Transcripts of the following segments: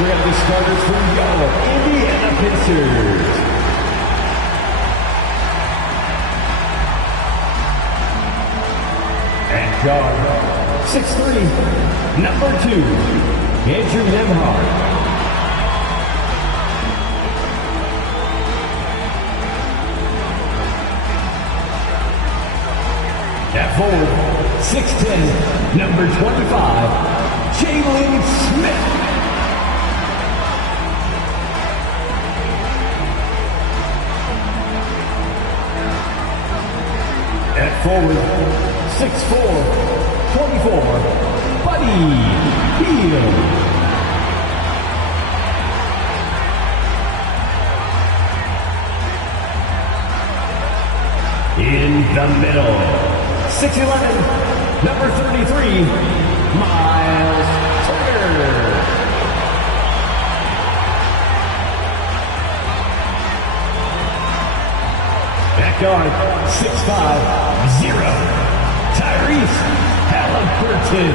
we have the starters for your Indiana Pacers. At guard, 6'3", number 2, Andrew Nembhard. At forward, 6'10", number 25, Jalen Smith. At forward, 6'4", 24, Buddy Hield. In the middle, 6'11", number 33, Miles Turner. At guard, 6'5", 0, Tyrese Halliburton.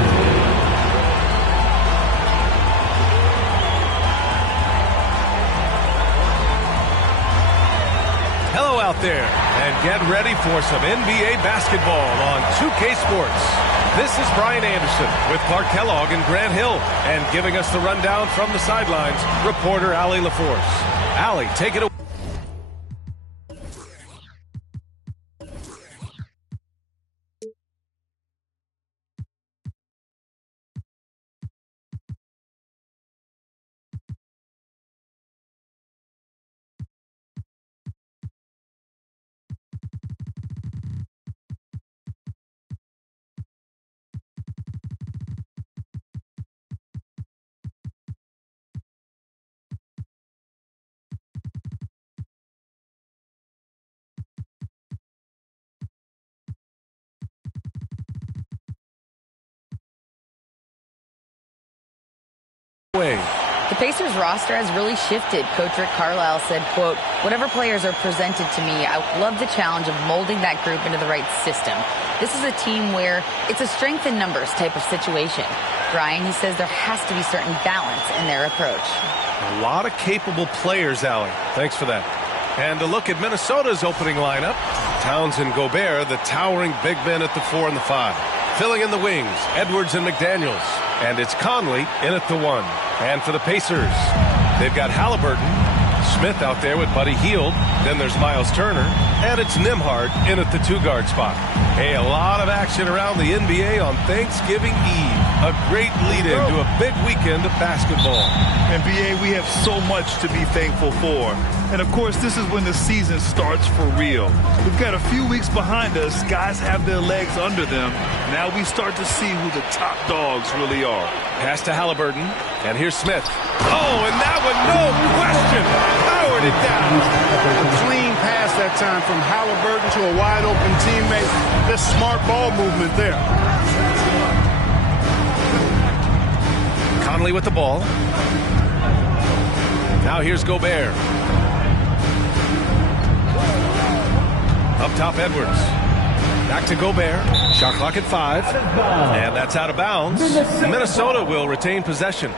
Hello out there, and get ready for some NBA basketball on 2K Sports. This is Brian Anderson with Clark Kellogg and Grant Hill, and giving us the rundown from the sidelines, reporter Allie LaForce. Allie, take it away. The Pacers roster has really shifted. Coach Rick Carlisle said, quote, "Whatever players are presented to me, I love the challenge of molding that group into the right system. This is a team where it's a strength in numbers type of situation." Brian, he says there has to be certain balance in their approach. A lot of capable players, Allie. Thanks for that. And a look at Minnesota's opening lineup. Towns and Gobert, the towering big men at the 4 and the 5. Filling in the wings, Edwards and McDaniels. And it's Conley in at the 1. And for the Pacers, they've got Halliburton, Smith out there with Buddy Hield. Then there's Miles Turner. And it's Nembhard in at the 2-guard spot. Hey, a lot of action around the NBA on Thanksgiving Eve. A great lead-in to a big weekend of basketball. NBA, we have so much to be thankful for. And, of course, this is when the season starts for real. We've got a few weeks behind us. Guys have their legs under them. Now we start to see who the top dogs really are. Pass to Halliburton. And here's Smith. Oh, and that one, no question, powered it down. Clean pass that time from Halliburton to a wide-open teammate. This smart ball movement there. Conley with the ball. Now here's Gobert. Up top, Edwards. Back to Gobert. Shot clock at 5. And that's out of bounds. Minnesota will retain possession.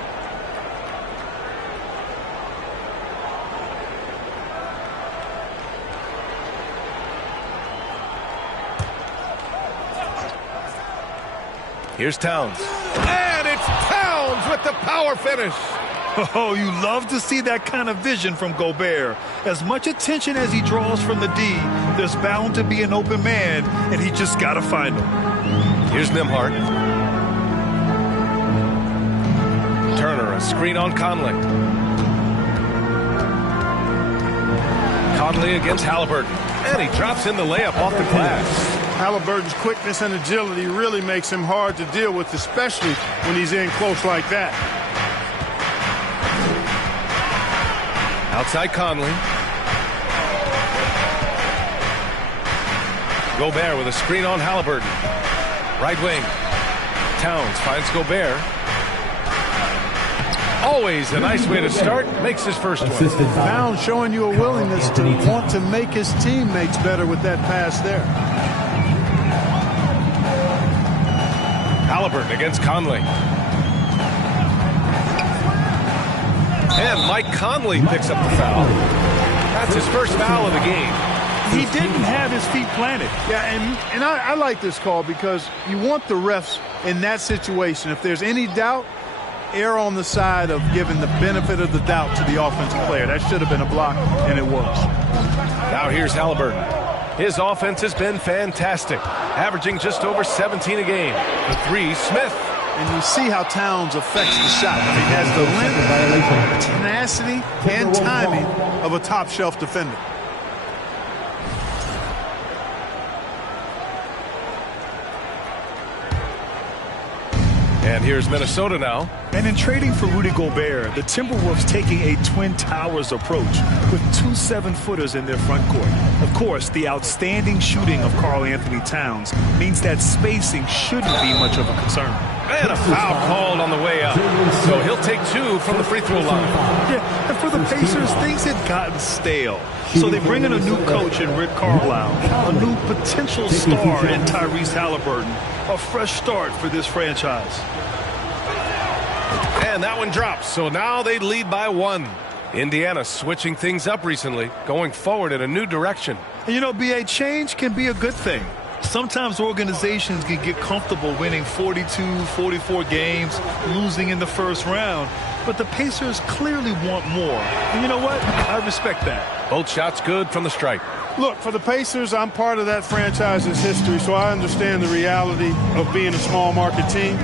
Here's Towns. And it's Towns with the power finish. Oh, you love to see that kind of vision from Gobert. As much attention as he draws from the D, there's bound to be an open man, and he just got to find him. Here's Nembhard. Turner, a screen on Conley. Conley against Halliburton. And he drops in the layup off the glass. Halliburton's quickness and agility really makes him hard to deal with, especially when he's in close like that. Outside Conley. Gobert with a screen on Halliburton. Right wing. Towns finds Gobert. Always a nice way to start. Makes his first one. Towns showing you a willingness to want to make his teammates better with that pass there. Halliburton against Conley. And Mike Conley picks up the foul. That's his first foul of the game. He didn't have his feet planted. Yeah, and I like this call because you want the refs in that situation. If there's any doubt, err on the side of giving the benefit of the doubt to the offensive player. That should have been a block, and it was. Now here's Halliburton. His offense has been fantastic, averaging just over 17 a game. The three, Smith. And you see how Towns affects the shot. I mean, he has the length, tenacity, and timing of a top-shelf defender. And here's Minnesota now. And in trading for Rudy Gobert, the Timberwolves taking a Twin Towers approach with 2 7-footers in their front court. Of course, the outstanding shooting of Karl-Anthony Towns means that spacing shouldn't be much of a concern. And a foul called on the way up. So he'll take 2 from the free throw line. Yeah, and for the Pacers, things had gotten stale. So they bring in a new coach in Rick Carlisle, a new potential star in Tyrese Halliburton, a fresh start for this franchise. And that one drops, so now they lead by 1. Indiana switching things up recently, going forward in a new direction. And you know, B.A., change can be a good thing. Sometimes organizations can get comfortable winning 42, 44 games, losing in the first round. But the Pacers clearly want more. And you know what? I respect that. Both shots good from the stripe. Look, for the Pacers, I'm part of that franchise's history, so I understand the reality of being a small market team.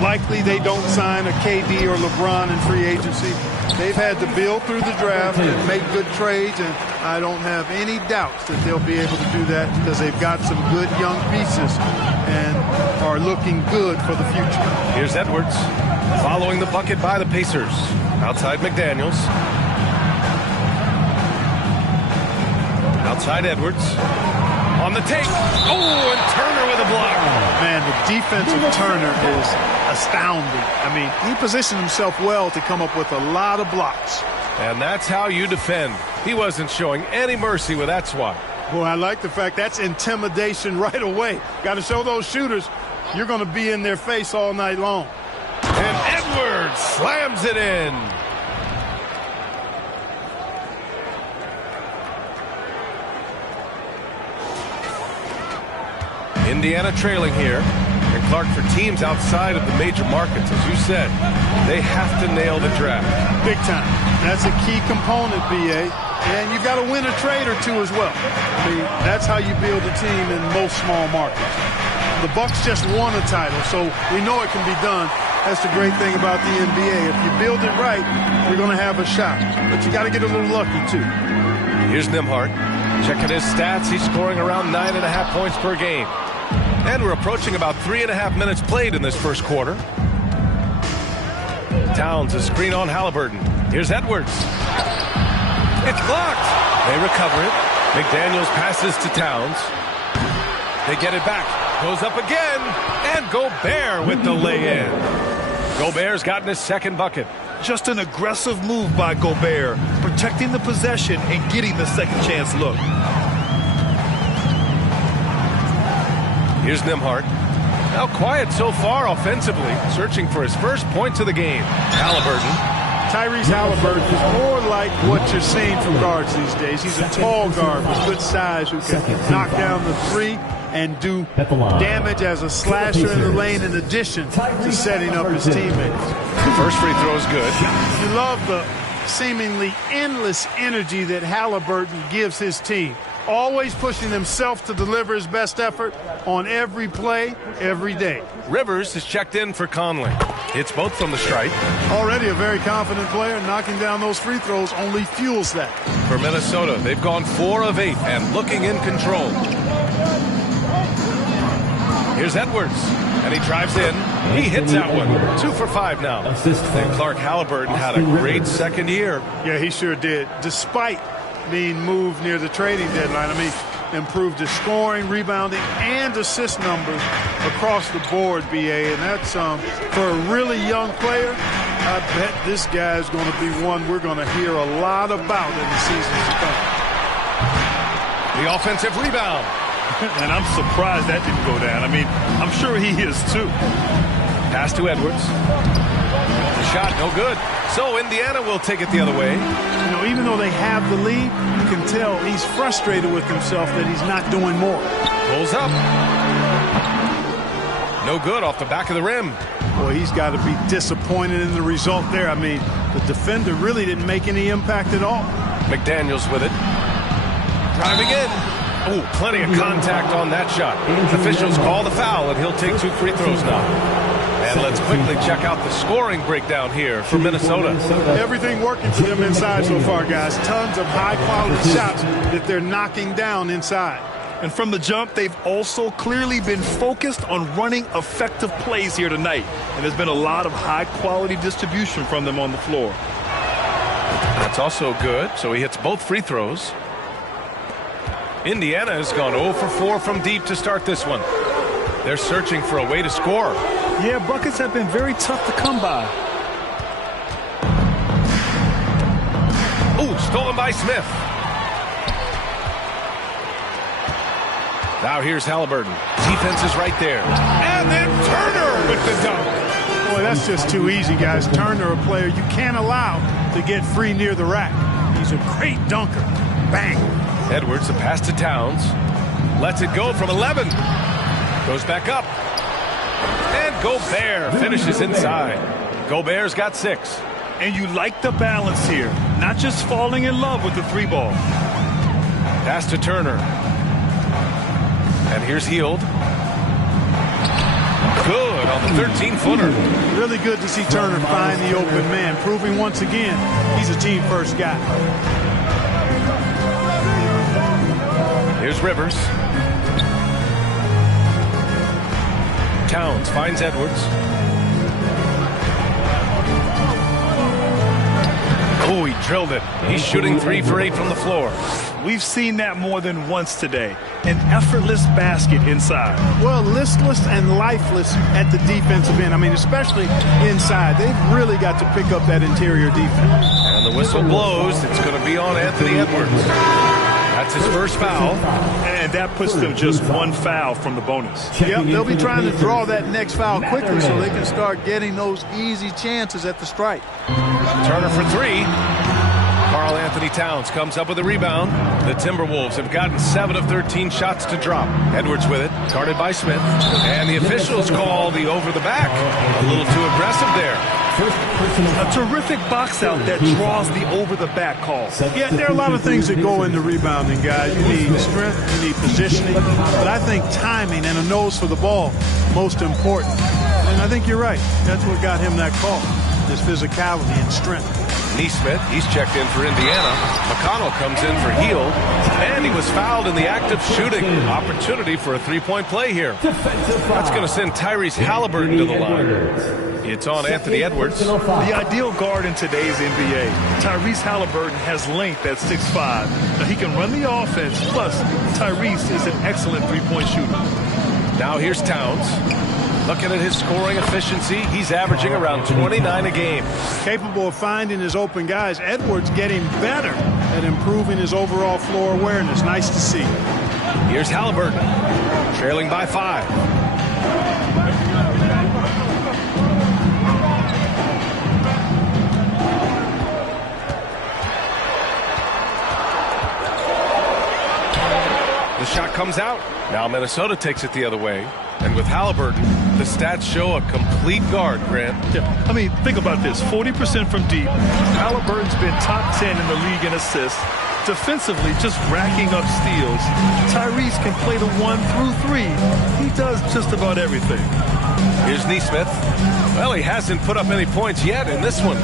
Likely they don't sign a KD or LeBron in free agency. They've had to build through the draft and make good trades, and I don't have any doubts that they'll be able to do that because they've got some good young pieces and are looking good for the future. Here's Edwards following the bucket by the Pacers. Outside McDaniels. Outside Edwards. On the take. Oh, and Turner with a block. Man, the defense of Turner is astounding. I mean, he positioned himself well to come up with a lot of blocks. And that's how you defend. He wasn't showing any mercy with that swat. Well, I like the fact that's intimidation right away. Got to show those shooters you're going to be in their face all night long. And Edwards slams it in. Indiana trailing here. And Clark, for teams outside of the major markets, as you said, they have to nail the draft. Big time. That's a key component, B.A. And you've got to win a trade or two as well. I mean, that's how you build a team in most small markets. The Bucks just won a title, so we know it can be done. That's the great thing about the NBA. If you build it right, you're going to have a shot. But you got to get a little lucky, too. Here's Nembhard. Checking his stats, he's scoring around 9.5 points per game. And we're approaching about 3.5 minutes played in this first quarter. Towns, a screen on Halliburton. Here's Edwards. It's blocked. They recover it. McDaniels passes to Towns. They get it back. Goes up again. And Gobert with the lay-in. Gobert's gotten his second bucket. Just an aggressive move by Gobert, protecting the possession and getting the second chance look. Here's Nembhard. Now quiet so far offensively, searching for his first points of the game. Halliburton. Tyrese Halliburton is more like what you're seeing from guards these days. He's a tall guard with good size who can knock down the three and do damage as a slasher in the lane in addition to setting up his teammates. First free throw is good. You love the seemingly endless energy that Halliburton gives his team. Always pushing himself to deliver his best effort on every play, every day. Rivers is checked in for Conley. Hits both from the stripe. Already a very confident player. Knocking down those free throws only fuels that. For Minnesota, they've gone 4 of 8 and looking in control. Here's Edwards. And he drives in. He hits that one. 2 for 5 now. And Clark Halliburton had a great second year. Yeah, he sure did. Despite being moved near the trading deadline. I mean, improved his scoring, rebounding, and assist numbers across the board, B.A. And that's, for a really young player, I bet this guy is going to be one we're going to hear a lot about in the seasons to come. The offensive rebound. And I'm surprised that didn't go down. I mean, I'm sure he is too. Pass to Edwards. The shot, no good. So Indiana will take it the other way. You know, even though they have the lead, you can tell he's frustrated with himself that he's not doing more. Pulls up. No good off the back of the rim. Boy, he's got to be disappointed in the result there. I mean, the defender really didn't make any impact at all. McDaniels with it. Driving in. Oh, plenty of contact on that shot. Officials call the foul, and he'll take 2 free throws now. And let's quickly check out the scoring breakdown here for Minnesota. Everything working for them inside so far, guys. Tons of high-quality shots that they're knocking down inside. And from the jump, they've also clearly been focused on running effective plays here tonight. And there's been a lot of high-quality distribution from them on the floor. That's also good. So he hits both free throws. Indiana has gone 0 for 4 from deep to start this one. They're searching for a way to score. Yeah, buckets have been very tough to come by. Oh, stolen by Smith. Now here's Halliburton. Defense is right there. And then Turner with the dunk. Boy, that's just too easy, guys. Turner, a player you can't allow to get free near the rack. He's a great dunker. Bang. Edwards, a pass to Towns. Lets it go from 11. Goes back up. And Gobert finishes inside. Gobert's got 6. And you like the balance here. Not just falling in love with the 3-ball. Pass to Turner. And here's Hield. Good on the 13-footer. Really good to see Turner find the open man, proving once again he's a team-first guy. Here's Rivers. Towns finds Edwards. Oh, he drilled it. He's shooting 3 for 8 from the floor. We've seen that more than once today. An effortless basket inside. Well, listless and lifeless at the defensive end. I mean, especially inside. They've really got to pick up that interior defense. And the whistle blows. It's going to be on Anthony Edwards. That's his first foul. And that puts them just 1 foul from the bonus. Yep, they'll be trying to draw that next foul quickly so they can start getting those easy chances at the strike. Turner for 3. Karl Anthony Towns comes up with a rebound. The Timberwolves have gotten 7 of 13 shots to drop. Edwards with it, guarded by Smith. And the officials call the over the back. A little too aggressive there. A terrific box out that draws the over the back call. Yeah, there are a lot of things that go into rebounding, guys. You need strength, you need positioning, but I think timing and a nose for the ball most important. And I think you're right. That's what got him that call, his physicality and strength. Neesmith, he's checked in for Indiana. McConnell comes in for Hield. And he was fouled in the act of shooting. Opportunity for a 3-point play here. That's going to send Tyrese Halliburton to the line. It's on Anthony Edwards. The ideal guard in today's NBA. Tyrese Halliburton has length at 6'5". Now he can run the offense, plus Tyrese is an excellent 3-point shooter. Now here's Towns. Looking at his scoring efficiency, he's averaging around 29 a game. Capable of finding his open guys. Edwards getting better at improving his overall floor awareness. Nice to see. Here's Halliburton, trailing by 5. The shot comes out. Now Minnesota takes it the other way. And with Halliburton, the stats show a complete guard, Grant. Yeah. I mean, think about this. 40% from deep. Halliburton's been top 10 in the league in assists. Defensively, just racking up steals. Tyrese can play the 1 through 3. He does just about everything. Here's Neesmith. Well, he hasn't put up any points yet in this one.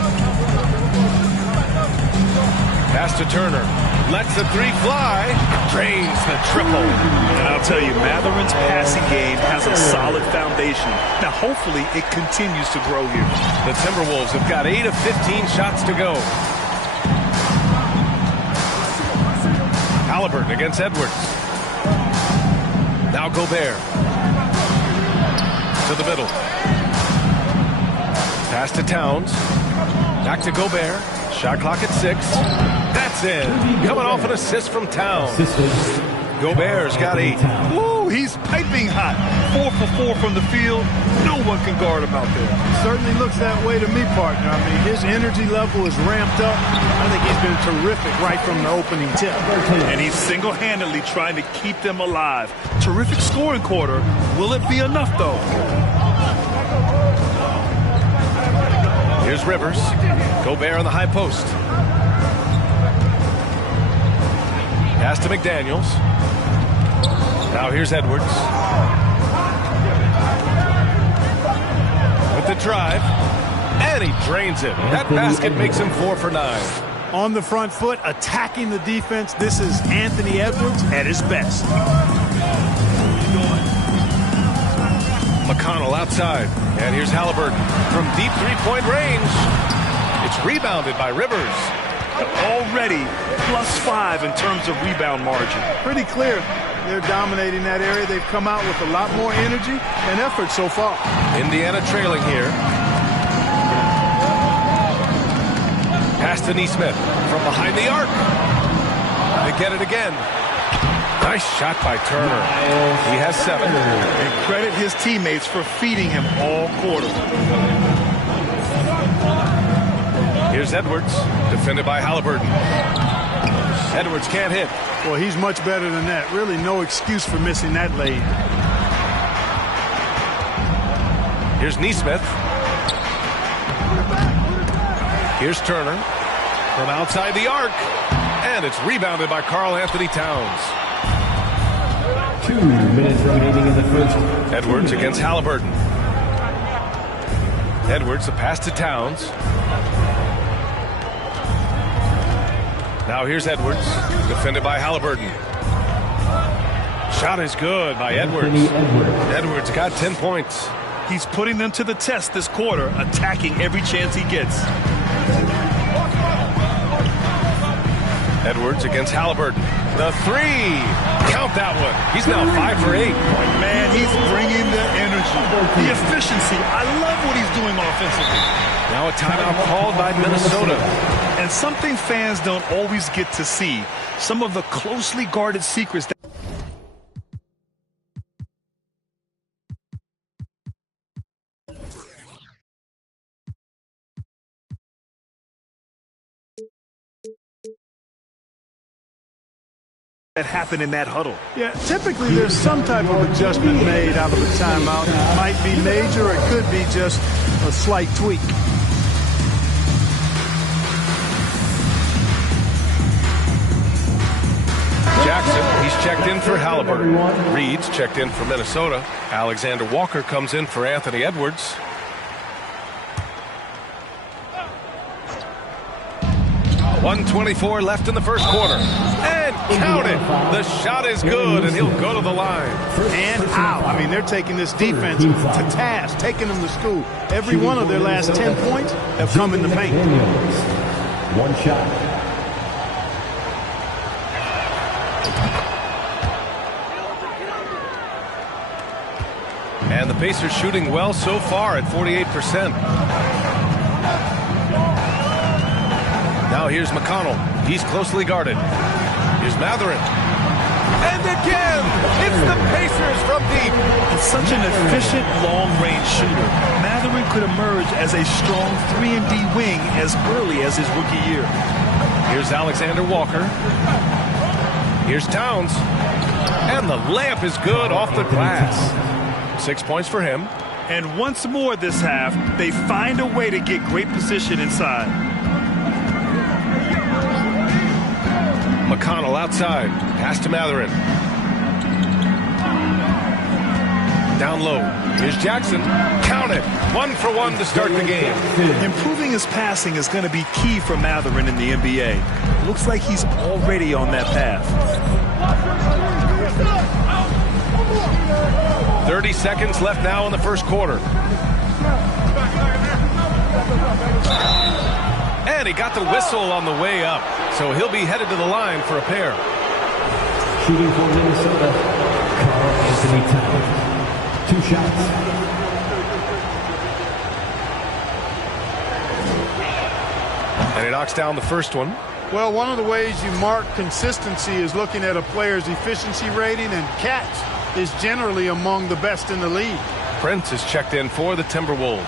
Pass to Turner. Lets the 3 fly. Drains the triple. And I'll tell you, Matherin's passing game has a solid foundation. Now, hopefully, it continues to grow here. The Timberwolves have got 8 of 15 shots to go. Halliburton against Edwards. Now Gobert. To the middle. Pass to Towns. Back to Gobert. Shot clock at 6. That's in. Coming off an assist from Towns. Gobert's got 8. Woo, Ooh, he's piping hot. 4 for 4 from the field. No one can guard him out there. Certainly looks that way to me, partner. I mean, his energy level is ramped up. I think he's been terrific right from the opening tip. And he's single-handedly trying to keep them alive. Terrific scoring quarter. Will it be enough, though? Here's Rivers. Gobert on the high post. Pass to McDaniels. Now here's Edwards. With the drive. And he drains it. That basket makes him 4 for 9. On the front foot, attacking the defense. This is Anthony Edwards at his best. McConnell outside. And here's Halliburton from deep three-point range. It's rebounded by Rivers. Already +5 in terms of rebound margin. Pretty clear. They're dominating that area. They've come out with a lot more energy and effort so far. Indiana trailing here. Pass to Nesmith from behind the arc. They get it again. Nice shot by Turner. He has 7. And credit his teammates for feeding him all quarter. Here's Edwards, defended by Halliburton. Edwards can't hit. Well, he's much better than that. Really no excuse for missing that lane. Here's Nesmith. Here's Turner from outside the arc. And it's rebounded by Karl Anthony Towns. 2 minutes remaining in the first. Edwards against Halliburton. Edwards, the pass to Towns. Now here's Edwards, defended by Halliburton. Shot is good by Edwards. Edwards got 10 points. He's putting them to the test this quarter, attacking every chance he gets. Edwards against Halliburton. The 3. Count that one. He's now 5 for 8. Man, he's bringing the energy, the efficiency. I love what he's doing offensively. Now a timeout called by Minnesota. And something fans don't always get to see. Some of the closely guarded secrets that happen in that huddle. Yeah, typically there's some type of adjustment made out of a timeout. It might be major, or it could be just a slight tweak. Jackson, he's checked in for Halliburton. Reed's checked in for Minnesota. Alexander Walker comes in for Anthony Edwards. .124 left in the first quarter. And count it. The shot is good, and he'll go to the line. And out. I mean, they're taking this defense to task, taking them to school. Every one of their last 10 points have come in the paint. 1 shot. And the Pacers shooting well so far at 48%. Now here's McConnell. He's closely guarded. Here's Mathurin. And again, it's the Pacers from deep. It's such an efficient long-range shooter. Mathurin could emerge as a strong 3-and-D wing as early as his rookie year. Here's Alexander Walker. Here's Towns. And the layup is good off the glass. 6 points for him. And once more this half, they find a way to get great position inside. McConnell outside. Pass to Mathurin. Down low. Here's Jackson. Count it. 1 for 1 to start the game. Improving his passing is going to be key for Mathurin in the NBA. Looks like he's already on that path. 30 seconds left now in the first quarter. And he got the whistle on the way up. So he'll be headed to the line for a pair. Shooting for Minnesota, Karl Anthony Towns. 2 shots. And he knocks down the first one. Well, one of the ways you mark consistency is looking at a player's efficiency rating, and Cat's is generally among the best in the league. Prince is checked in for the Timberwolves.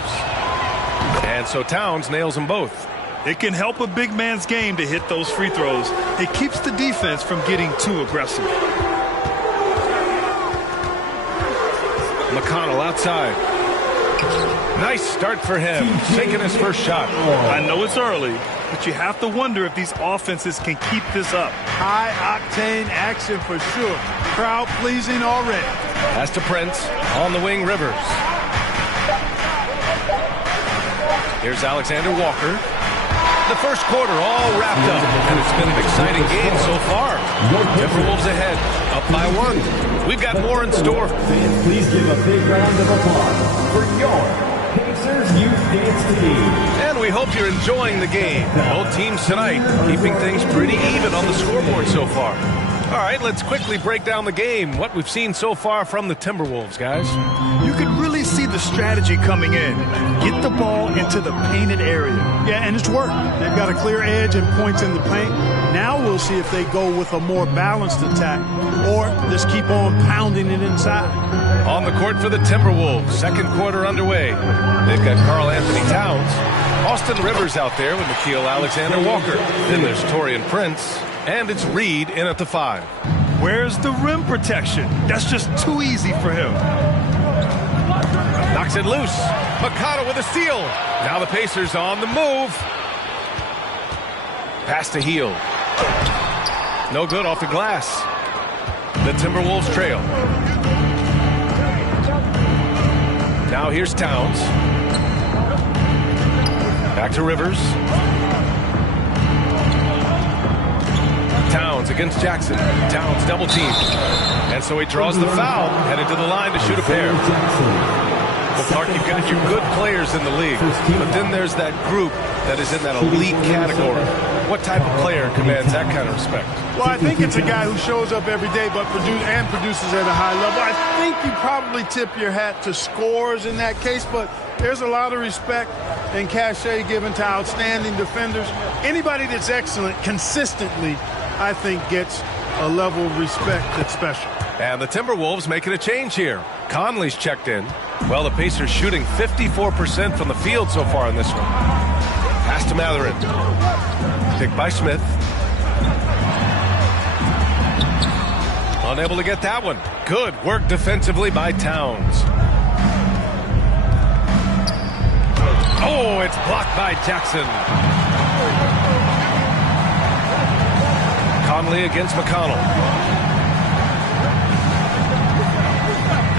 And so Towns nails them both. It can help a big man's game to hit those free throws. It keeps the defense from getting too aggressive. McConnell outside. Nice start for him, taking his first shot. I know it's early, but you have to wonder if these offenses can keep this up. High-octane action for sure. Crowd-pleasing already. Pass to Prince. On the wing, Rivers. Here's Alexander Walker. The first quarter all wrapped up, and it's been an exciting game so far. Timberwolves ahead, up by 1. We've got more in store. Fans, please give a big round of applause for your Pacers Youth Dance Team. And we hope you're enjoying the game. Both teams tonight keeping things pretty even on the scoreboard so far. All right, let's quickly break down the game, what we've seen so far from the Timberwolves, guys. You can really see the strategy coming in. Get the ball into the painted area. Yeah, and it's worked. They've got a clear edge and points in the paint. Now we'll see if they go with a more balanced attack or just keep on pounding it inside. On the court for the Timberwolves, second quarter underway. They've got Karl Anthony Towns, Austin Rivers out there with Nickeil Alexander-Walker. Then there's Taurean Prince, and it's Reed in at the 5. Where's the rim protection? That's just too easy for him. Knocks it loose. McConnell with a steal. Now the Pacers on the move. Pass to Hield. No good off the glass. The Timberwolves trail. Now here's Towns. Back to Rivers. Towns against Jackson. Towns double teamed. And so he draws the foul, headed to the line to shoot a pair. Well, Clark, you've got your good players in the league, but then there's that group that is in that elite category. What type of player commands that kind of respect? Well, I think it's a guy who shows up every day but produces at a high level. I think you probably tip your hat to scores in that case, but there's a lot of respect and cachet given to outstanding defenders. Anybody that's excellent consistently, I think, gets a level of respect that's special. And the Timberwolves making a change here. Conley's checked in. Well, the Pacers shooting 54% from the field so far in this one. Pass to Mathurin. Picked by Smith. Unable to get that one. Good work defensively by Towns. Oh, it's blocked by Jackson. Conley against McConnell.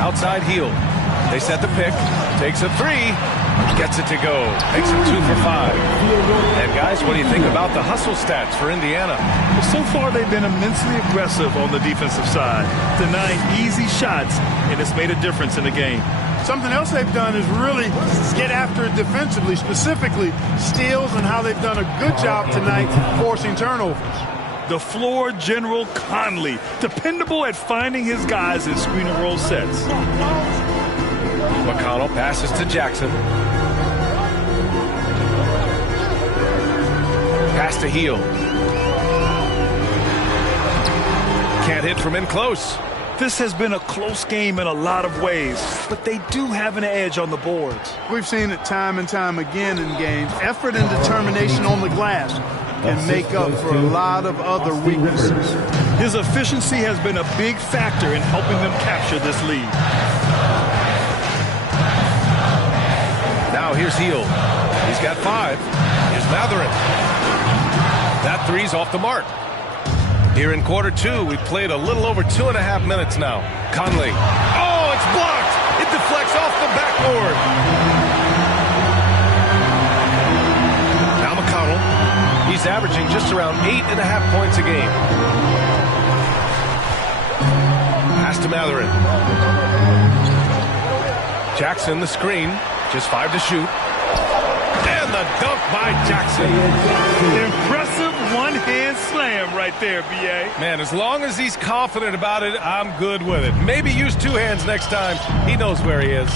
Outside Hield. They set the pick. Takes a 3. Gets it to go. Makes it 2 for 5. And guys, what do you think about the hustle stats for Indiana? So far, they've been immensely aggressive on the defensive side, denying easy shots, and it's made a difference in the game. Something else they've done is really get after it defensively, specifically steals, and how they've done a good job tonight forcing turnovers. The floor general Conley, dependable at finding his guys in screen and roll sets. McConnell passes to Jackson. Pass to Hield. Can't hit from in close. This has been a close game in a lot of ways, but they do have an edge on the boards. We've seen it time and time again in games. Effort and determination on the glass can make up for a lot of other weaknesses. His efficiency has been a big factor in helping them capture this lead. Now here's Hield. He's got 5. Here's Mathurin. That 3's off the mark. Here in quarter 2, we've played a little over 2.5 minutes now. Conley. Oh, it's blocked. It deflects off the backboard. Now McConnell. He's averaging just around 8.5 points a game. Pass to Mathurin. Jackson, the screen. Just 5 to shoot. And the dunk by Jackson. Impressive one-hand slam right there, B.A. Man, as long as he's confident about it, I'm good with it. Maybe use 2 hands next time. He knows where he is.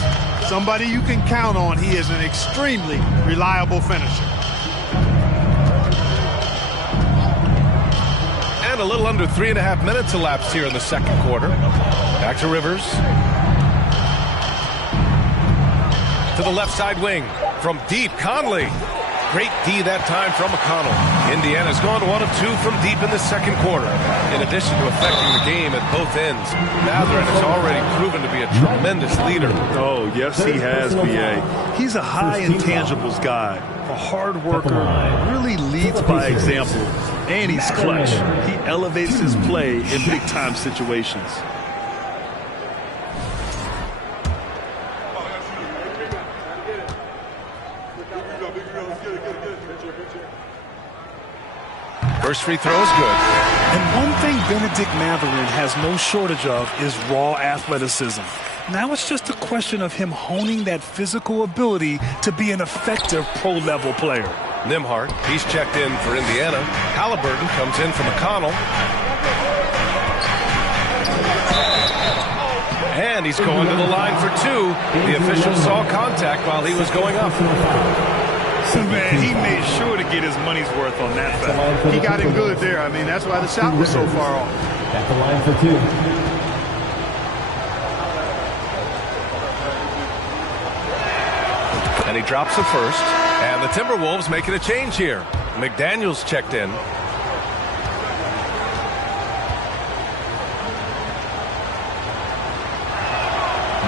Somebody you can count on. He is an extremely reliable finisher. And a little under 3.5 minutes elapsed here in the second quarter. Back to Rivers. To the left side wing. From deep, Conley. Great D that time from McConnell. Indiana's gone 1 of 2 from deep in the second quarter. In addition to affecting the game at both ends, Mathurin has already proven to be a tremendous leader. Oh, yes, he has, B.A. He's a high intangibles guy, a hard worker, really leads by example, and he's clutch. He elevates his play in big-time situations. First free throw is good. And one thing Bennedict Mathurin has no shortage of is raw athleticism. Now it's just a question of him honing that physical ability to be an effective pro-level player. Nembhard, he's checked in for Indiana. Halliburton comes in for McConnell. And he's going to the line for 2. The official saw contact while he was going up. Man, he made sure to get his money's worth on that foul. He got him good there. I mean, that's why the shot was so far off. At the line for 2. And he drops the first. And the Timberwolves making a change here. McDaniels checked in.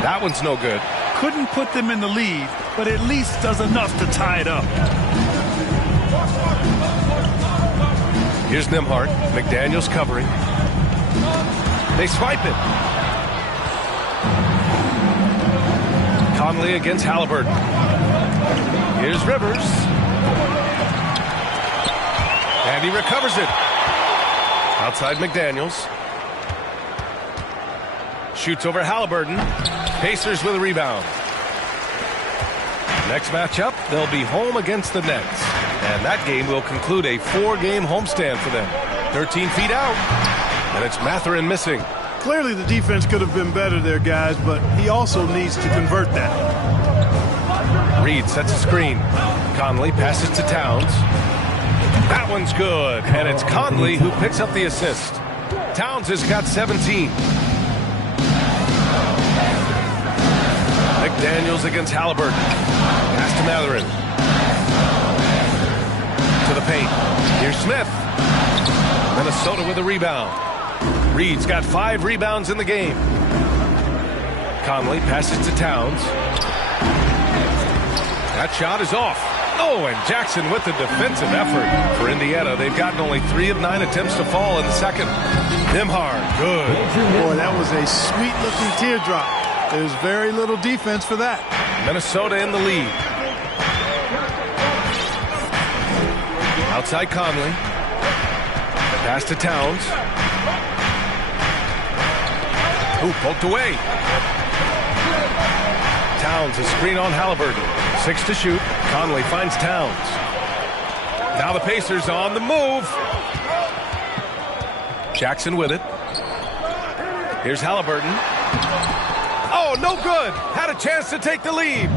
That one's no good. Couldn't put them in the lead, but at least does enough to tie it up. Here's Nembhard. McDaniels covering. They swipe it. Conley against Halliburton. Here's Rivers. And he recovers it. Outside McDaniels. Shoots over Halliburton. Pacers with a rebound. Next matchup, they'll be home against the Nets. And that game will conclude a 4-game homestand for them. 13 feet out. And it's Mathurin missing. Clearly the defense could have been better there, guys, but he also needs to convert that. Reed sets a screen. Conley passes to Towns. That one's good. And it's Conley who picks up the assist. Towns has got 17. McDaniels against Halliburton. Pass to Mathurin. To the paint. Here's Smith. Minnesota with a rebound. Reed's got 5 rebounds in the game. Conley passes to Towns. That shot is off. Oh, and Jackson with the defensive effort for Indiana. They've gotten only 3 of 9 attempts to fall in the second. Nembhard, good. Boy, that was a sweet-looking teardrop. There's very little defense for that. Minnesota in the lead. Outside Conley. Pass to Towns. Ooh, poked away. Towns, a screen on Halliburton. 6 to shoot. Conley finds Towns. Now the Pacers on the move. Jackson with it. Here's Halliburton. Oh, no good. Had a chance to take the lead.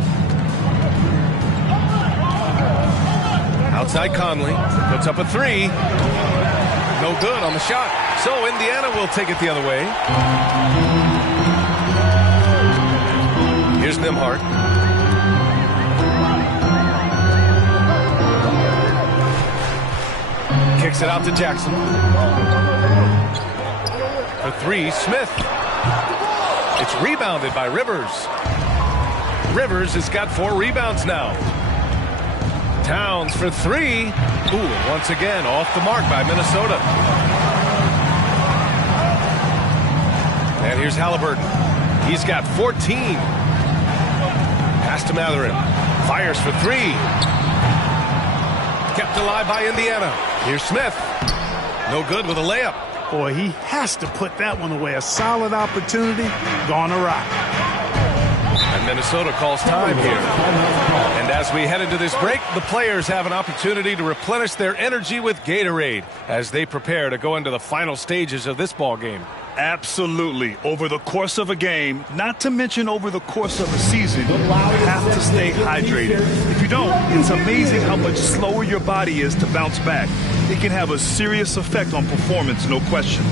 Outside Conley. Puts up a 3. No good on the shot. So Indiana will take it the other way. Here's Nembhard. Kicks it out to Jackson. For 3, Smith. It's rebounded by Rivers. Rivers has got 4 rebounds now. Towns for 3. Ooh, once again, off the mark by Minnesota. And here's Halliburton. He's got 14. Pass to Mathurin. Fires for 3. Kept alive by Indiana. Here's Smith. No good with a layup. Boy, he has to put that one away. A solid opportunity, gone awry. And Minnesota calls time here. And as we head into this break, the players have an opportunity to replenish their energy with Gatorade as they prepare to go into the final stages of this ball game. Absolutely. Over the course of a game, not to mention over the course of a season, you have to stay hydrated. If you don't, it's amazing how much slower your body is to bounce back. it can have a serious effect on performance, no question.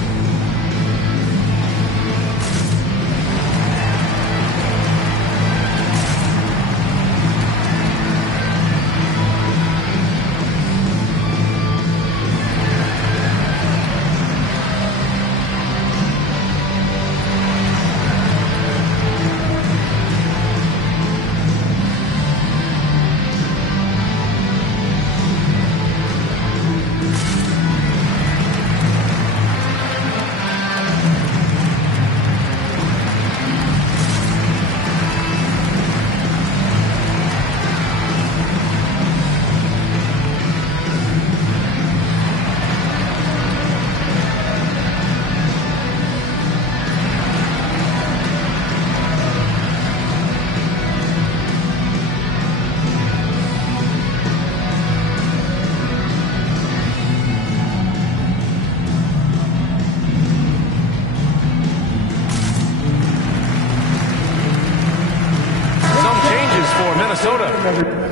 Minnesota.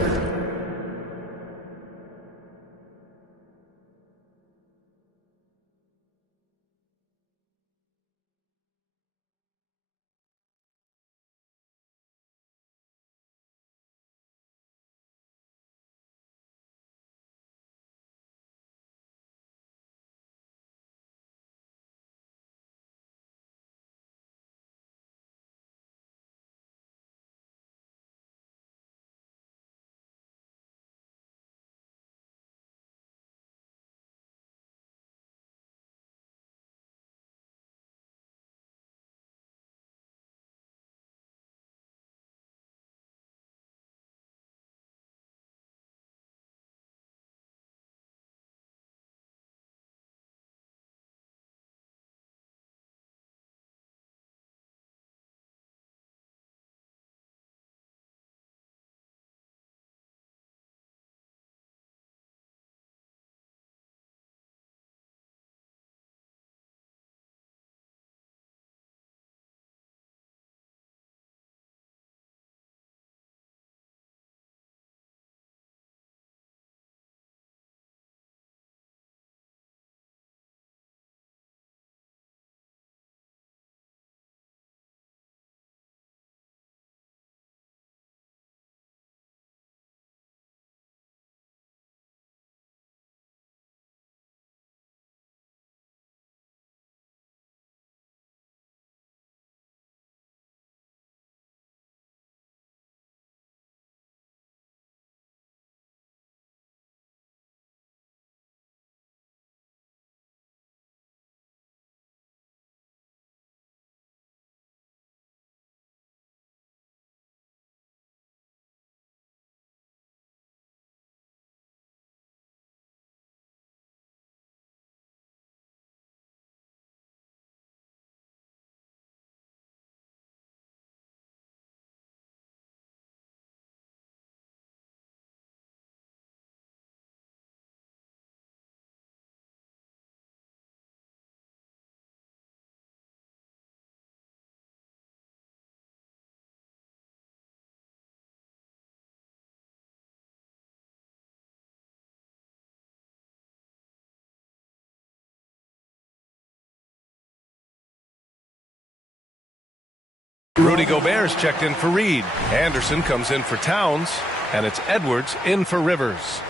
Rudy Gobert is checked in for Reed. Anderson comes in for Towns, and it's Edwards in for Rivers.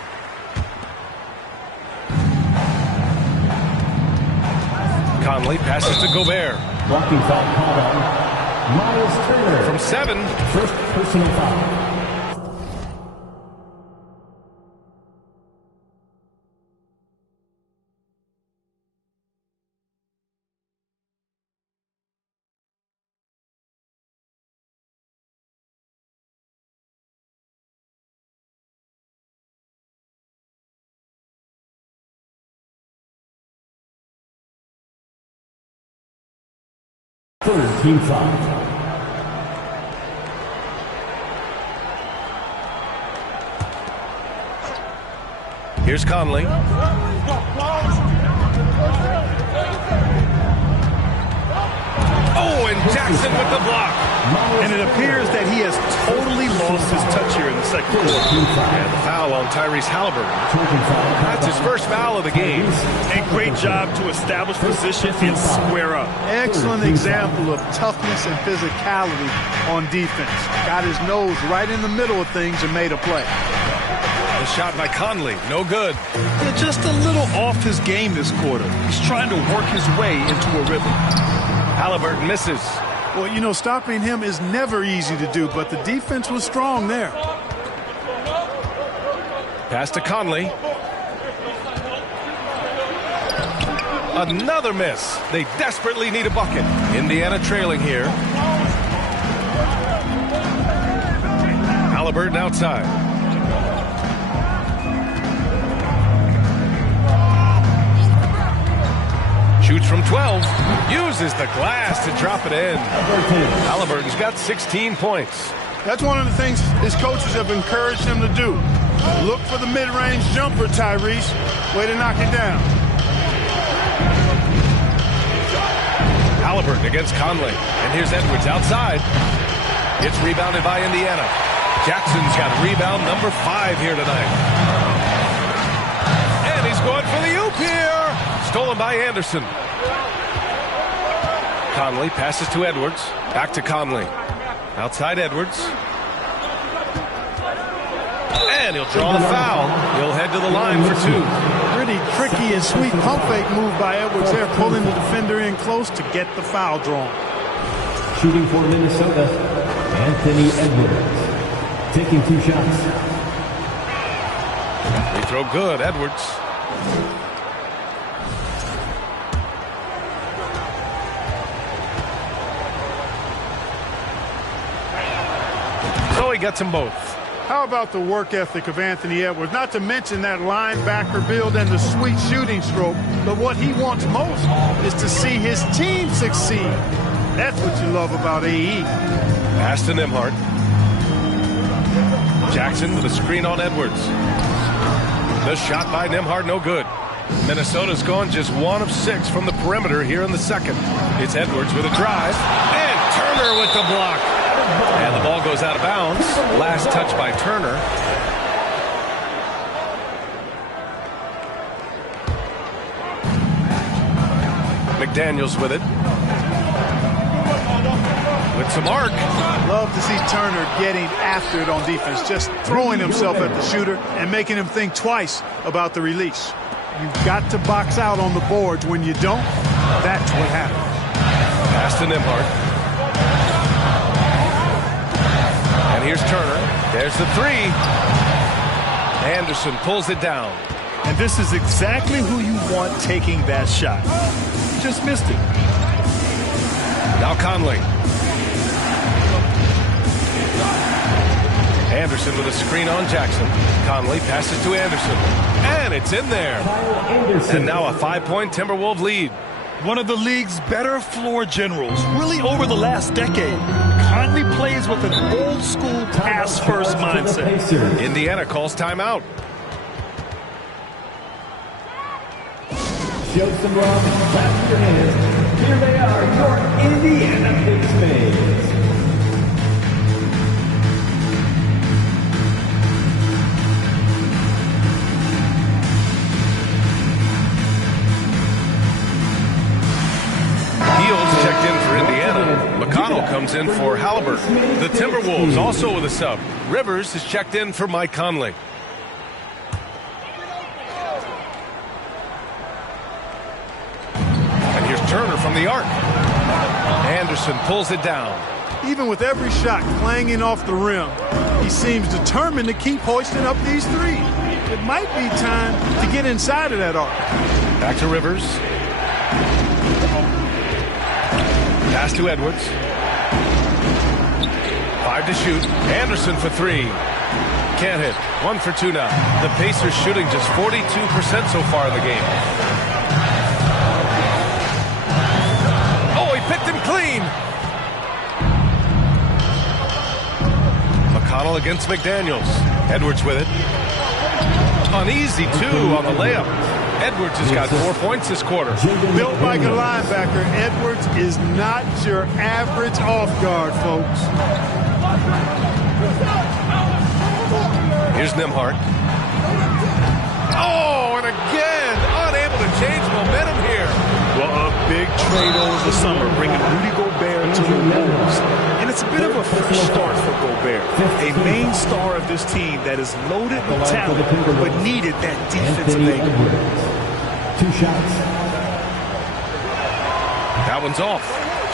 Conley passes to Gobert. Blocking foul called on Miles Turner. From 7. First personal foul. Third team foul. Here's Conley. Oh, and Jackson with the block. And it appears that he has totally lost his touch here in the second quarter. And the foul on Tyrese Halliburton. That's his first foul of the game. And great job to establish position and square up. Excellent example of toughness and physicality on defense. Got his nose right in the middle of things and made a play. The shot by Conley, no good. Yeah, just a little off his game this quarter. He's trying to work his way into a rhythm. Halliburton misses. Well, you know, stopping him is never easy to do, but the defense was strong there. Pass to Conley. Another miss. They desperately need a bucket. Indiana trailing here. Halliburton outside. Shoots from 12. Uses the glass to drop it in. Halliburton's got 16 points. That's one of the things his coaches have encouraged him to do. Look for the mid-range jumper, Tyrese. Way to knock it down. Halliburton against Conley. And here's Edwards outside. It's rebounded by Indiana. Jackson's got rebound number 5 here tonight. And he's going for the oop here. Stolen by Anderson. Conley passes to Edwards. Back to Conley. Outside Edwards. And he'll draw the foul. He'll head to the line for 2. Pretty tricky and sweet pump fake move by Edwards there, pulling the defender in close to get the foul drawn. Shooting for Minnesota, Anthony Edwards. Taking 2 shots. They throw good, Edwards. So he gets them both. How about the work ethic of Anthony Edwards? Not to mention that linebacker build and the sweet shooting stroke. But what he wants most is to see his team succeed. That's what you love about AE. Pass to Nembhard. Jackson with a screen on Edwards. The shot by Nembhard, no good. Minnesota's gone just 1 of 6 from the perimeter here in the second. It's Edwards with a drive. And Turner with the block. And the ball goes out of bounds. Last touch by Turner. McDaniels with it. With some arc. Love to see Turner getting after it on defense, just throwing himself at the shooter and making him think twice about the release. You've got to box out on the boards. When you don't, that's what happens. Pass to Nembhard. And here's Turner. There's the 3. Anderson pulls it down. And this is exactly who you want taking that shot. You just missed it. Now Conley. Anderson with a screen on Jackson. Conley passes to Anderson. And it's in there. And now a 5-point Timberwolves lead. One of the league's better floor generals, really over the last decade. Conley plays with an old-school pass-first mindset. Indiana calls timeout. Show some love, clap your hands. Here they are, your Indiana Pacers. Checked in for Indiana. McConnell comes in for Halliburton. The Timberwolves also with a sub. Rivers is checked in for Mike Conley. And here's Turner from the arc. Anderson pulls it down. Even with every shot clanging off the rim, he seems determined to keep hoisting up these 3. It might be time to get inside of that arc. Back to Rivers. Pass to Edwards. 5 to shoot. Anderson for 3. Can't hit. 1 for 2 now. The Pacers shooting just 42% so far in the game. Oh, he picked him clean. McConnell against McDaniels. Edwards with it. An easy 2 on the layup. Edwards has got 4 points this quarter. Built like a linebacker, Edwards is not your average off guard, folks. Here's Nembhard. Oh, and again, unable to change momentum here. Well, a big trade over the summer, bringing Rudy Gobert to the Wolves. And it's a bit of a fresh start for Gobert, a main star of this team that is loaded with talent, but needed that defensive angle. 2 shots. That one's off.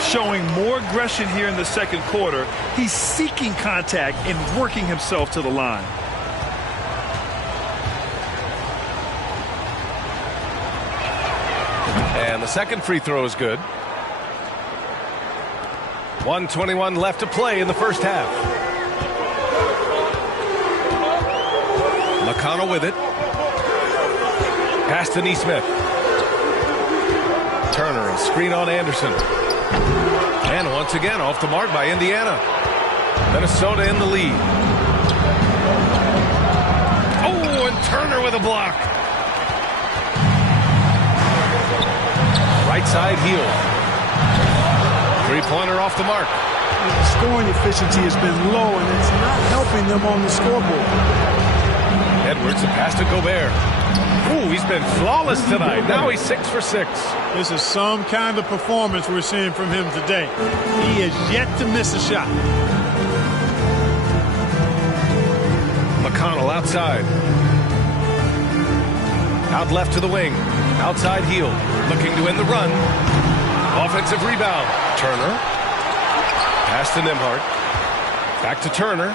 Showing more aggression here in the second quarter. He's seeking contact and working himself to the line. And the second free throw is good. 1:21 left to play in the first half. McConnell with it. Pass to Nesmith. Turner, a screen on Anderson. And once again, off the mark by Indiana. Minnesota in the lead. Oh, and Turner with a block. Right side heel. Three-pointer off the mark. The scoring efficiency has been low, and it's not helping them on the scoreboard. Edwards, a pass to Gobert. Ooh, he's been flawless tonight. Now he's 6 for 6. This is some kind of performance we're seeing from him today. He has yet to miss a shot. McConnell outside. Out left to the wing. Outside heel. Looking to end the run. Offensive rebound. Turner. Pass to Nembhard. Back to Turner.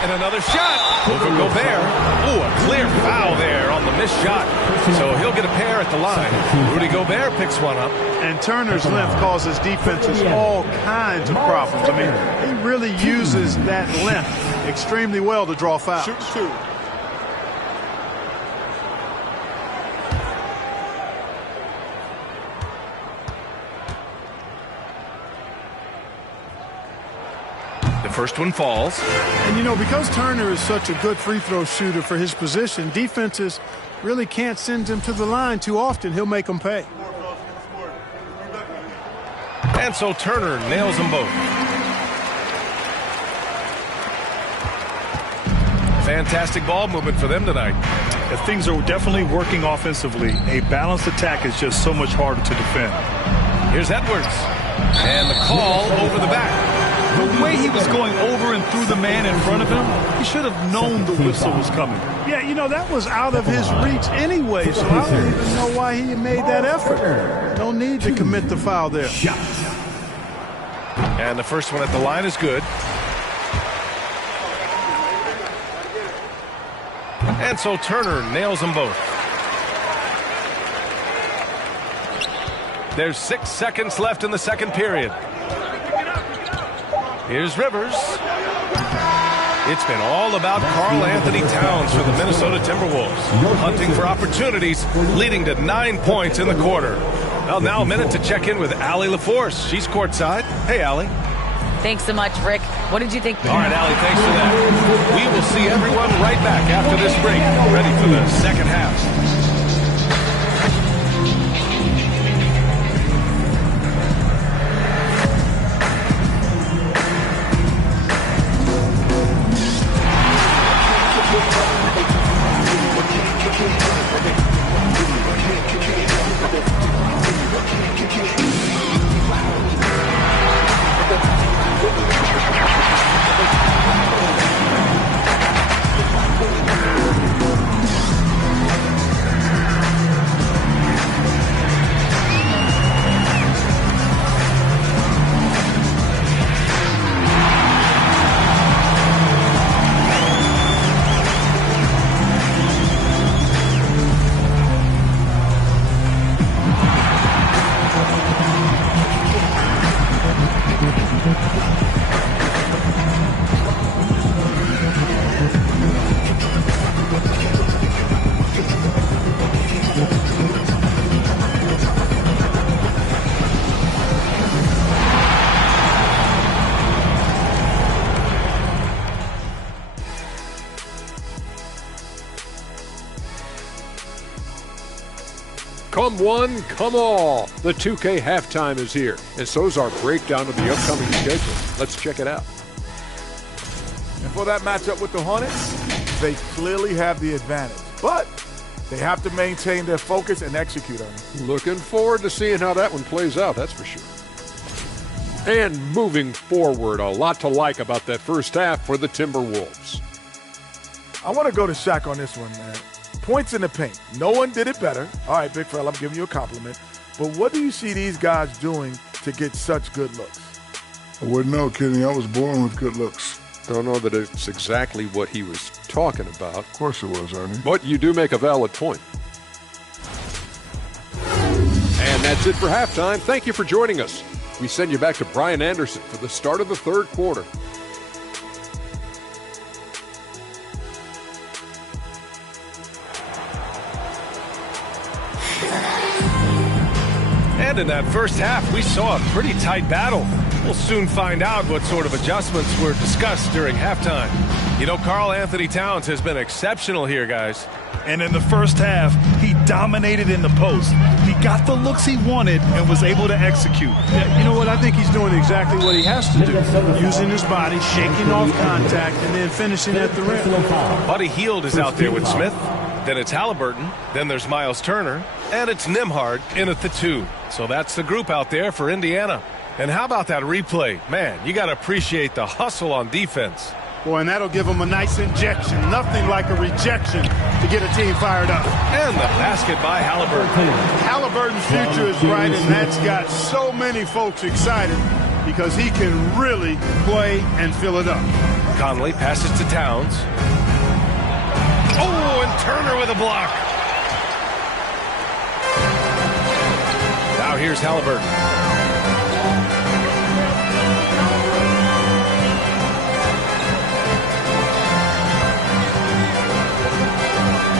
And another shot over Gobert. Ooh, a clear foul there on the missed shot. So he'll get a pair at the line. Rudy Gobert picks one up. And Turner's length causes defenses all kinds of problems. I mean, he really uses that length extremely well to draw fouls. Shoot. First one falls. And, you know, because Turner is such a good free throw shooter for his position, defenses really can't send him to the line too often. He'll make them pay. And so Turner nails them both. Fantastic ball movement for them tonight. If things are definitely working offensively, a balanced attack is just so much harder to defend. Here's Edwards. And the call over the back. The way he was going over and through the man in front of him, he should have known the whistle was coming. Yeah, you know, that was out of his reach anyway, so I don't even know why he made that effort. No need to commit the foul there. And the first one at the line is good. And so Turner nails them both. There's 6 seconds left in the second period. Here's Rivers. It's been all about Karl Anthony Towns for the Minnesota Timberwolves, hunting for opportunities, leading to 9 points in the quarter. Well, now a minute to check in with Allie LaForce. She's courtside. Hey, Allie. Thanks so much, Rick. What did you think? All right, Allie, thanks for that. We will see everyone right back after this break, ready for the second half. Come one, come all. The 2K halftime is here, and so's our breakdown of the upcoming schedule. Let's check it out. And for that matchup with the Hornets, they clearly have the advantage. But they have to maintain their focus and execute on it. Looking forward to seeing how that one plays out, that's for sure. And moving forward, a lot to like about that first half for the Timberwolves. I want to go to Shaq on this one, man. Points in the paint. No one did it better. All right, big fella, I'm giving you a compliment. But what do you see these guys doing to get such good looks? I wouldn't know, Kenny. I was born with good looks. Don't know that it's exactly what he was talking about. Of course it was, Ernie. But you do make a valid point. And that's it for halftime. Thank you for joining us. We send you back to Brian Anderson for the start of the third quarter. And in that first half, we saw a pretty tight battle. We'll soon find out what sort of adjustments were discussed during halftime. You know, Karl Anthony Towns has been exceptional here, guys. And in the first half, he dominated in the post. He got the looks he wanted and was able to execute. Yeah, you know what? I think he's doing exactly what he has to do. Using his body, shaking off contact, and then finishing at the rim. Buddy Hield is out there with Smith. Then it's Halliburton. Then there's Miles Turner. And it's Nembhard in at the 2. So that's the group out there for Indiana. And how about that replay? Man, you got to appreciate the hustle on defense. Boy, and that'll give them a nice injection. Nothing like a rejection to get a team fired up. And the basket by Halliburton. Halliburton's future is bright, and that's got so many folks excited because he can really play and fill it up. Conley passes to Towns. Oh, and Turner with a block. Now here's Halliburton.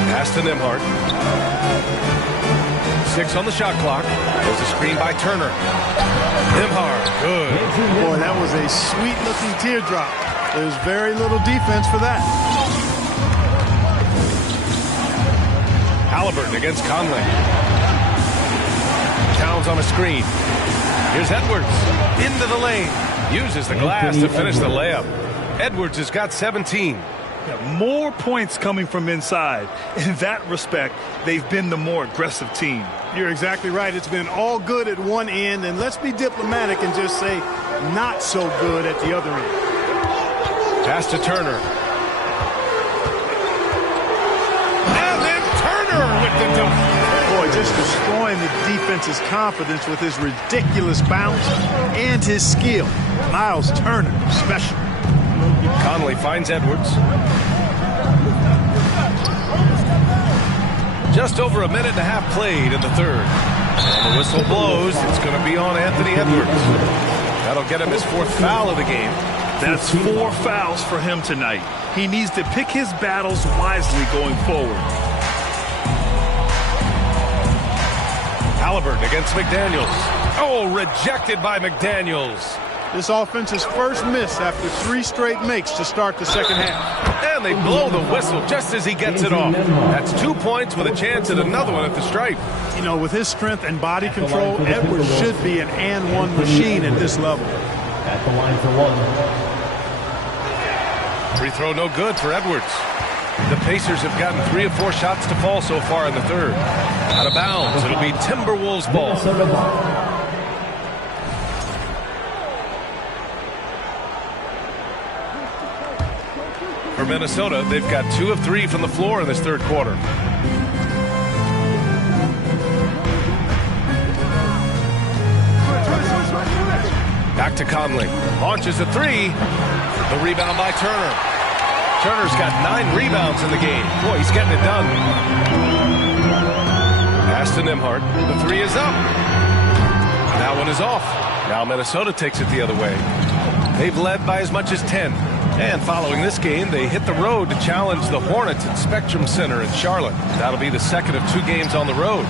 Pass to Nembhard. 6 on the shot clock. There's a screen by Turner. Nembhard, good. Boy, that was a sweet-looking teardrop. There's very little defense for that. Halliburton against Conley. Towns on a screen. Here's Edwards. Into the lane. Uses the glass to finish the layup. Edwards has got 17. More points coming from inside. In that respect, they've been the more aggressive team. You're exactly right. It's been all good at one end, and let's be diplomatic and just say not so good at the other end. Pass to Turner. And then Turner with the dunk. Boy, just destroying the defense's confidence with his ridiculous bounce and his skill. Miles Turner, special. Conley finds Edwards. Just over a minute and a half played in the third. And the whistle blows. It's going to be on Anthony Edwards. That'll get him his 4th foul of the game. That's 4 fouls for him tonight. He needs to pick his battles wisely going forward. Halliburton against McDaniels. Oh, rejected by McDaniels. This offense's first miss after 3 straight makes to start the second half. And they blow the whistle just as he gets it off. That's 2 points with a chance at another one at the stripe. You know, with his strength and body control, Edwards should be an and-one machine at this level. At the line for 1. Free throw no good for Edwards. The Pacers have gotten 3 or 4 shots to fall so far in the third. Out of bounds. It'll be Timberwolves ball. For Minnesota, they've got 2 of 3 from the floor in this third quarter. Back to Conley. Launches a 3. The rebound by Turner. Turner's got 9 rebounds in the game. Boy, he's getting it done. Pass to Nembhard. The 3 is up. That one is off. Now Minnesota takes it the other way. They've led by as much as 10. And following this game, they hit the road to challenge the Hornets at Spectrum Center in Charlotte. That'll be the second of 2 games on the road.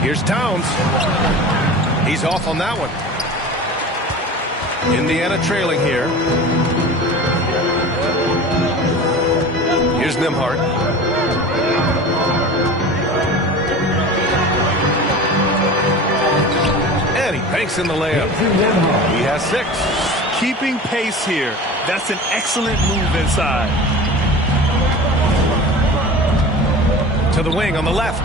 Here's Towns. He's off on that one. Indiana trailing here. Here's Nembhard. And he banks in the layup. He has 6. keeping pace here. That's an excellent move inside. To the wing on the left.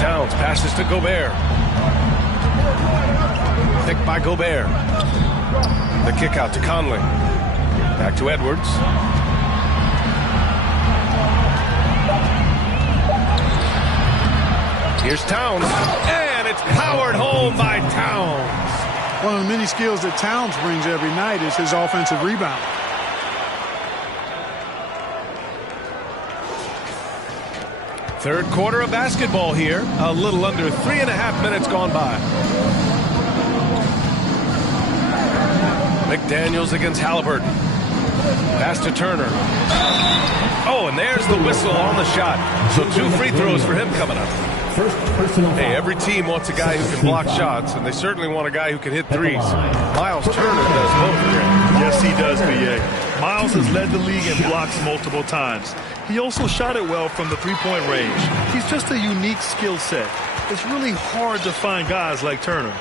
Towns passes to Gobert. Picked by Gobert. The kick out to Conley. Back to Edwards. Here's Towns. And it's powered home by Towns. One of the many skills that Towns brings every night is his offensive rebound. Third quarter of basketball here. A little under 3.5 minutes gone by. McDaniels against Halliburton. Pass to Turner. Oh, and there's the whistle on the shot. So 2 free throws for him coming up. Hey, every team wants a guy who can block shots, and they certainly want a guy who can hit threes. Miles Turner does both here. Yes, he does, B.A. Miles has led the league in blocks multiple times. He also shot it well from the three-point range. He's just a unique skill set. It's really hard to find guys like Turner.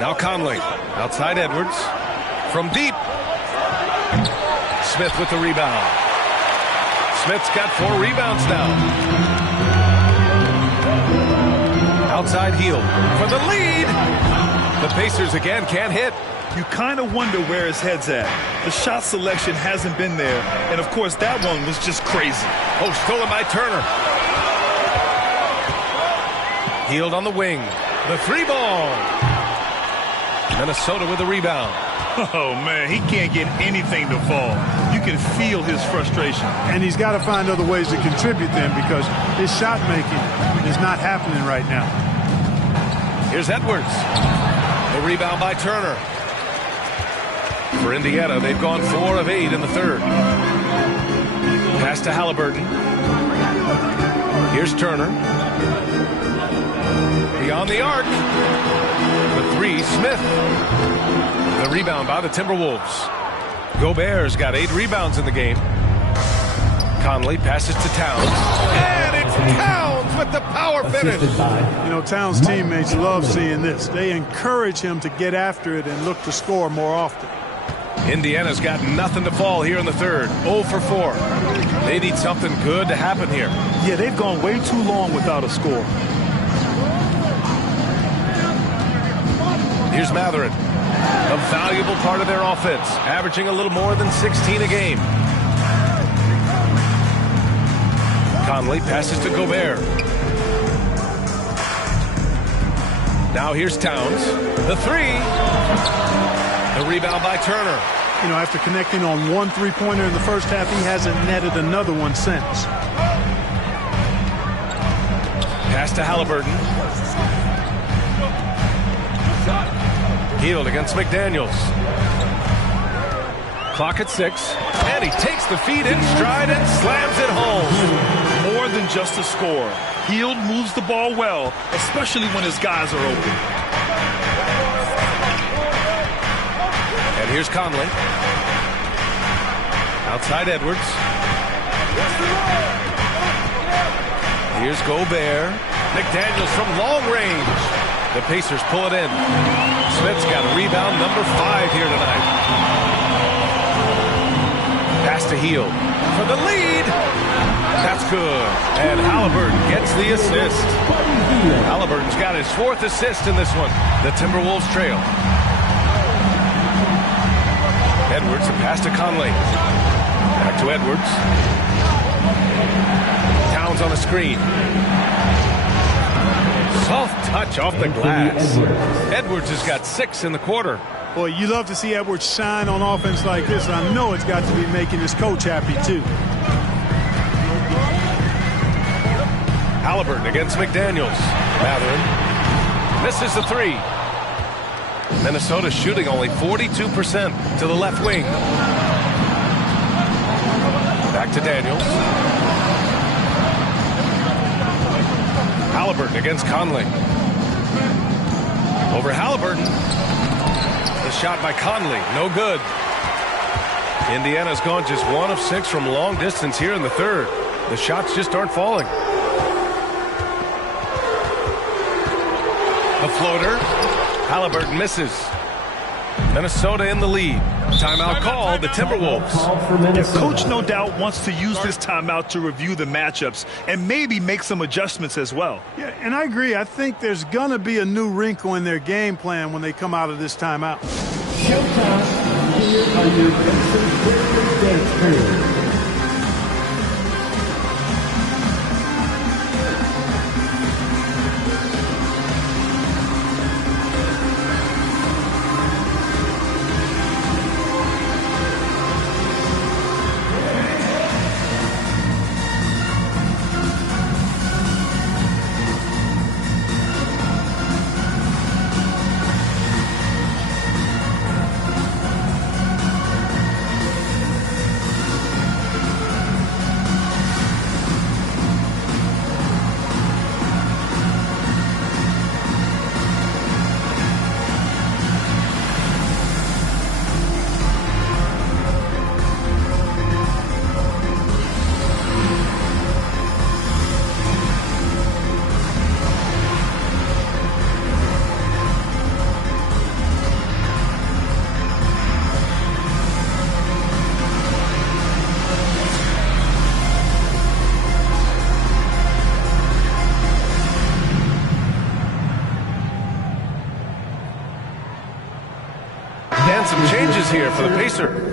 Now Conley, outside Edwards. From deep. Smith with the rebound. Smith's got 4 rebounds now. Outside Hield for the lead. The Pacers again can't hit. You kind of wonder where his head's at. The shot selection hasn't been there. And, of course, that one was just crazy. Oh, stolen by Turner. Hield on the wing. The 3-ball. Minnesota with the rebound. Oh, man, he can't get anything to fall. You can feel his frustration. And he's got to find other ways to contribute then because his shot making is not happening right now. Here's Edwards. The rebound by Turner. For Indiana, they've gone 4 of 8 in the third. Pass to Halliburton. Here's Turner. Beyond the arc. The 3, Smith. The rebound by the Timberwolves. Gobert's got 8 rebounds in the game. Conley passes to Towns. And it's Towns with the power finish. You know, Towns' teammates love seeing this. They encourage him to get after it and look to score more often. Indiana's got nothing to fall here in the third. 0 for 4. They need something good to happen here. Yeah, they've gone way too long without a score. Here's Mathurin. A valuable part of their offense, averaging a little more than 16 a game. Conley passes to Gobert. Now here's Towns. The 3. The rebound by Turner. You know, after connecting on 1 3-pointer in the first half, he hasn't netted another one since. Pass to Halliburton. Hield against McDaniels. Clock at 6. And he takes the feed in stride and slams it home. More than just a score. Hield moves the ball well, especially when his guys are open. And here's Conley. Outside Edwards. Here's Gobert. McDaniels from long range. The Pacers pull it in. Smith's got rebound number 5 here tonight. Pass to Hield for the lead. That's good. And Halliburton gets the assist. Halliburton's got his 4th assist in this one. The Timberwolves trail. Edwards, the pass to Conley. Back to Edwards. Towns on the screen. Soft touch off the glass. Edwards has got 6 in the quarter. Boy, you love to see Edwards shine on offense like this. I know it's got to be making his coach happy, too. Halliburton against McDaniels. Mathurin misses the 3. Minnesota shooting only 42% to the left wing. Back to Daniels. Halliburton against Conley. Over Halliburton. The shot by Conley, no good. Indiana's gone just 1 of 6 from long distance here in the third. The shots just aren't falling. The floater. Halliburton misses. Minnesota in the lead. Timeout called, the Timberwolves. Coach no doubt wants to use this timeout to review the matchups and maybe make some adjustments as well. Yeah, and I agree. I think there's going to be a new wrinkle in their game plan when they come out of this timeout. Showtime. Here are your Pacers Breakfast Dance Crew. And some changes here for the Pacers.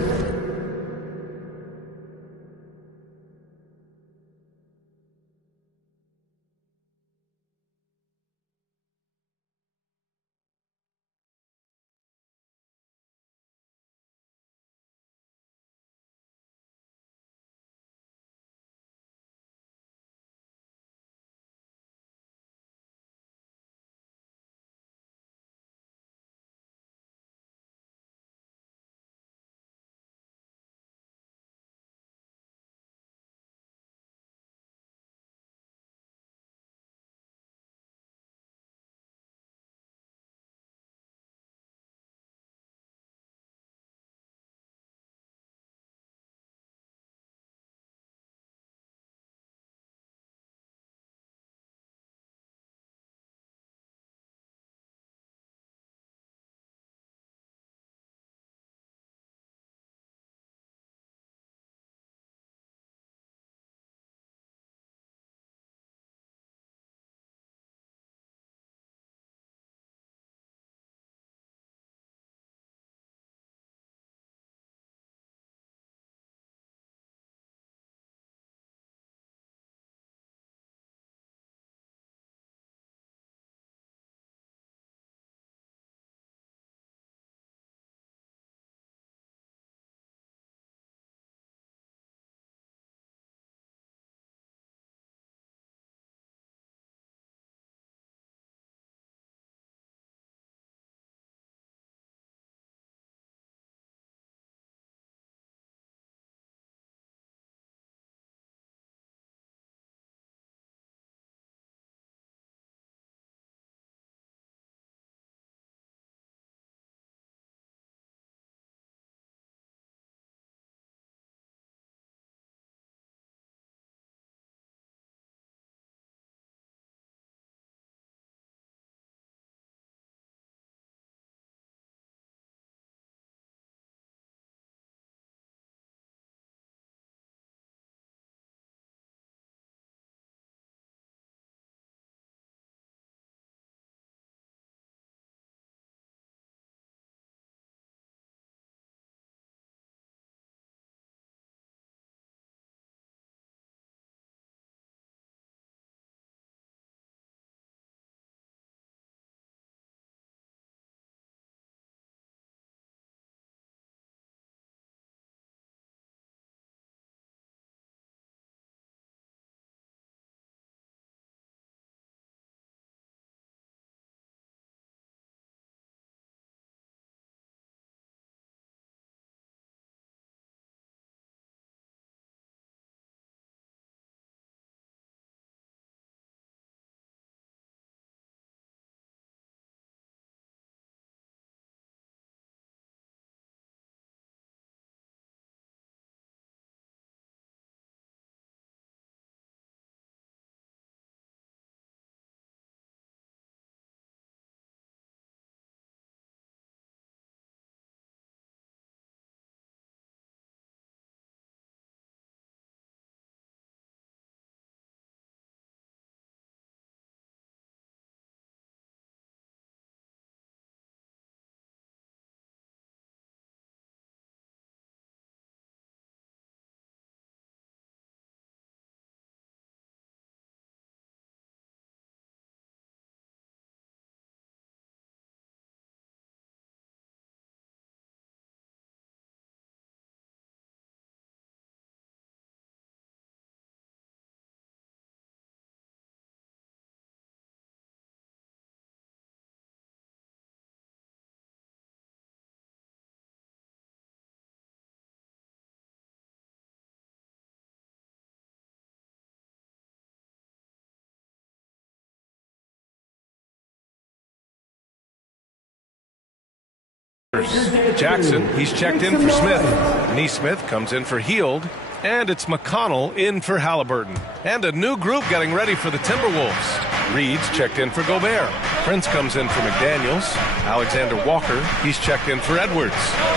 Jackson, he's checked in for Smith. Neesmith comes in for Heald. And it's McConnell in for Halliburton. And a new group getting ready for the Timberwolves. Reed's checked in for Gobert. Prince comes in for McDaniels. Alexander Walker, he's checked in for Edwards.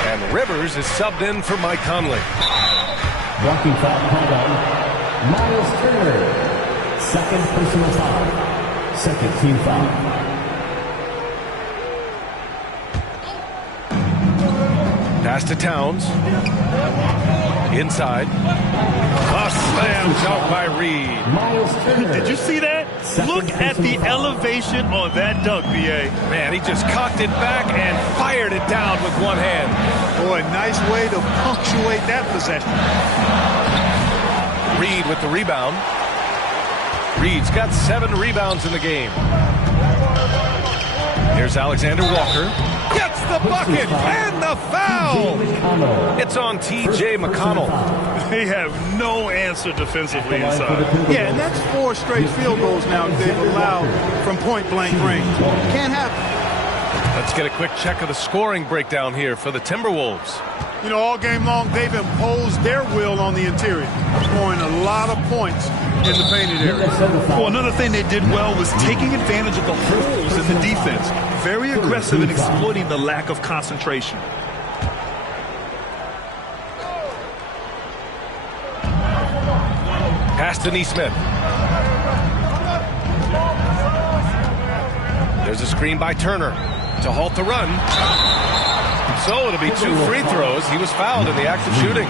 And Rivers is subbed in for Mike Conley. Walking foul called on Miles Turner. Second personal foul. Second team foul. Pass to Towns. Inside. A slam dunk by Reed. Did you see that? Look at the elevation on that dunk, B.A. Man, he just cocked it back and fired it down with one hand. Boy, nice way to punctuate that possession. Reed with the rebound. Reed's got 7 rebounds in the game. Here's Alexander Walker. Gets the bucket and the foul. It's on T.J. McConnell. They have no answer defensively inside. Yeah, and that's 4 straight field goals now they've allowed from point-blank range. Can't happen. Let's get a quick check of the scoring breakdown here for the Timberwolves. You know, all game long, they've imposed their will on the interior, scoring a lot of points in the painted area. Well, another thing they did well was taking advantage of the holes in the defense. Very aggressive in exploiting the lack of concentration. Pass to Neesmith. There's a screen by Turner to halt the run. So it'll be 2 free throws. He was fouled in the act of shooting.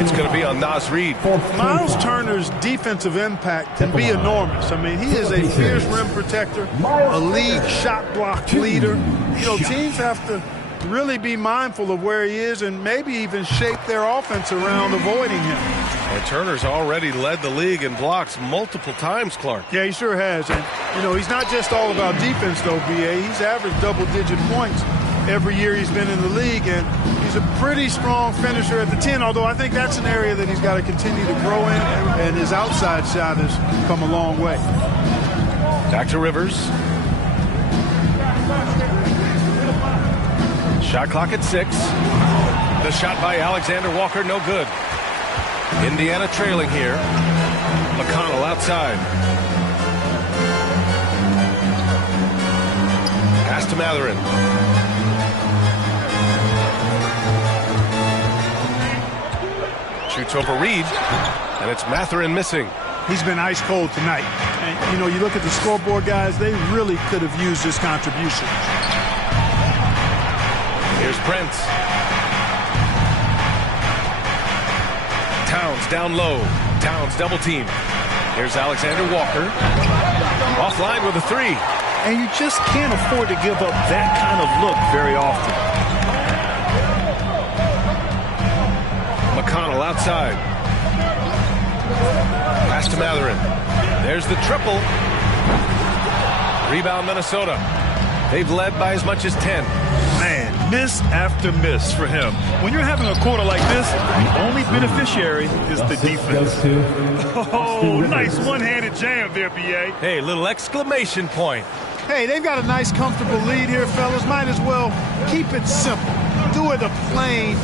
It's going to be on Naz Reid. Miles Turner's defensive impact can be enormous. I mean, he is a fierce rim protector, a league shot block leader. You know, teams have to really be mindful of where he is and maybe even shape their offense around avoiding him. And Turner's already led the league in blocks multiple times, Clark. Yeah, he sure has. And, you know, he's not just all about defense, though, B.A. He's averaged double-digit points every year he's been in the league, and he's a pretty strong finisher at the 10, although I think that's an area that he's got to continue to grow in, and his outside shot has come a long way. Back to Rivers. Shot clock at 6. The shot by Alexander Walker, no good. Indiana trailing here. McConnell outside. Pass to Mathurin. Shoots over Reed, and it's Mathurin missing. He's been ice cold tonight. And, you know, you look at the scoreboard, guys, they really could have used this contribution. Here's Prince. Towns down low. Towns double team. Here's Alexander Walker. Offline with a 3. And you just can't afford to give up that kind of look very often. McConnell outside. Pass to Mathurin. There's the triple. Rebound Minnesota. They've led by as much as 10. Man, miss after miss for him. When you're having a quarter like this, the only beneficiary is the defense. Oh, nice one-handed jam there, B.A. Hey, little exclamation point. Hey, they've got a nice, comfortable lead here, fellas. Might as well keep it simple. Do it a plain,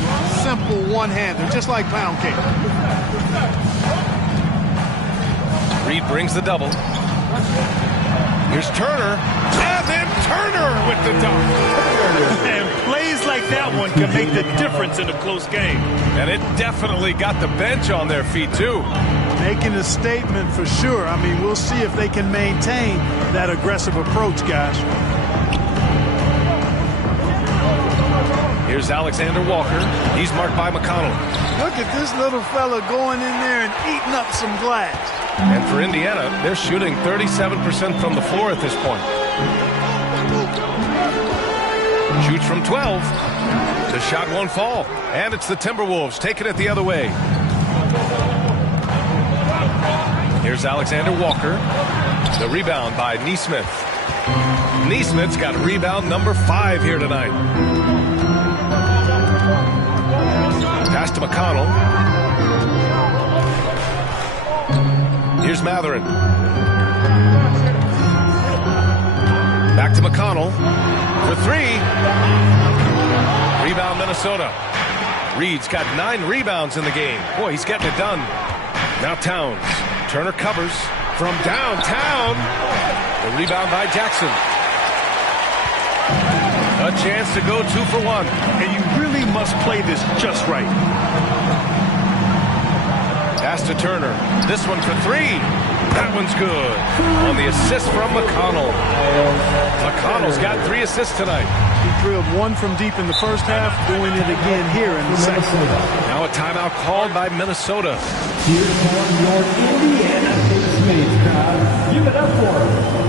simple one-hander, just like pound cake. Reed brings the double. Here's Turner. And then Turner with the dunk. And plays like that one can make the difference in a close game. And it definitely got the bench on their feet, too. Making a statement for sure. I mean, we'll see if they can maintain that aggressive approach, guys. Here's Alexander Walker. He's marked by McConnell. Look at this little fella going in there and eating up some glass. And for Indiana, they're shooting 37% from the floor at this point. Shoots from 12. The shot won't fall. And it's the Timberwolves taking it the other way. Here's Alexander Walker. The rebound by Neesmith. Neesmith's got rebound number 5 here tonight. Pass to McConnell. Here's Mathurin. Back to McConnell for 3. Minnesota. Reed's got 9 rebounds in the game. Boy, he's getting it done. Now Towns. Turner covers from downtown. The rebound by Jackson. A chance to go 2 for 1. And you really must play this just right. Pass to Turner. This one for 3. That one's good. On the assist from McConnell. McConnell's got 3 assists tonight. He drilled 1 from deep in the first half, doing it again here in the second. Now a timeout called by Minnesota. Here comes your Indiana Pacers crowd. Give it up for them.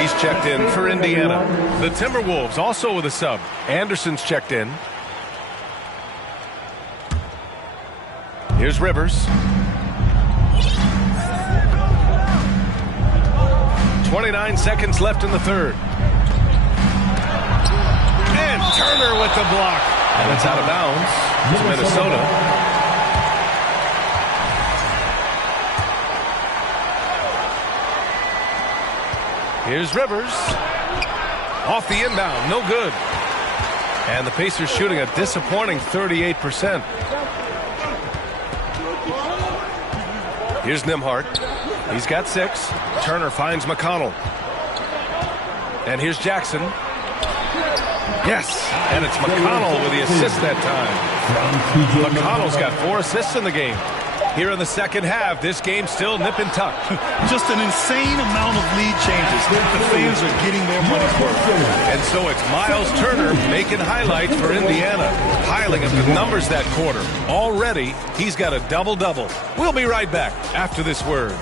He's checked in for Indiana. The Timberwolves also with a sub. Anderson's checked in. Here's Rivers. 29 seconds left in the third. And Turner with the block. And it's out of bounds to Minnesota. Here's Rivers. Off the inbound, no good. And the Pacers shooting a disappointing 38%. Here's Nembhard. He's got 6. Turner finds McConnell. And here's Jackson. Yes, and it's McConnell with the assist that time. McConnell's got 4 assists in the game. Here in the second half, this game still nip and tuck. Just an insane amount of lead changes. The fans are getting their money's worth. And so it's Miles Turner making highlights for Indiana, piling up the numbers that quarter. Already, he's got a double-double. We'll be right back after this word.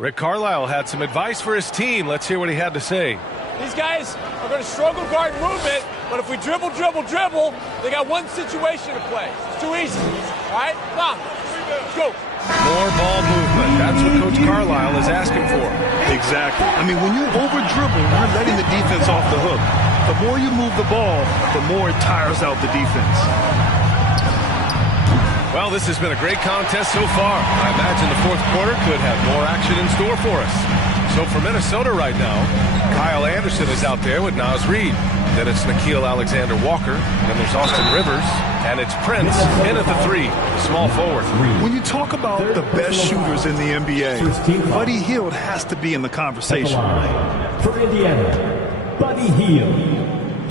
Rick Carlisle had some advice for his team. Let's hear what he had to say. These guys are going to struggle guard movement, but if we dribble, they got one situation to play. It's too easy. All right? Come on. Let's go. More ball movement. That's what Coach Carlisle is asking for. Exactly. I mean, when you over-dribble, you're letting the defense off the hook. The more you move the ball, the more it tires out the defense. Well, this has been a great contest so far. I imagine the fourth quarter could have more action in store for us. So for Minnesota right now, Kyle Anderson is out there with Naz Reid. Then it's Nickeil Alexander-Walker. Then there's Austin Rivers. And it's Prince in at the 3, small forward. When you talk about the best shooters in the NBA, Buddy Hield has to be in the conversation. For Indiana, Buddy Hield,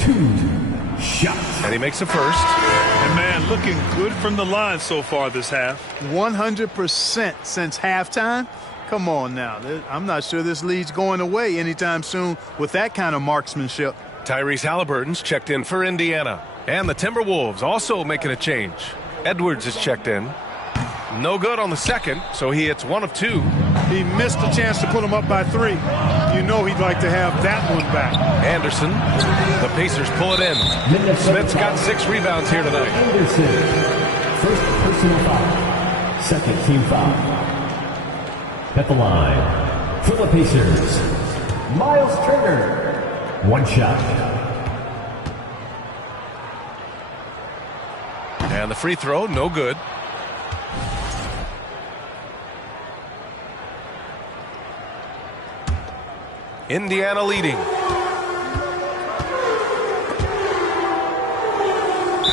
2 shots. And he makes the first. And man, looking good from the line so far this half. 100% since halftime. Come on now. I'm not sure this lead's going away anytime soon with that kind of marksmanship. Tyrese Halliburton's checked in for Indiana. And the Timberwolves also making a change. Edwards is checked in. No good on the second, so he hits 1 of 2. He missed a chance to put him up by 3. You know he'd like to have that one back. Anderson. The Pacers pull it in. Smith's got 6 rebounds here tonight. Anderson, first personal foul. Second team foul. At the line, for the Pacers, Miles Turner. 1 shot. And the free throw, no good. Indiana leading.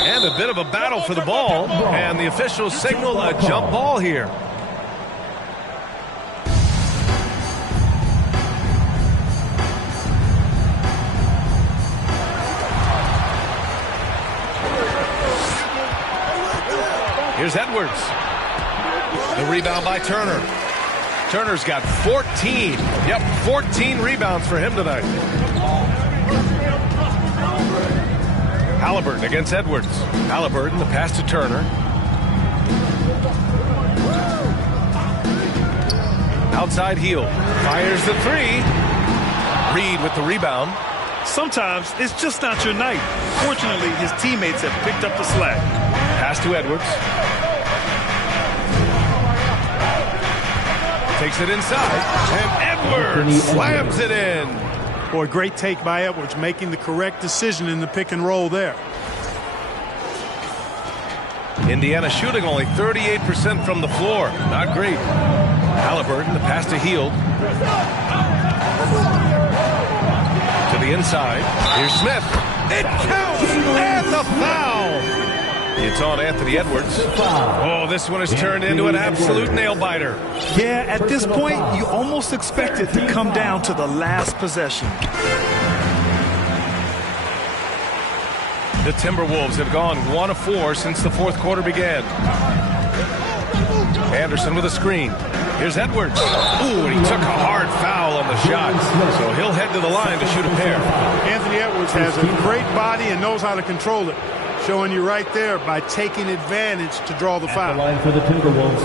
And a bit of a battle for the ball. And the officials signal a jump ball here. Here's Edwards. The rebound by Turner. Turner's got 14. Yep, 14 rebounds for him tonight. Halliburton against Edwards. Halliburton, the pass to Turner. Outside heel. Fires the three. Reed with the rebound. Sometimes it's just not your night. Fortunately, his teammates have picked up the slack. Pass to Edwards. Takes it inside. And Edwards slams it in. Boy, great take by Edwards, making the correct decision in the pick and roll there. Indiana shooting only 38% from the floor. Not great. Halliburton, the pass to Hield. To the inside. Here's Smith. It counts! And the foul! It's on Anthony Edwards. Oh, this one has turned into an absolute nail-biter. Yeah, at this point, you almost expect it to come down to the last possession. The Timberwolves have gone 1 of 4 since the fourth quarter began. Anderson with a screen. Here's Edwards. Ooh, and he took a hard foul on the shot. So he'll head to the line to shoot a pair. Anthony Edwards has a great body and knows how to control it. Showing you right there by taking advantage to draw the foul. At the line for the Timberwolves,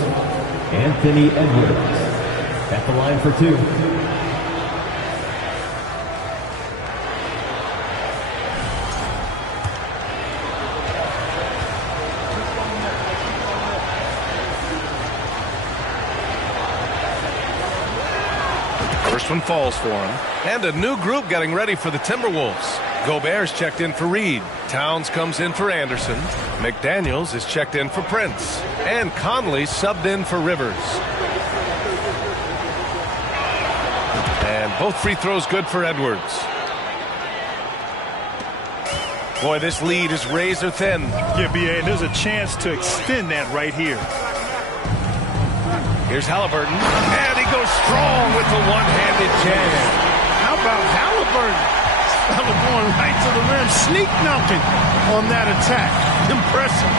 Anthony Edwards. At the line for 2. First one falls for him. And a new group getting ready for the Timberwolves. Gobert's checked in for Reed. Towns comes in for Anderson. McDaniels is checked in for Prince. And Conley subbed in for Rivers. And both free throws good for Edwards. Boy, this lead is razor thin. Yeah, B.A., and there's a chance to extend that right here. Here's Halliburton. And he goes strong with the one-handed jam. How about Halliburton? Going right to the rim, sneak dunking on that attack. Impressive.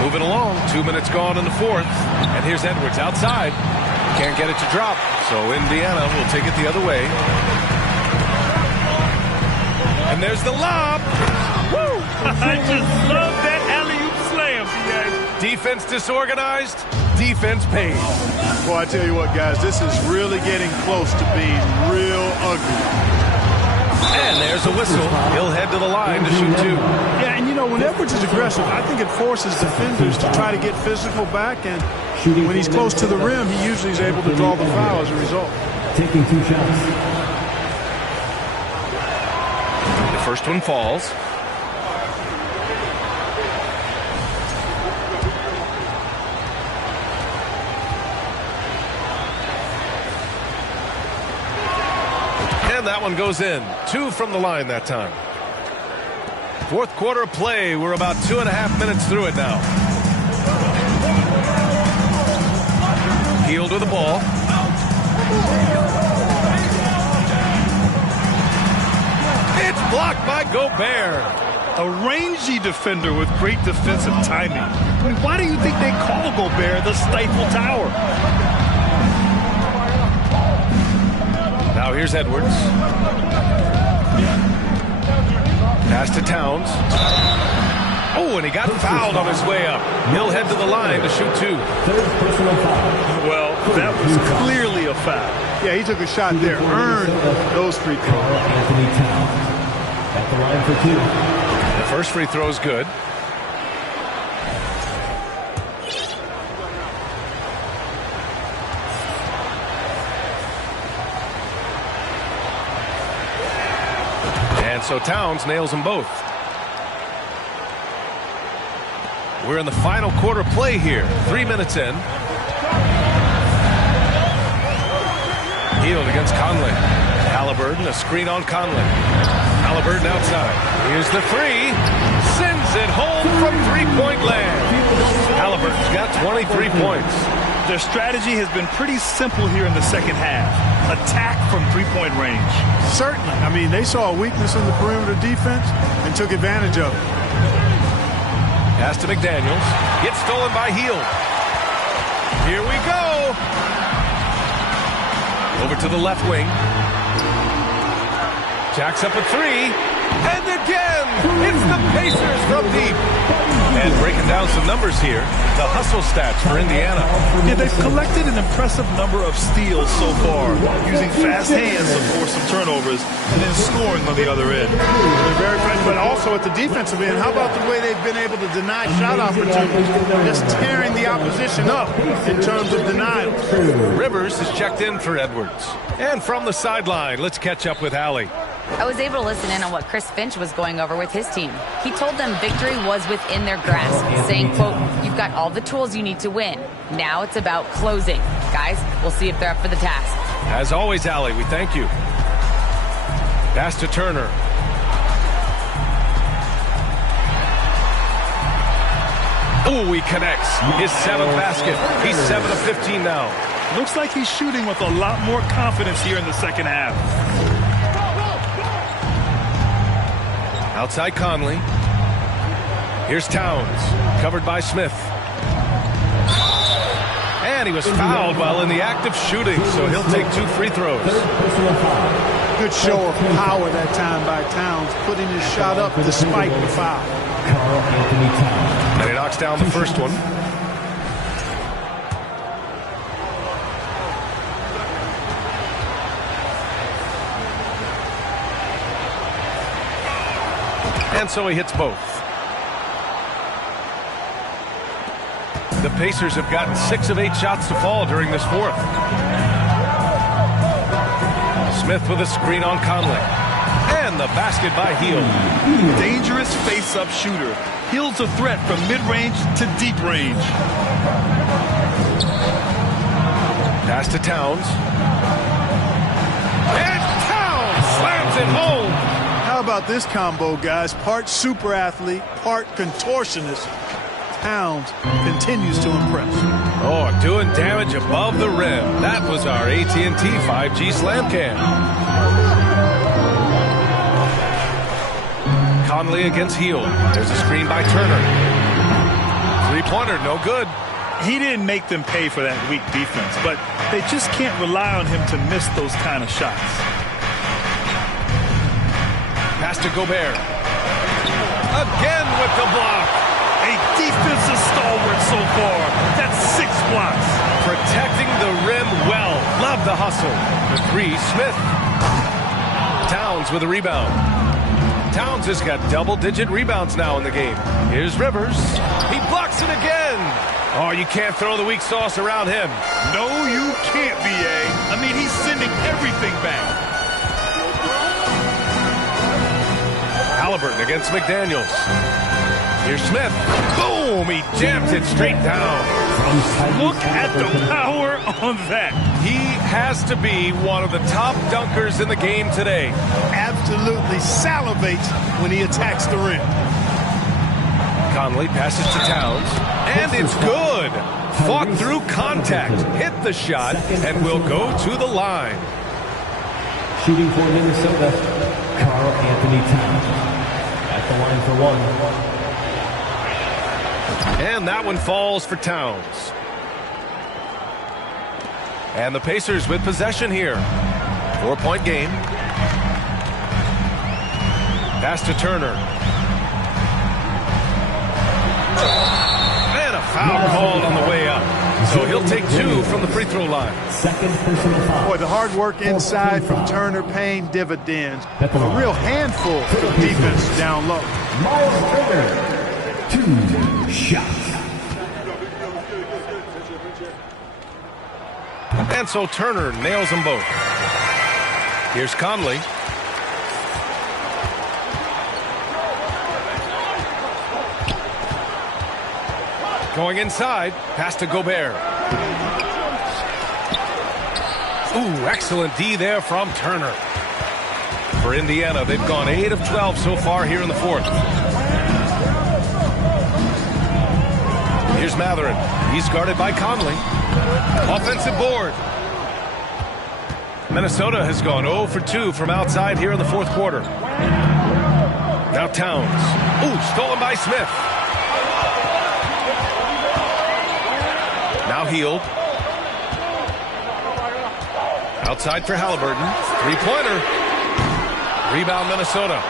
Moving along, 2 minutes gone in the fourth. And here's Edwards outside. Can't get it to drop, so Indiana will take it the other way. And there's the lob. Woo! I just love that alley-oop slam, B.A. Defense disorganized, defense paid. Well, I tell you what, guys, this is really getting close to being real ugly. And there's a whistle. He'll head to the line to shoot 2. Yeah, and you know, when Edwards is aggressive, I think it forces defenders to try to get physical back, and when he's close to the rim, he usually is able to draw the foul as a result. Taking 2 shots. The first one falls. And that one goes in. 2 from the line that time. Fourth quarter of play. We're about 2.5 minutes through it now. Hield with the ball. It's blocked by Gobert. A rangy defender with great defensive timing. I mean, why do you think they call Gobert the Stifle Tower? Now here's Edwards. Pass to Towns. Oh, and he got fouled on his way up. He'll head to the line to shoot 2. Third personal foul. Well, that was clearly a foul. Yeah, he took a shot there, earned those free throws. Anthony Towns. At the line for 2. The first free throw is good. And so Towns nails them both. We're in the final quarter play here. 3 minutes in. Hield against Conley. Halliburton, a screen on Conley. Halliburton outside. Here's the three. Sends it home from three-point land. Halliburton's got 23 points. Their strategy has been pretty simple here in the second half. Attack from three-point range. Certainly. I mean, they saw a weakness in the perimeter defense and took advantage of it. Pass to McDaniels. Gets stolen by Hield. Here we go. Over to the left wing. Jacks up a three. And again, it's the Pacers from deep. And breaking down some numbers here, the hustle stats for Indiana. Yeah, they've collected an impressive number of steals so far, using fast hands to force some turnovers and then scoring on the other end. They're very fast, but also at the defensive end, how about the way they've been able to deny shot opportunities, just tearing the opposition up in terms of denials. Rivers is checked in for Edwards. And from the sideline, let's catch up with Allie. I was able to listen in on what Chris Finch was going over with his team. He told them victory was within their grasp, saying, quote, "You've got all the tools you need to win. Now it's about closing. Guys, we'll see if they're up for the task." As always, Allie, we thank you. Pass to Turner. Oh, he connects. His seventh basket. He's 7 of 15 now. Looks like he's shooting with a lot more confidence here in the second half. Outside Conley. Here's Towns, covered by Smith. And he was fouled while in the act of shooting, so he'll take 2 free throws. Good show of power that time by Towns, putting his shot up despite the foul. And he knocks down the first one. And so he hits both. The Pacers have gotten 6 of 8 shots to fall during this fourth. Smith with a screen on Conley. And the basket by Hield. Dangerous face-up shooter. Hield's a threat from mid-range to deep range. Pass to Towns. And Towns slams it home. How about this combo, guys? Part super athlete, part contortionist. Towns continues to impress. Oh, doing damage above the rim. That was our AT&T 5G Slam Cam. Conley against Hield. There's a screen by Turner. Three-pointer, no good. He didn't make them pay for that weak defense, but they just can't rely on him to miss those kind of shots. Pass to Gobert. Again with the block. A defensive stalwart so far. That's 6 blocks. Protecting the rim well. Love the hustle. The three, Smith. Towns with a rebound. Towns has got double-digit rebounds now in the game. Here's Rivers. He blocks it again. Oh, you can't throw the weak sauce around him. No, you can't, B.A. I mean, he's sending everything back. Halliburton against McDaniels. Here's Smith. Boom! He jams it straight down. Look at the power on that. He has to be one of the top dunkers in the game today. Absolutely salivates when he attacks the rim. Conley passes to Towns. And it's good. Fought through contact. Hit the shot and will go to the line. Shooting for Minnesota, Karl Anthony Towns. At the line for one. And that one falls for Towns. And the Pacers with possession here. 4-point game. Pass to Turner. And a foul called on the way up. So he'll take 2 from the free throw line. Second personal foul. Boy, the hard work inside from Turner paying dividends. A real handful for the defense down low. Miles Turner. 2 shots. And so Turner nails them both. Here's Conley. Going inside, pass to Gobert. Ooh, excellent D there from Turner. For Indiana, they've gone 8 of 12 so far here in the fourth. Here's Mathurin. He's guarded by Conley. Offensive board. Minnesota has gone 0 for 2 from outside here in the fourth quarter. Now Towns. Ooh, stolen by Smith. Now Hield. Outside for Halliburton. Three-pointer. Rebound Minnesota.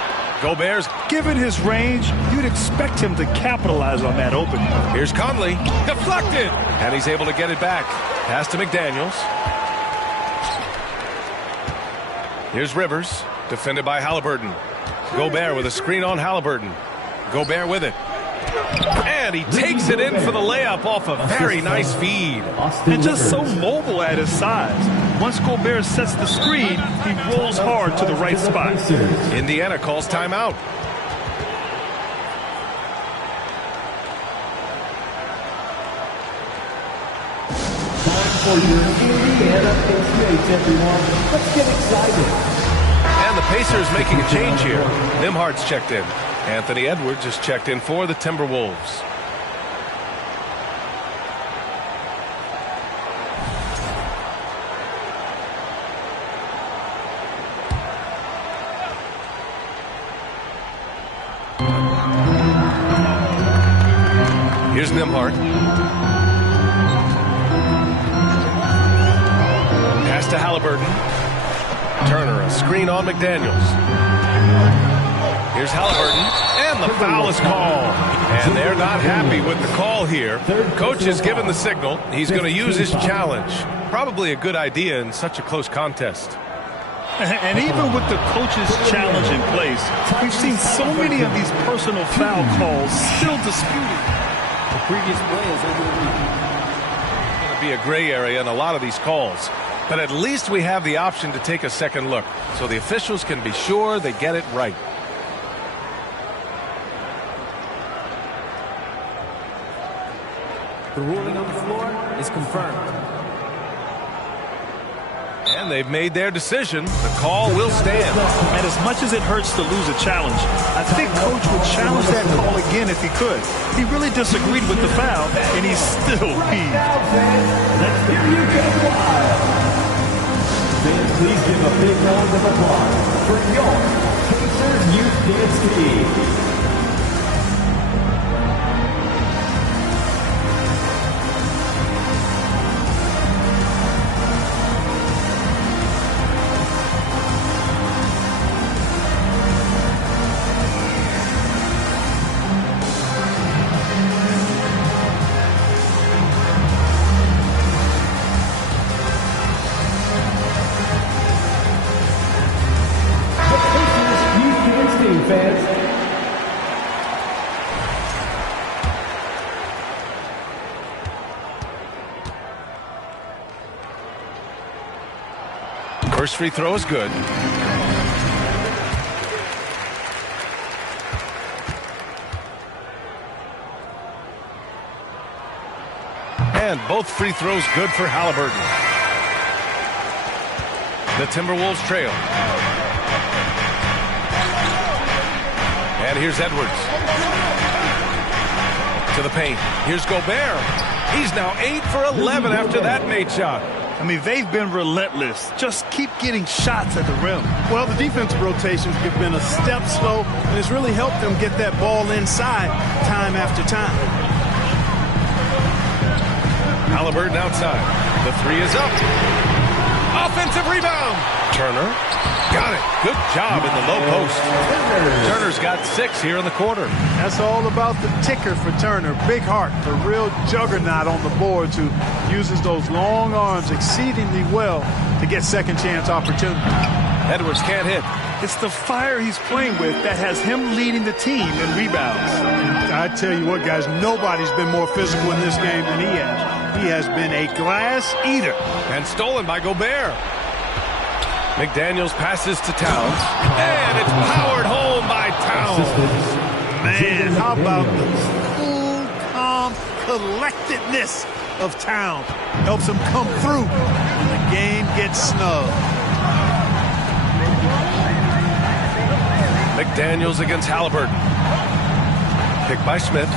Gobert's. Given his range, you'd expect him to capitalize on that opening. Here's Conley. Deflected. And he's able to get it back. Pass to McDaniels. Here's Rivers. Defended by Halliburton. Gobert with a screen on Halliburton. Gobert with it. And he takes it in for the layup off a very nice feed. And just so mobile at his size. Once Gobert sets the screen, he rolls hard to the right spot. Indiana calls timeout. Time for your Indiana Pacers, everyone. Let's get excited. And the Pacers making a change here. Nimhard's checked in. Anthony Edwards is checked in for the Timberwolves. Here's Nimhard. Pass to Halliburton. Turner, a screen on McDaniels. Here's Halliburton, and the foul is called. And they're not happy with the call here. Coach has given the signal. He's going to use his challenge. Probably a good idea in such a close contest. And even with the coach's challenge in place, we've seen so many of these personal foul calls still disputed. The previous play is under the lead. It's going to be a gray area in a lot of these calls. But at least we have the option to take a second look, so the officials can be sure they get it right. The ruling on the floor is confirmed. And they've made their decision. The call will stand. And as much as it hurts to lose a challenge, I think Coach would challenge that call again if he could. He really disagreed with the foul, and he's still peeved. Let's hear you get wild. Fans, please give a big round of applause for your Pacers Youth Dance Team. Fans. First free throw is good. And both free throws good for Halliburton. The Timberwolves trail. And here's Edwards. To the paint. Here's Gobert. He's now 8 for 11 after that made shot. I mean, they've been relentless. Just keep getting shots at the rim. Well, the defensive rotations have been a step slow, and it's really helped them get that ball inside time after time. Halliburton outside. The three is up. Offensive rebound. Turner. Got it. Good job in the low post. Turner's got 6 here in the quarter. That's all about the ticker for Turner. Big heart, a real juggernaut on the boards who uses those long arms exceedingly well to get second chance opportunities. Edwards can't hit. It's the fire he's playing with that has him leading the team in rebounds. I tell you what, guys, nobody's been more physical in this game than he has. He has been a glass eater. And stolen by Gobert. McDaniels passes to Towns. And it's powered home by Towns. Man, how about the cool, calm collectedness of Towns. Helps him come through when the game gets snug. McDaniels against Halliburton. Picked by Smith.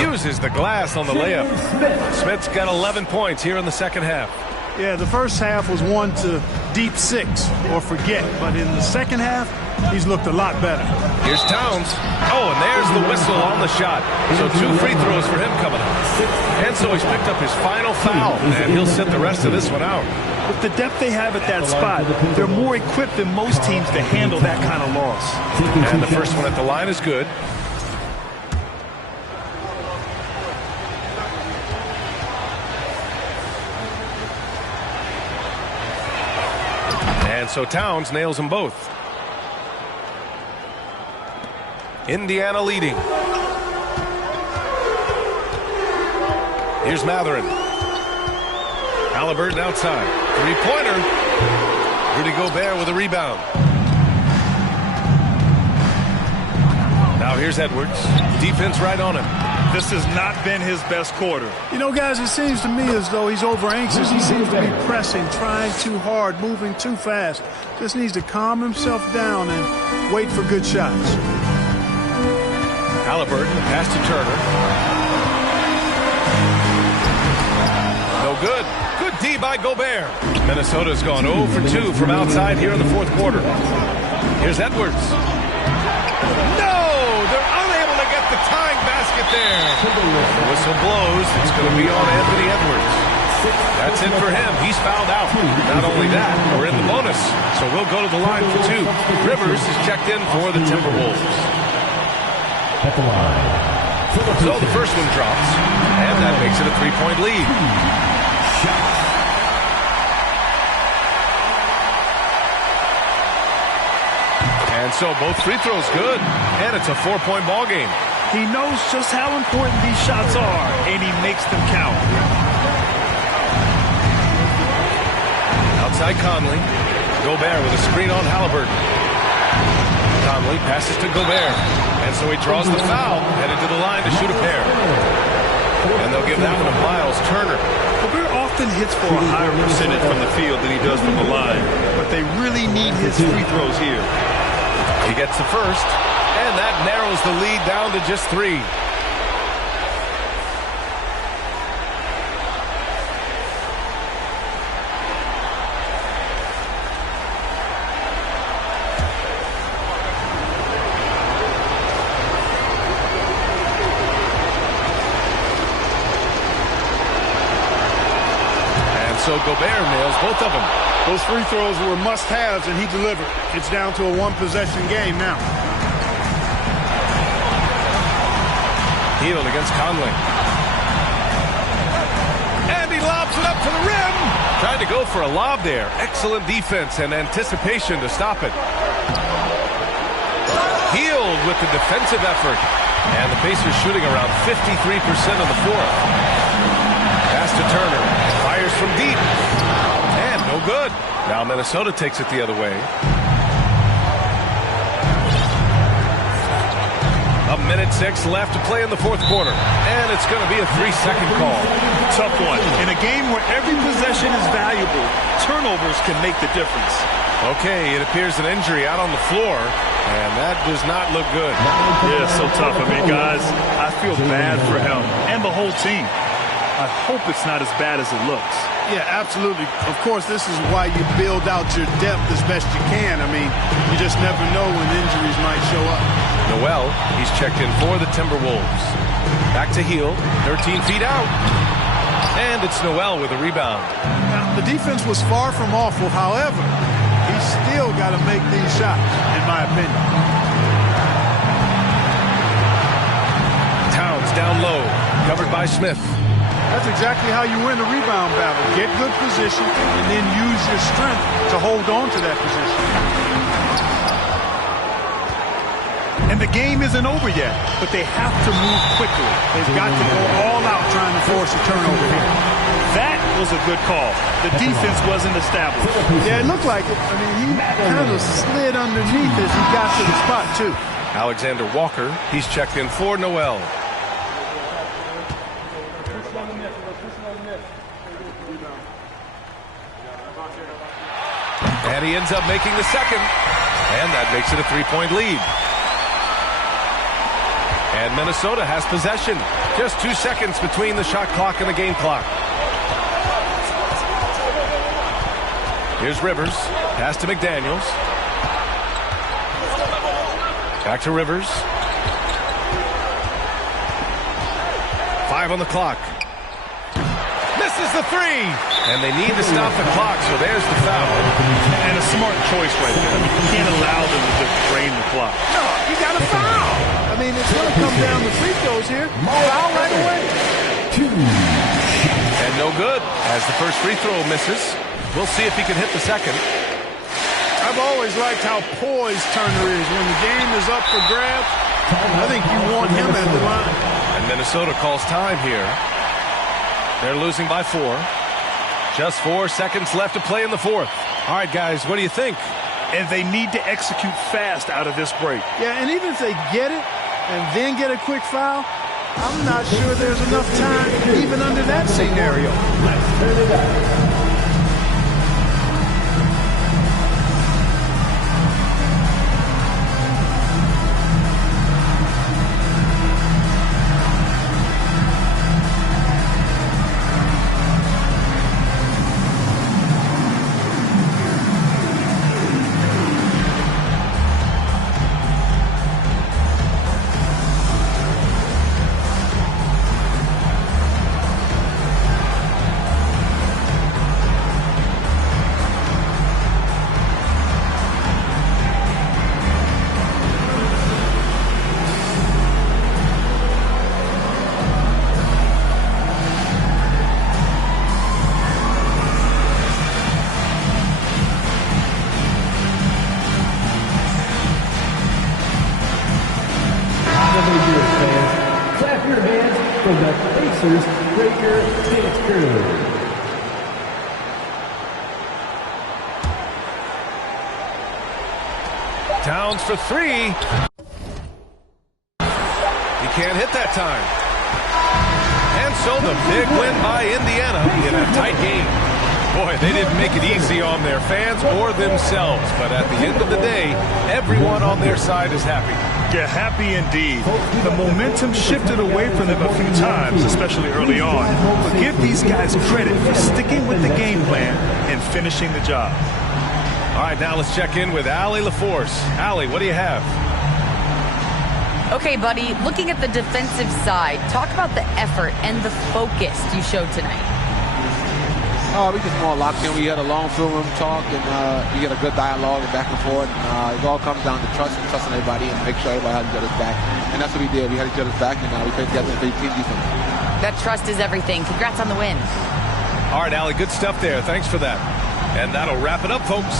Uses the glass on the layup. Smith's got 11 points here in the second half. Yeah, the first half was one to deep six or forget. But in the second half, he's looked a lot better. Here's Towns. Oh, and there's the whistle on the shot. So 2 free throws for him coming up. And so he's picked up his final foul, and he'll sit the rest of this one out. With the depth they have at that spot, they're more equipped than most teams to handle that kind of loss. And the first one at the line is good. And so Towns nails them both. Indiana leading. Here's Mathurin. Halliburton outside. Three-pointer. Rudy Gobert with a rebound. Now here's Edwards. Defense right on him. This has not been his best quarter. You know, guys, it seems to me as though he's over anxious. He seems to be pressing, trying too hard, moving too fast. Just needs to calm himself down and wait for good shots. Halliburton, pass to Turner. No good. Good D by Gobert. Minnesota's gone 0 for 2 from outside here in the fourth quarter. Here's Edwards. No! They're unable to get the tying basket there. The whistle blows. It's going to be on Anthony Edwards. That's it for him. He's fouled out. Not only that, we're in the bonus. So we'll go to the line for 2. Rivers is checked in for the Timberwolves. At the line. So the first one drops, and that makes it a 3-point lead. And so both free throws good, and it's a 4-point ball game. He knows just how important these shots are, and he makes them count. Outside Conley. Gobert with a screen on Halliburton. Conley passes to Gobert. And so he draws the foul, headed to the line to shoot a pair. And they'll give that one to Miles Turner. Gobert often hits for a higher percentage from the field than he does from the line, but they really need his free throws here. He gets the first, and that narrows the lead down to just 3. So Gobert nails both of them. Those free throws were must-haves, and he delivered. It's down to a one-possession game now. Hield against Conley. And he lobs it up to the rim. Trying to go for a lob there. Excellent defense and anticipation to stop it. Hield with the defensive effort. And the Pacers shooting around 53% of the fourth. Pass to Turner. Fires from deep. And no good. Now Minnesota takes it the other way. A minute 6 left to play in the fourth quarter. And it's going to be a 3-second call. Tough one. In a game where every possession is valuable, turnovers can make the difference. Okay, it appears an injury out on the floor, and that does not look good. Yeah, so tough. I mean, guys, I feel bad for him and the whole team. I hope it's not as bad as it looks. Yeah, absolutely. Of course, this is why you build out your depth as best you can. I mean, you just never know when injuries might show up. Noel, he's checked in for the Timberwolves. Back to Hield, 13 feet out. And it's Noel with a rebound. Now, the defense was far from awful. However, he's still got to make these shots, in my opinion. Towns down low, covered by Smith. That's exactly how you win a rebound battle. Get good position and then use your strength to hold on to that position. And the game isn't over yet, but they have to move quickly. They've got to go all out trying to force a turnover here. That was a good call. The defense wasn't established. Yeah, it looked like it. I mean, he kind of slid underneath as he got to the spot, too. Alexander Walker, he's checked in for Noel. And he ends up making the second. And that makes it a 3-point lead. And Minnesota has possession. Just 2 seconds between the shot clock and the game clock. Here's Rivers. Pass to McDaniels. Back to Rivers. 5 on the clock. Misses the 3. And they need to stop the clock, so there's the foul. And a smart choice right there. You can't allow them to just drain the clock. No, you got to foul. I mean, it's going to come down to free throws here. Foul right away. 2. And no good, as the first free throw misses. We'll see if he can hit the second. I've always liked how poised Turner is. When the game is up for grabs, I think you want him at the line. And Minnesota calls time here. They're losing by 4. Just 4 seconds left to play in the fourth. All right, guys, what do you think? And they need to execute fast out of this break. Yeah, and even if they get it and then get a quick foul, I'm not sure there's enough time even under that scenario. Let's turn it up. Clap your hands from the Pacers Breaker Dance Crew. Towns for 3. He can't hit that time. And so the big win by Indiana in a tight game. Boy, they didn't make it easy on their fans or themselves. But at the end of the day, everyone on their side is happy. Yeah, happy indeed. The momentum shifted away from them a few times, especially early on. But give these guys credit for sticking with the game plan and finishing the job. All right, now let's check in with Allie LaForce. Allie, what do you have? Okay, buddy, looking at the defensive side, talk about the effort and the focus you showed tonight. We just more locked in. We had a long film room talk, and we had a good dialogue and back and forth. And, it all comes down to trust and trusting everybody and make sure everybody has each other's back. And that's what we did. We had each other's back, and we played together and played team defense. That trust is everything. Congrats on the win. All right, Allie, good stuff there. Thanks for that. And that'll wrap it up, folks.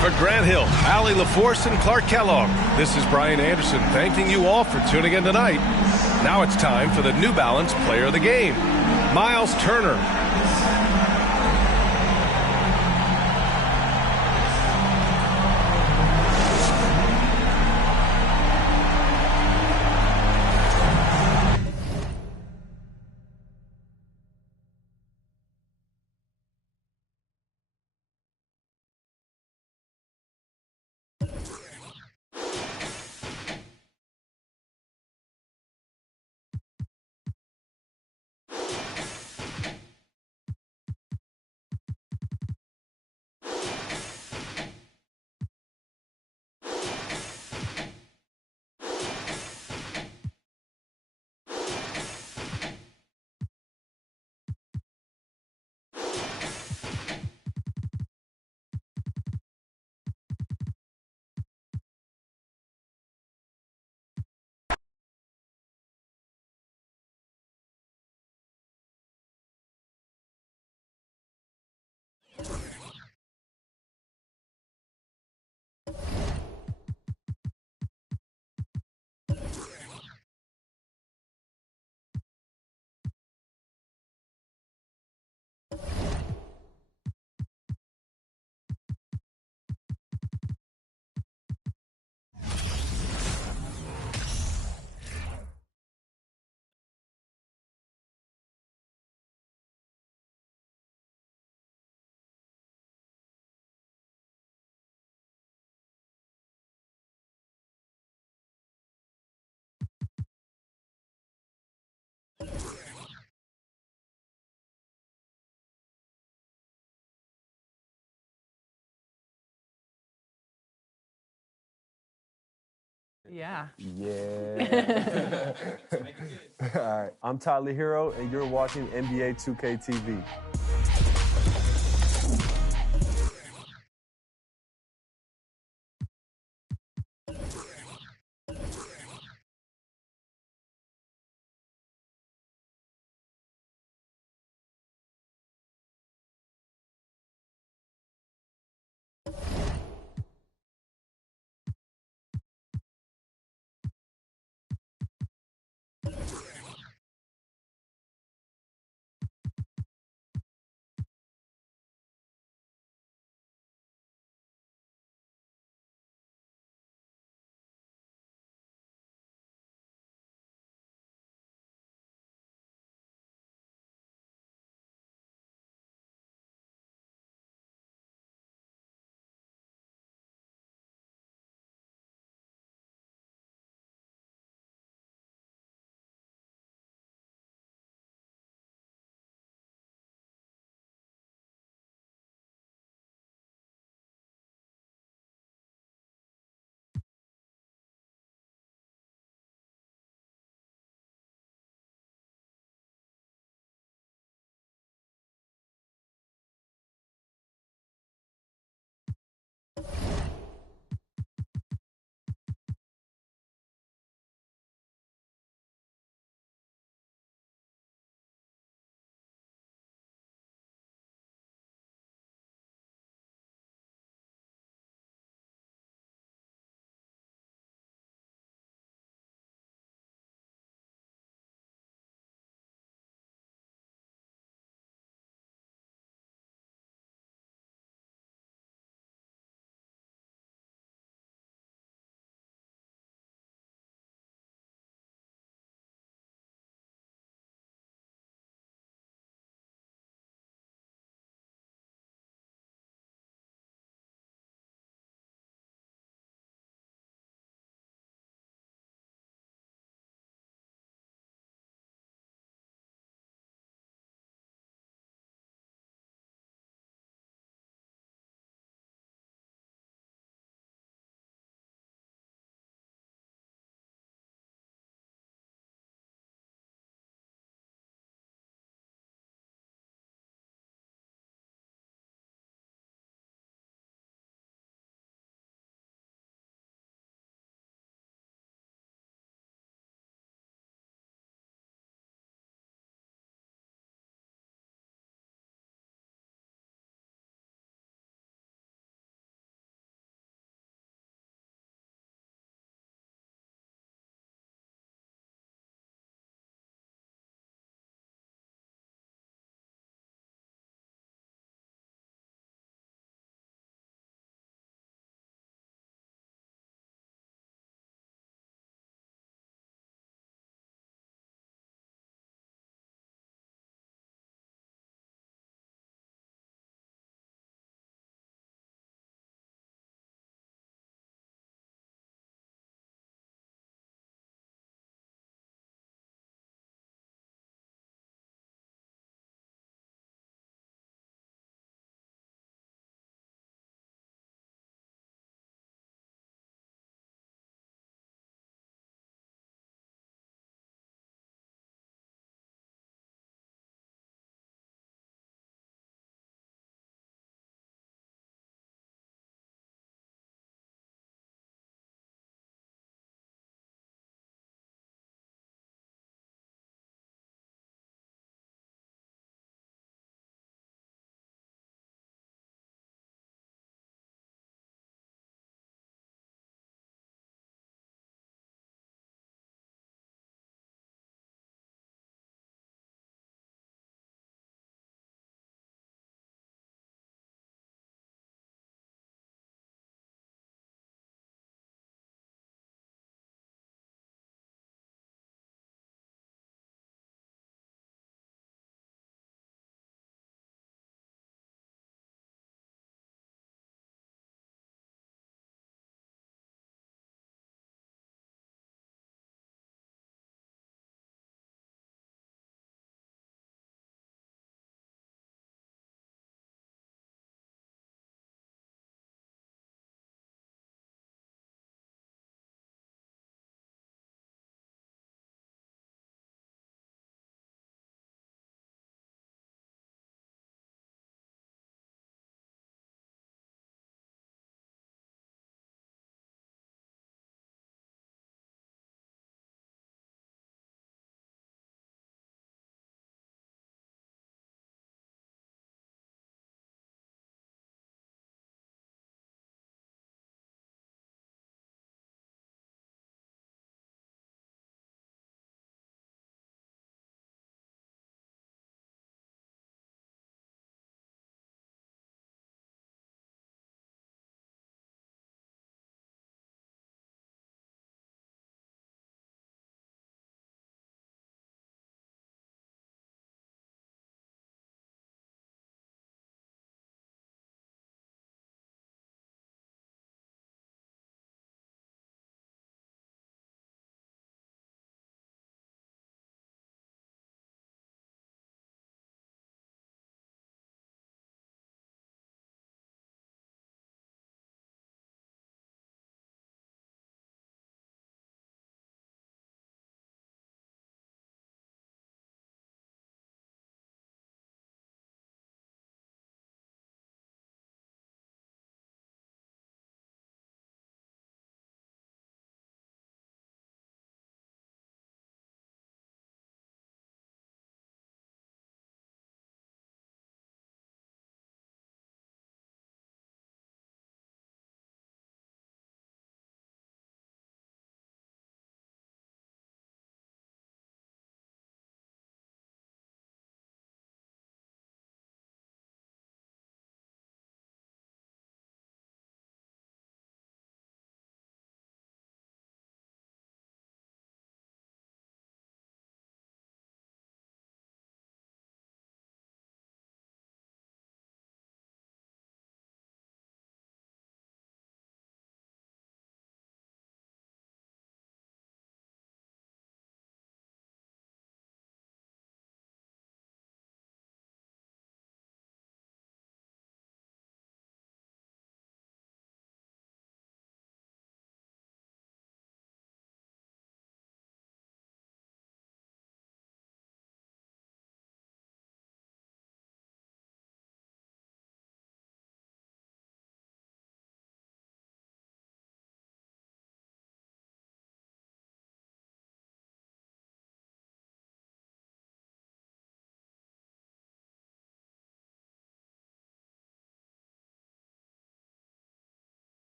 For Grant Hill, Allie LaForce, and Clark Kellogg, this is Brian Anderson thanking you all for tuning in tonight. Now it's time for the New Balance Player of the Game, Miles Turner. Yeah. Yeah. All right. I'm Tyler Hero, and you're watching NBA 2K TV.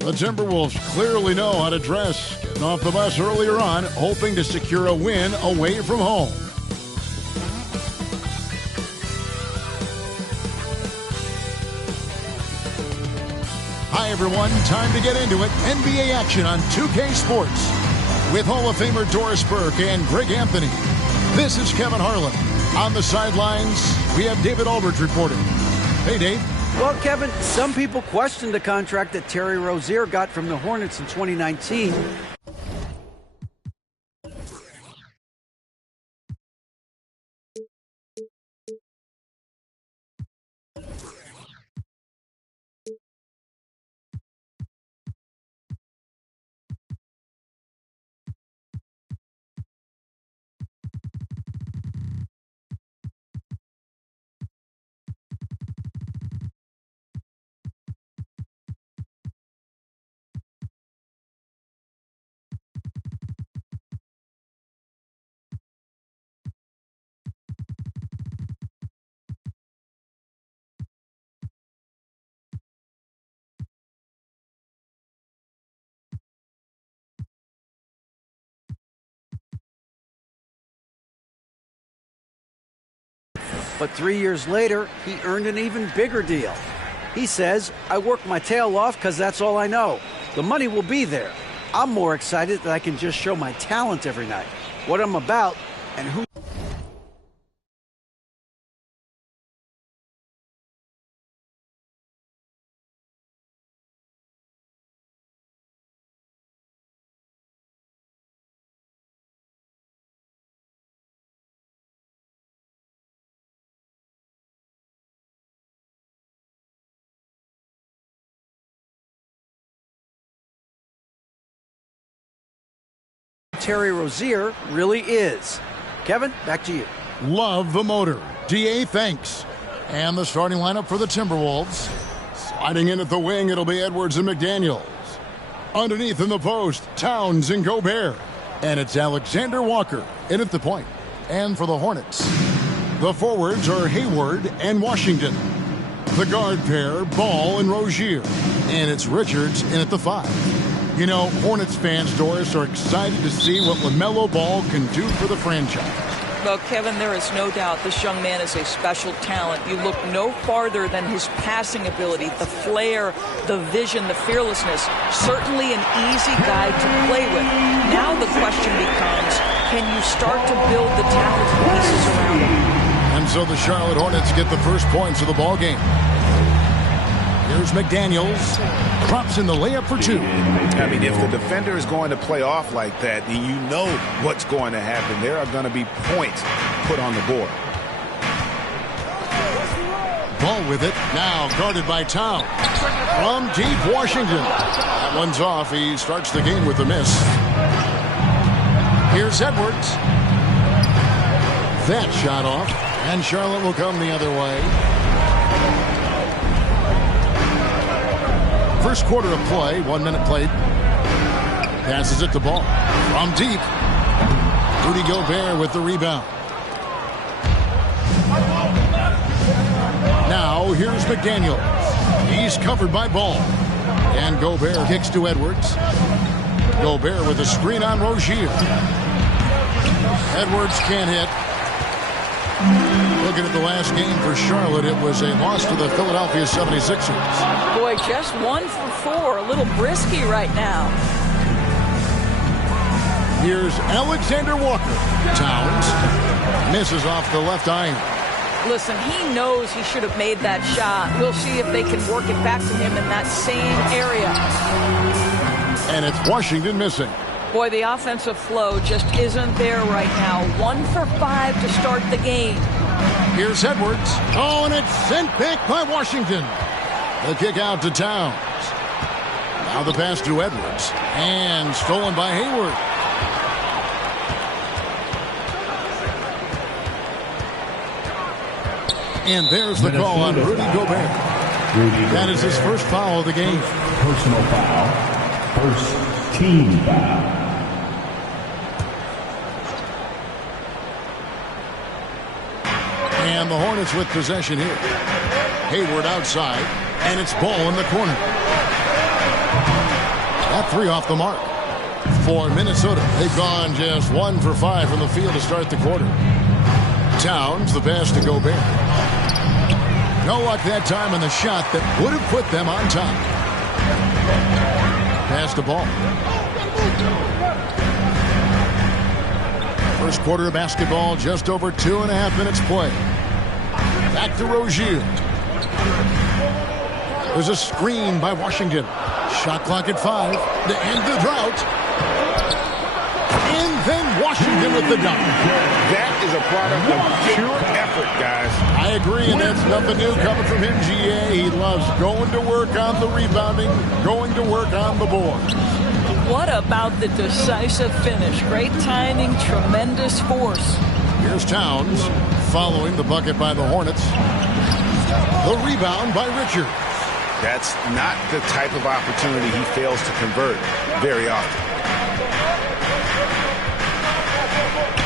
The Timberwolves clearly know how to dress. Getting off the bus earlier on, hoping to secure a win away from home. Hi, everyone. Time to get into it. NBA action on 2K Sports with Hall of Famer Doris Burke and Greg Anthony. This is Kevin Harlan. On the sidelines, we have David Aldridge reporting. Hey, Dave. Well, Kevin, some people question the contract that Terry Rozier got from the Hornets in 2019. But 3 years later, he earned an even bigger deal. He says, I work my tail off because that's all I know. The money will be there. I'm more excited that I can just show my talent every night, what I'm about, and who. Terry Rozier really is. Kevin, back to you. Love the motor. DA thanks. And the starting lineup for the Timberwolves. Sliding in at the wing, it'll be Edwards and McDaniels. Underneath in the post, Towns and Gobert. And it's Alexander Walker in at the point. And for the Hornets, the forwards are Hayward and Washington. The guard pair, Ball and Rozier. And it's Richards in at the 5. You know, Hornets fans, Doris, are excited to see what LaMelo Ball can do for the franchise. Well, Kevin, there is no doubt this young man is a special talent. You look no farther than his passing ability, the flair, the vision, the fearlessness. Certainly an easy guy to play with. Now the question becomes, can you start to build the talented pieces around him? And so the Charlotte Hornets get the first points of the ball game. Here's McDaniels. Drops in the layup for 2. I mean, if the defender is going to play off like that, then you know what's going to happen. There are going to be points put on the board. Ball with it. Now guarded by Towns. From deep, Washington. That one's off. He starts the game with a miss. Here's Edwards. That shot off. And Charlotte will come the other way. First quarter of play, 1 minute played. Passes it to Ball. From deep. Rudy Gobert with the rebound. Now here's McDaniels. He's covered by Ball. And Gobert kicks to Edwards. Gobert with a screen on Rozier. Edwards can't hit. Looking at the last game for Charlotte, it was a loss to the Philadelphia 76ers. Boy, just 1 for 4. A little brisky right now. Here's Alexander Walker. Towns misses off the left iron. Listen, he knows he should have made that shot. We'll see if they can work it back to him in that same area. And it's Washington missing. Boy, the offensive flow just isn't there right now. 1 for 5 to start the game. Here's Edwards. Oh, and it's sent back by Washington. The kick out to Towns. Now the pass to Edwards. And stolen by Hayward. And there's the call on Rudy Gobert. That is his first foul of the game. Personal foul. First team foul. And the Hornets with possession here. Hayward outside, and it's Ball in the corner. That 3 off the mark. For Minnesota, they've gone just 1 for 5 from the field to start the quarter. Towns, the pass to Gobert. No luck that time on the shot that would have put them on top. Pass the Ball. First quarter of basketball, just over 2.5 minutes play. Back to Rozier. There's a screen by Washington. Shot clock at 5 to end the drought. And then Washington with the dunk. That is a product of pure effort, guys. I agree, and that's nothing new coming from him, GA. He loves going to work on the rebounding, going to work on the board. What about the decisive finish? Great timing, tremendous force. Here's Towns following the bucket by the Hornets. The rebound by Richards. That's not the type of opportunity he fails to convert very often.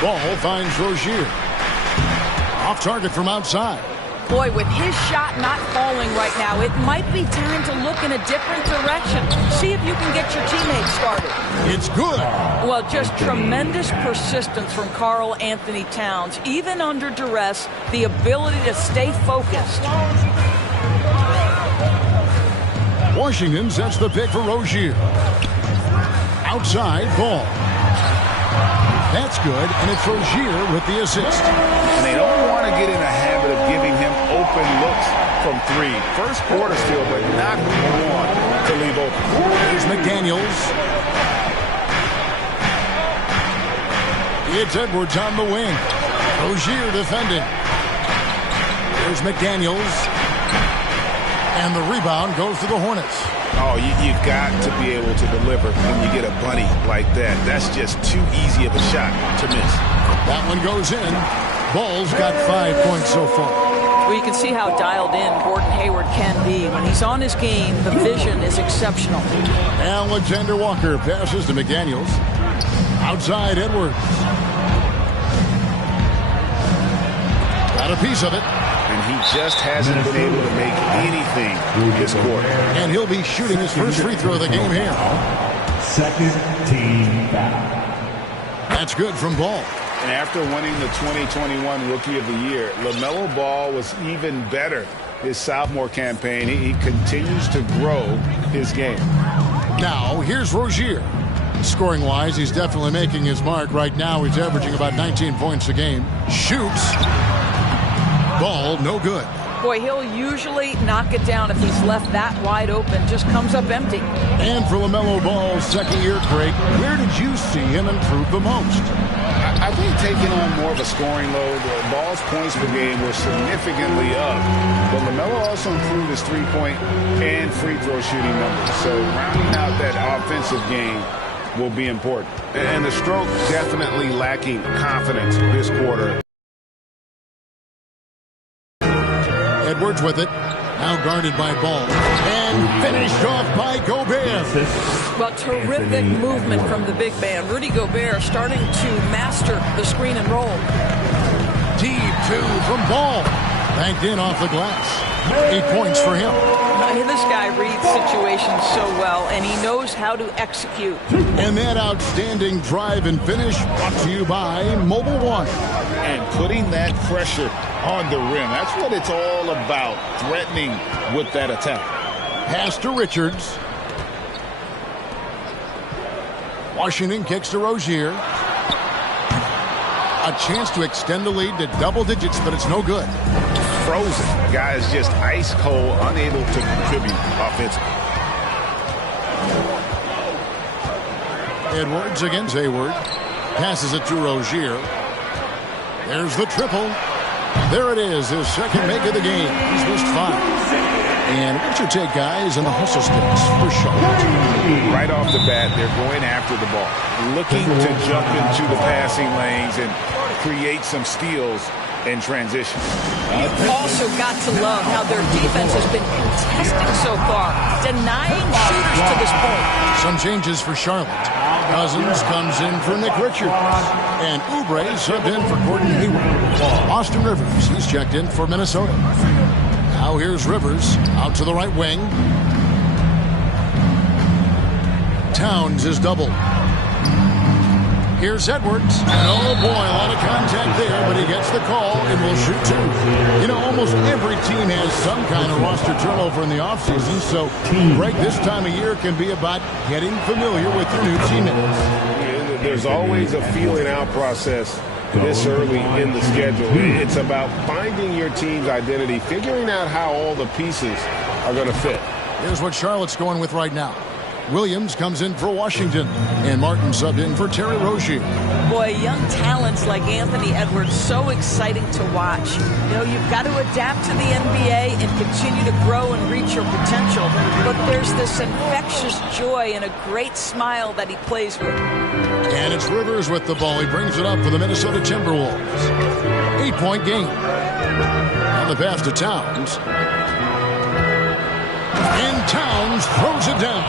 Ball finds Rozier. Off target from outside. Boy, with his shot not falling right now, it might be time to look in a different direction. See if you can get your teammates started. It's good. Well, just tremendous persistence from Karl Anthony Towns. Even under duress, the ability to stay focused. Washington sets the pick for Rozier. Outside ball. That's good, and it's Rozier with the assist. And they don't want to get in a habit of giving him open looks from three. First quarter still, but not who you want to leave open. Here's McDaniels. It's Edwards on the wing. Rozier defending. There's McDaniels. And the rebound goes to the Hornets. Oh, you've got to be able to deliver when you get a bunny like that. That's just too easy of a shot to miss. That one goes in. Ball's got 5 points so far. Well, you can see how dialed in Gordon Hayward can be. When he's on his game, the vision is exceptional. Alexander Walker passes to McDaniels. Outside Edwards. Got a piece of it. And he just hasn't been able to make anything this quarter. And he'll be shooting his first free throw of the game here. Second team foul. That's good from Ball. And after winning the 2021 Rookie of the Year, LaMelo Ball was even better his sophomore campaign. He continues to grow his game. Now, here's Rozier. Scoring-wise, he's definitely making his mark. Right now, he's averaging about 19 points a game. Shoots. Ball, no good. Boy, he'll usually knock it down if he's left that wide open. Just comes up empty. And for LaMelo Ball's second year at Drake, where did you see him improve the most? I think taking on more of a scoring load, Ball's points per game were significantly up. But LaMelo also improved his three-point and free throw shooting numbers. So rounding out that offensive game will be important. And the stroke definitely lacking confidence this quarter. Edwards with it. Now guarded by Ball. And finished off by Gobert. Well, terrific movement from the big man. Rudy Gobert starting to master the screen and roll. Deep two from Ball. Banked in off the glass. 8 points for him. This guy reads situations so well, and he knows how to execute. And that outstanding drive and finish brought to you by Mobile One. And putting that pressure on the rim. That's what it's all about, threatening with that attack. Pass to Richards. Washington kicks to Rozier. A chance to extend the lead to double digits, but it's no good. Frozen. Guys just ice cold, unable to contribute offensively. Edwards against Hayward. Passes it to Rozier. There's the triple. There it is, his second make of the game. He's missed 5. And what's your take, guys, in the hustle sticks for Charlotte? Right off the bat, they're going after the ball, looking to jump into the passing lanes and create some steals in transition. You've also got to love how their defense has been contesting so far, denying shooters to this point. Some changes for Charlotte. Cousins comes in for Nick Richards. And Oubre subbed in for Gordon Hayward. Austin Rivers, he's checked in for Minnesota. Now here's Rivers out to the right wing. Towns is doubled. Here's Edwards. And oh boy, a lot of contact there, but he gets the call and will shoot 2. You know, almost every team has some kind of roster turnover in the offseason, so break this time of year can be about getting familiar with your new teammates. There's always a feeling out process this early in the schedule. It's about finding your team's identity, figuring out how all the pieces are going to fit. Here's what Charlotte's going with right now. Williams comes in for Washington, and Martin subbed in for Terry Rozier. Boy, young talents like Anthony Edwards, so exciting to watch. You know, you've got to adapt to the NBA and continue to grow and reach your potential. But there's this infectious joy and a great smile that he plays with. And it's Rivers with the ball. He brings it up for the Minnesota Timberwolves. 8-point game. On the pass to Towns. And Towns throws it down.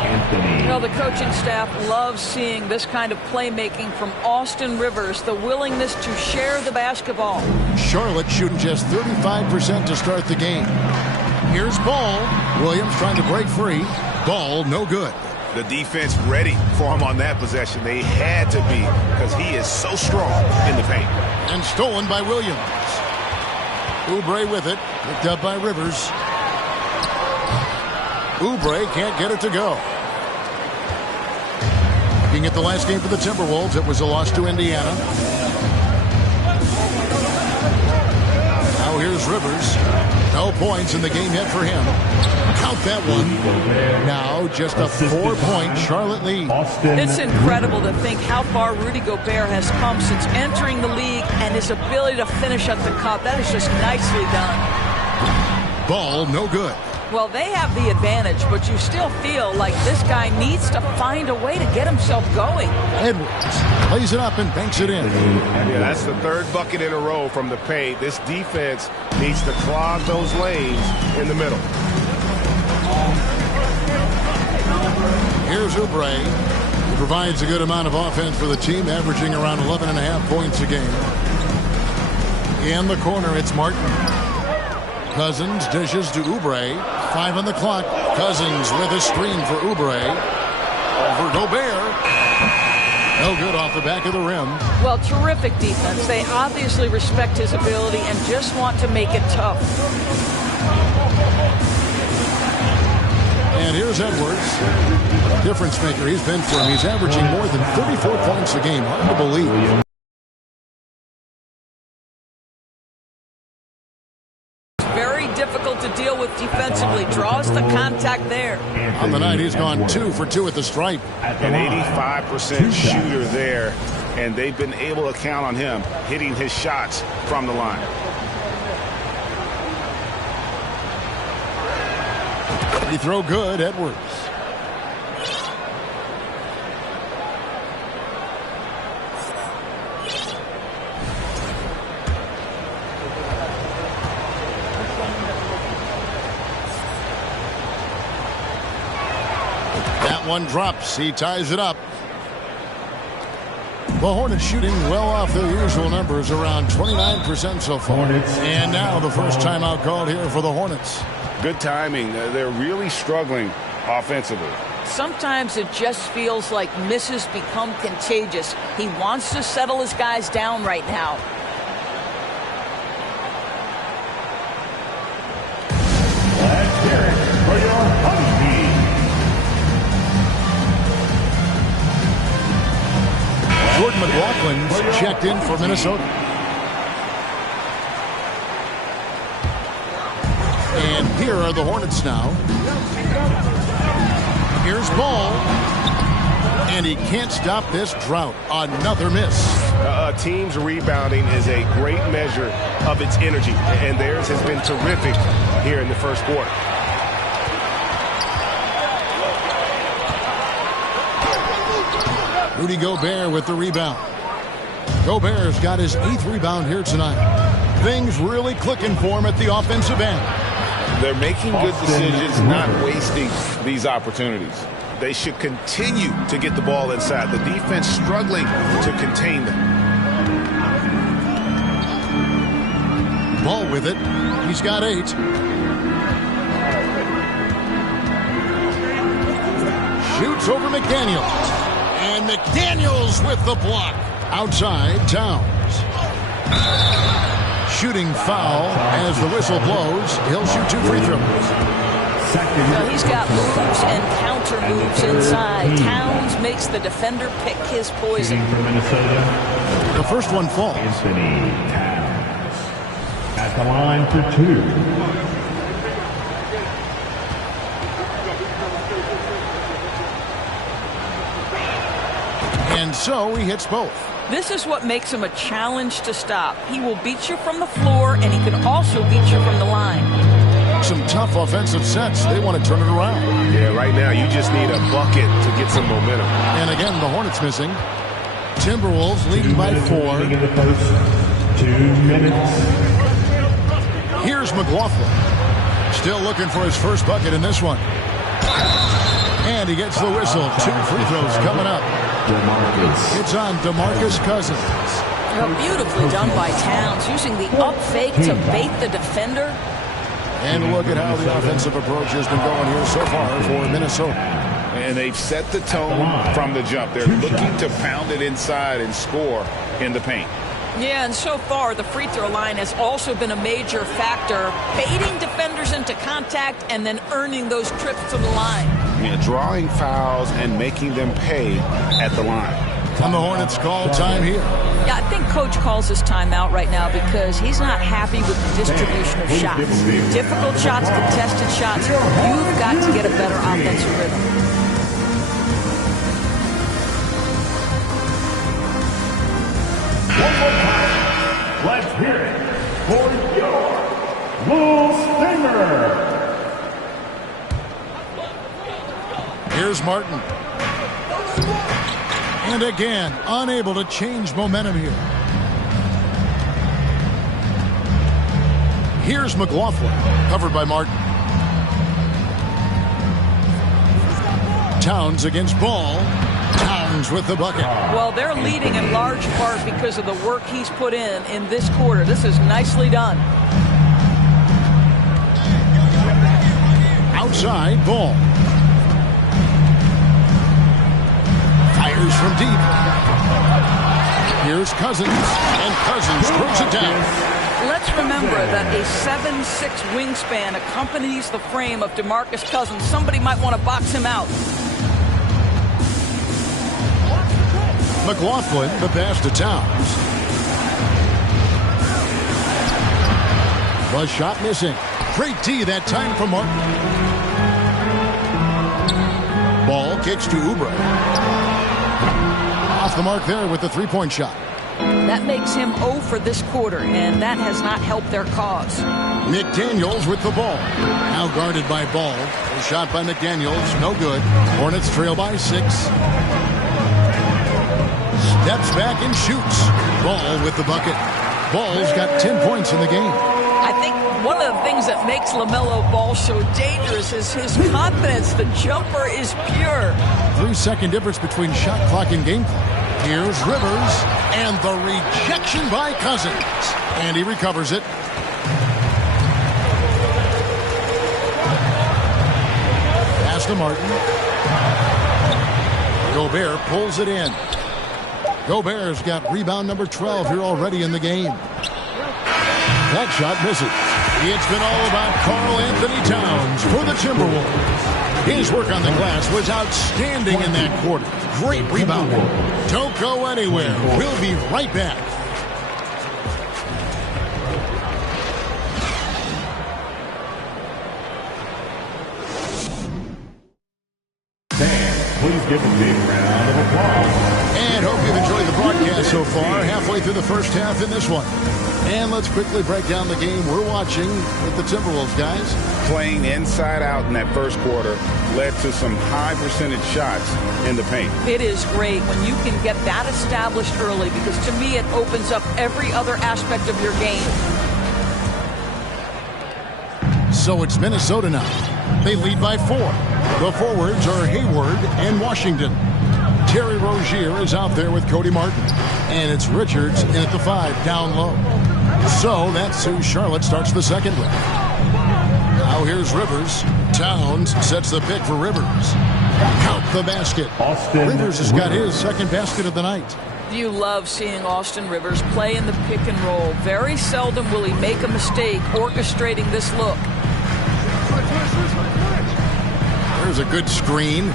You know, the coaching staff loves seeing this kind of playmaking from Austin Rivers, the willingness to share the basketball. Charlotte shooting just 35% to start the game. Here's Ball. Williams trying to break free. Ball, no good. The defense ready for him on that possession. They had to be because he is so strong in the paint. And stolen by Williams. Oubre with it. Picked up by Rivers. Oubre can't get it to go. Looking at the last game for the Timberwolves, it was a loss to Indiana. Now here's Rivers. No points in the game yet for him. Count that one. Now just a 4-point Charlotte lead. It's incredible to think how far Rudy Gobert has come since entering the league and his ability to finish at the cup. That is just nicely done. Ball, no good. Well, they have the advantage, but you still feel like this guy needs to find a way to get himself going. Edwards plays it up and banks it in. Yeah, that's the third bucket in a row from the paint. This defense needs to clog those lanes in the middle. Here's Oubre. He provides a good amount of offense for the team, averaging around 11.5 points a game. In the corner, it's Martin. Cousins dishes to Oubre. 5 on the clock. Cousins with a screen for Oubre. Over Gobert. No good off the back of the rim. Well, terrific defense. They obviously respect his ability and just want to make it tough. And here's Edwards. Difference maker he's been for him. He's averaging more than 34 points a game. Hard to believe. Difficult to deal with defensively. Draws the contact there. On the night, he's gone 2 for 2 at the stripe. An 85% shooter there, and they've been able to count on him hitting his shots from the line. He throw good, Edwards. One drops. He ties it up. The Hornets shooting well off their usual numbers, around 29% so far. And now the first timeout called here for the Hornets. Good timing. They're really struggling offensively. Sometimes it just feels like misses become contagious. He wants to settle his guys down right now. Let's hear it for your home team. Jordan McLaughlin's checked in for Minnesota. And here are the Hornets now. Here's Ball. And he can't stop this drought. Another miss. A team's rebounding is a great measure of its energy, and theirs has been terrific here in the first quarter. Rudy Gobert with the rebound. Gobert's got his 8th rebound here tonight. Things really clicking for him at the offensive end. They're making good decisions, not wasting these opportunities. They should continue to get the ball inside. The defense struggling to contain them. Ball with it. He's got 8. Shoots over McDaniels. And McDaniels with the block. Outside, Towns. Shooting foul as the whistle blows. He'll shoot 2 free throws. So he's got moves and counter moves inside. Towns makes the defender pick his poison. The first one falls. Anthony Towns at the line for 2. And so he hits both. This is what makes him a challenge to stop. He will beat you from the floor, and he can also beat you from the line. Some tough offensive sets. They want to turn it around. Yeah, right now you just need a bucket to get some momentum. And again, the Hornets missing. Timberwolves leading by 4. In the first 2 minutes. Here's McLaughlin. Still looking for his first bucket in this one. And he gets the whistle. 2 free throws coming up. It's on DeMarcus Cousins. Beautifully done by Towns, using the up fake to bait the defender. And look at how the offensive approach has been going here so far for Minnesota. And they've set the tone from the jump. They're looking to pound it inside and score in the paint. Yeah, and so far the free throw line has also been a major factor, baiting defenders into contact and then earning those trips to the line. Yeah, drawing fouls and making them pay at the line. On the Hornets call time here. Yeah, I think Coach calls his timeout right now because he's not happy with the distribution of shots. Difficult shots, contested shots. You've got to get a better offensive rhythm. One more time. Let's hear it for your Wolves Finger. Here's Martin. And again, unable to change momentum here. Here's McLaughlin, covered by Martin. Towns against Ball. Towns with the bucket. Well, they're leading in large part because of the work he's put in this quarter. This is nicely done. Outside, Ball. Fires from deep. Here's Cousins. And Cousins throws it down. Let's remember that a 7'6" wingspan accompanies the frame of DeMarcus Cousins. Somebody might want to box him out. McLaughlin, the pass to Towns. The shot missing. Great D that time from Martin. Ball kicks to Oubre. Off the mark there with the three-point shot. That makes him 0 for this quarter, and that has not helped their cause. McDaniels with the ball. Now guarded by Ball. A shot by McDaniels, no good. Hornets trail by 6. Steps back and shoots. Ball with the bucket. Ball's got 10 points in the game. I think one of the things that makes LaMelo Ball so dangerous is his confidence. The jumper is pure. 3-second difference between shot clock and game clock. Here's Rivers, and the rejection by Cousins. And he recovers it. Pass to Martin. Gobert pulls it in. Gobert's got rebound number 12 here already in the game. That shot misses. It's been all about Karl Anthony Towns for the Timberwolves. His work on the glass was outstanding in that quarter. Great rebounding. Don't go anywhere. We'll be right back. Please give a big round of applause. And hope you've enjoyed the broadcast so far. Halfway through the first half in this one. And let's quickly break down the game we're watching with the Timberwolves, guys. Playing inside out in that first quarter led to some high percentage shots in the paint. It is great when you can get that established early because to me it opens up every other aspect of your game. So it's Minnesota now. They lead by 4. The forwards are Hayward and Washington. Terry Rozier is out there with Cody Martin. And it's Richards in at the 5 down low. So that's who Charlotte starts the second with. Now here's Rivers. Towns sets the pick for Rivers. Count the basket. Rivers has got his second basket of the night. You love seeing Austin Rivers play in the pick and roll. Very seldom will he make a mistake orchestrating this look. There's a good screen.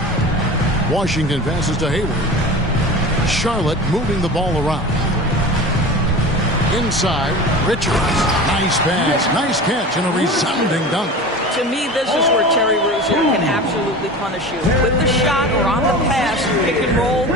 Washington passes to Hayward. Charlotte moving the ball around. Inside, Richards. Nice pass, nice catch, and a resounding dunk. To me, this is where Terry Rozier can absolutely punish you. With the shot or on the pass, pick and roll,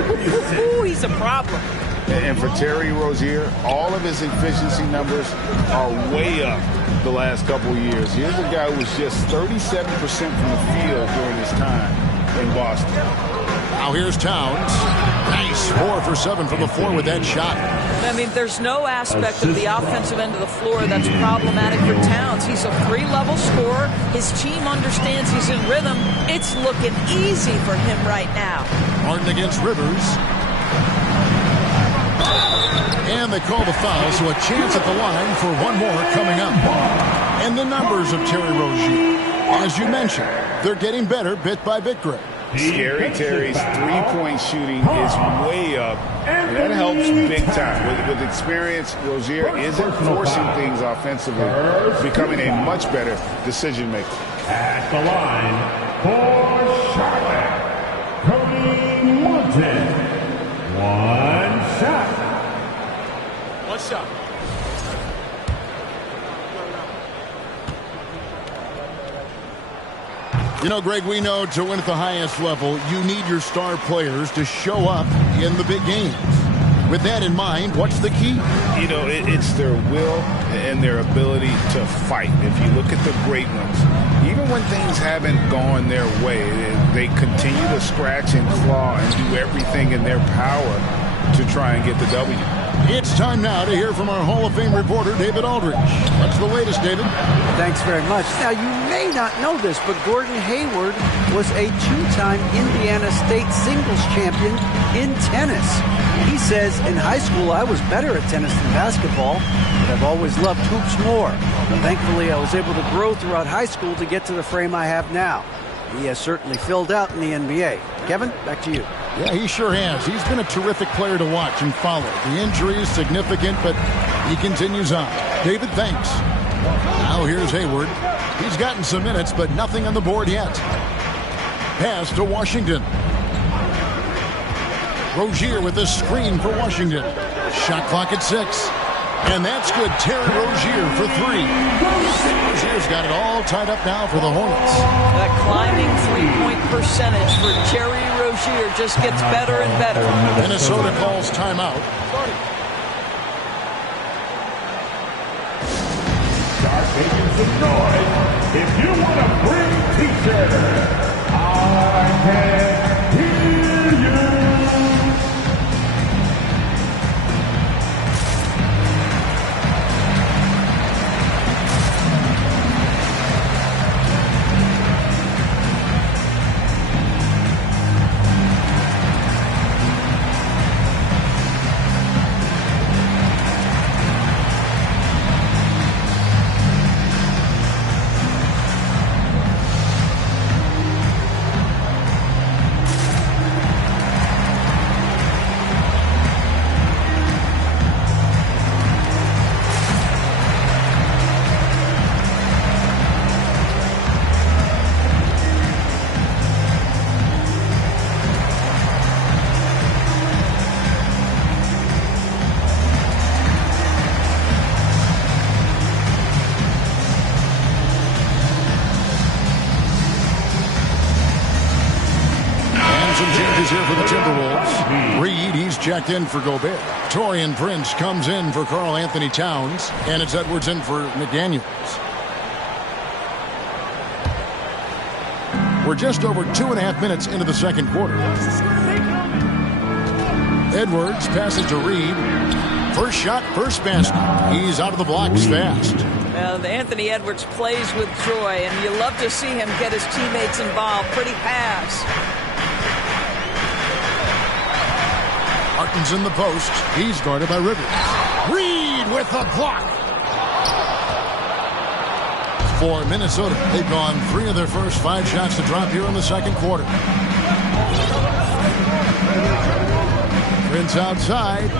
he's a problem. And for Terry Rozier, all of his efficiency numbers are way up the last couple of years. Here's a guy who was just 37% from the field during his time in Boston. Now here's Towns. Nice 4 for 7 from the floor with that shot. I mean, there's no aspect of the offensive end of the floor that's problematic for Towns. He's a 3-level scorer. His team understands he's in rhythm. It's looking easy for him right now. Martin against Rivers. And they call the foul, so a chance at the line for one more coming up. And the numbers of Terry Rozier. As you mentioned, they're getting better bit by bit, Greg. Scary Terry's three-point shooting is way up, and that helps big time. With experience, Rozier isn't forcing things offensively, becoming a much better decision maker. At the line for Charlotte, Cody Montes. One shot. One shot. You know, Greg, we know to win at the highest level, you need your star players to show up in the big games. With that in mind, what's the key? You know, it's their will and their ability to fight. If you look at the great ones, even when things haven't gone their way, they continue to scratch and claw and do everything in their power to try and get the W. It's time now to hear from our Hall of Fame reporter, David Aldridge. What's the latest, David? Thanks very much. Now, you may not know this, but Gordon Hayward was a 2-time Indiana State singles champion in tennis. He says, in high school, I was better at tennis than basketball, but I've always loved hoops more. But thankfully, I was able to grow throughout high school to get to the frame I have now. He has certainly filled out in the NBA. Kevin, back to you. Yeah, he sure has. He's been a terrific player to watch and follow. The injury is significant, but he continues on. David, thanks. Now here's Hayward. He's gotten some minutes, but nothing on the board yet. Pass to Washington. Rozier with a screen for Washington. Shot clock at 6. And that's good. Terry Rozier for 3. Rozier's got it all tied up now for the Hornets. That climbing three-point percentage for Terry Rozier just gets better and better. Minnesota calls timeout. Start making some noise if you want to bring T-shirt. I can hear you. Here for the Timberwolves. Reed, he's checked in for Gobert. Taurean Prince comes in for Karl Anthony Towns. And it's Edwards in for McDaniels. We're just over 2.5 minutes into the second quarter. Edwards passes to Reed. First shot, first basket. He's out of the blocks fast. Anthony Edwards plays with joy, and you love to see him get his teammates involved. Pretty pass. Martin's in the post. He's guarded by Rivers. Reed with the block. For Minnesota, they've gone 3 of their first 5 shots to drop here in the second quarter. Prince outside.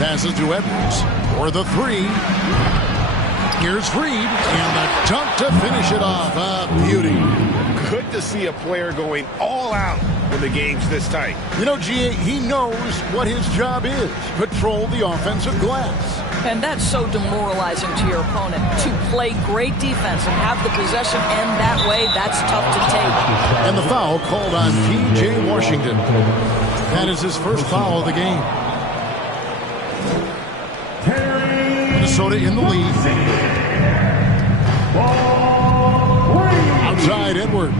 Passes to Edwards for the 3. Here's Reed, and the dunk to finish it off. A beauty. Good to see a player going all out when the game's this tight. You know, G.A., he knows what his job is. Patrol the offensive glass. And that's so demoralizing to your opponent. To play great defense and have the possession end that way, that's tough to take. And the foul called on P.J. Washington. That is his first foul of the game. Minnesota in the lead. Outside Edwards.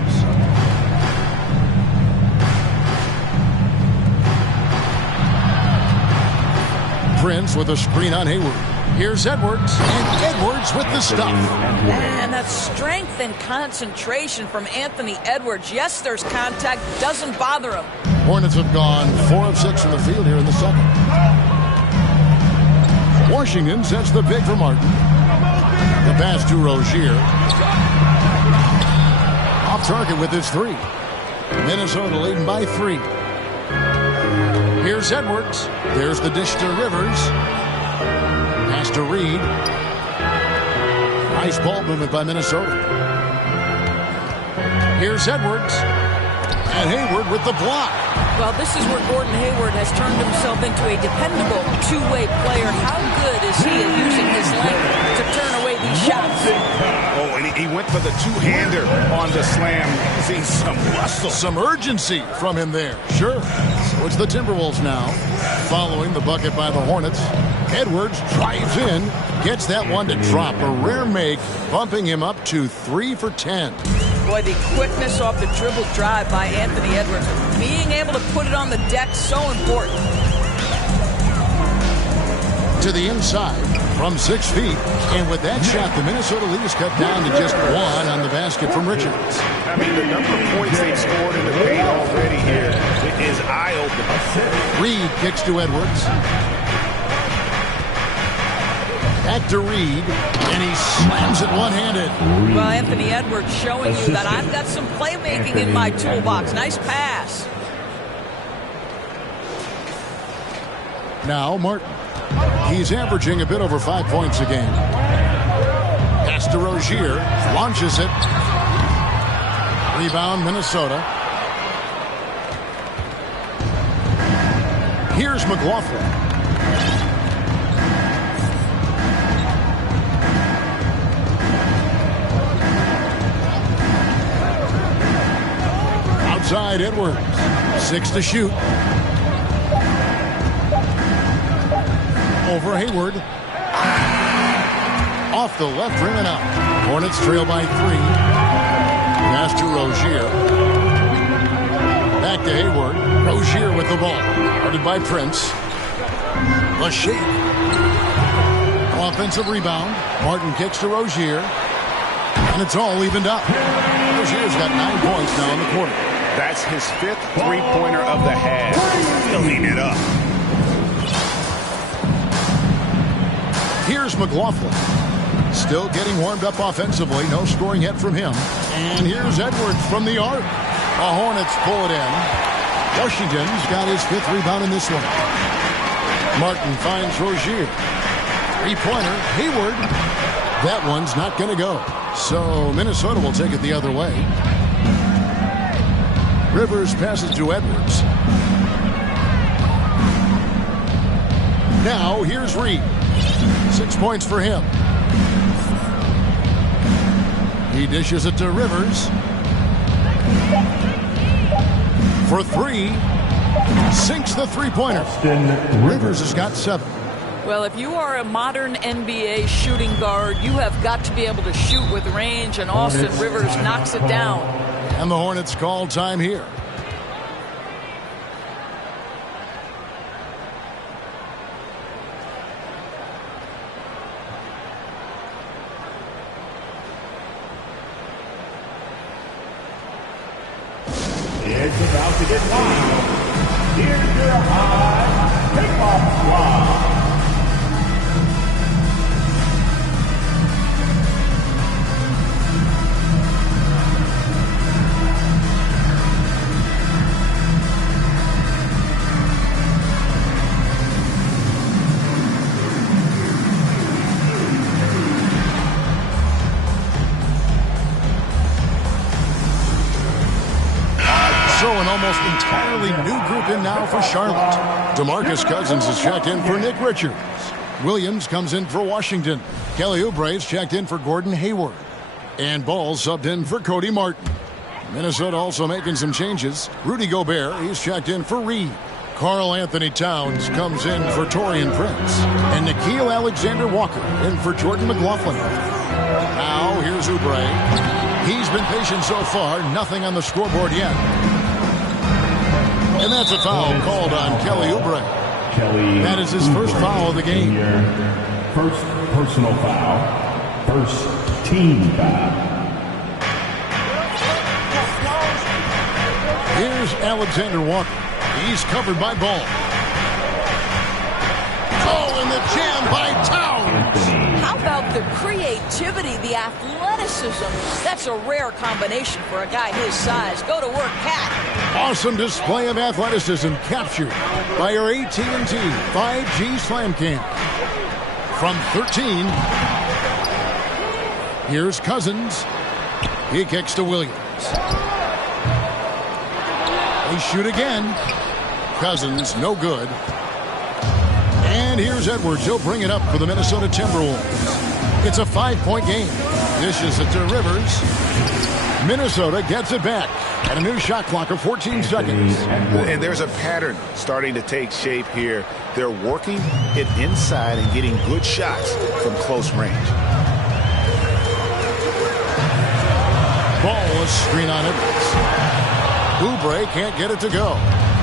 Prince with a screen on Hayward. Here's Edwards, and Edwards with the stuff. And that strength and concentration from Anthony Edwards. Yes, there's contact. Doesn't bother him. Hornets have gone 4 of 6 from the field here in the second. Washington sets the pick for Martin. The pass to Rozier. Off target with his 3. Minnesota leading by 3. Here's Edwards. There's the dish to Rivers. Pass to Reed. Nice ball movement by Minnesota. Here's Edwards. And Hayward with the block. Well, this is where Gordon Hayward has turned himself into a dependable two-way player. How good is he at using his length to turn away these shots? Oh, and he went for the two-hander on the slam. See some muscle. Some urgency from him there. Sure. So it's the Timberwolves now, following the bucket by the Hornets. Edwards drives in, gets that one to drop. A rare make, bumping him up to 3 for 10. Boy, the quickness off the dribble drive by Anthony Edwards. Being able to put it on the deck, so important. To the inside from 6 feet. And with that shot, the Minnesota lead is cut down to just 1 on the basket from Richards. I mean, the number of points they've scored in the paint already here is eye-opening. Reed kicks to Edwards. Back to Reed, and he slams it one-handed. Well, Anthony Edwards showing you that I've got some playmaking in my toolbox. Nice pass. Now Martin. He's averaging a bit over 5 points a game. Pass to Rozier, launches it. Rebound, Minnesota. Here's McLaughlin. Outside Edwards. 6 to shoot. Over Hayward. Off the left rim and out. Hornets trail by 3. Pass to Rozier. Back to Hayward. Rozier with the ball. Guarded by Prince. A shake. Offensive rebound. Martin kicks to Rozier. And it's all evened up. Rozier's got 9 points now in the quarter. That's his 5th three-pointer of the half. Filling it up. Here's McLaughlin. Still getting warmed up offensively. No scoring yet from him. And here's Edwards from the arc. The Hornets pull it in. Washington's got his 5th rebound in this one. Martin finds Rozier. 3-pointer. Hayward. That one's not going to go. So Minnesota will take it the other way. Rivers passes to Edwards. Now here's Reed. 6 points for him. He dishes it to Rivers. For 3. Sinks the three-pointer. Rivers has got 7. Well, if you are a modern NBA shooting guard, you have got to be able to shoot with range, and Austin Rivers knocks it down. And the Hornets call time here. It's about to get wild. Here's your high kickoff squad. An almost entirely new group in now for Charlotte. DeMarcus Cousins is checked in for Nick Richards. Williams comes in for Washington. Kelly Oubre's checked in for Gordon Hayward. And Ball subbed in for Cody Martin. Minnesota also making some changes. Rudy Gobert, he's checked in for Reed. Karl Anthony Towns comes in for Taurean Prince. And Nickeil Alexander-Walker in for Jordan McLaughlin. Now here's Oubre. He's been patient so far. Nothing on the scoreboard yet. And that's a foul called on Kelly Oubre. Kelly. That is his first foul of the game. First personal foul. First team foul. Here's Alexander Walker. He's covered by Ball. Oh, and the jam by Towns. How about the creativity, the athleticism? That's a rare combination for a guy his size. Go to work, Cat. Awesome display of athleticism captured by our AT&T 5G Slam Cam. From 13, here's Cousins. He kicks to Williams. They shoot again. Cousins, no good. And here's Edwards. He'll bring it up for the Minnesota Timberwolves. It's a 5-point game. Dishes it to Rivers. Minnesota gets it back at a new shot clock of 14 seconds. And there's a pattern starting to take shape here. They're working it inside and getting good shots from close range. Ball is screen on Edwards. Oubre can't get it to go.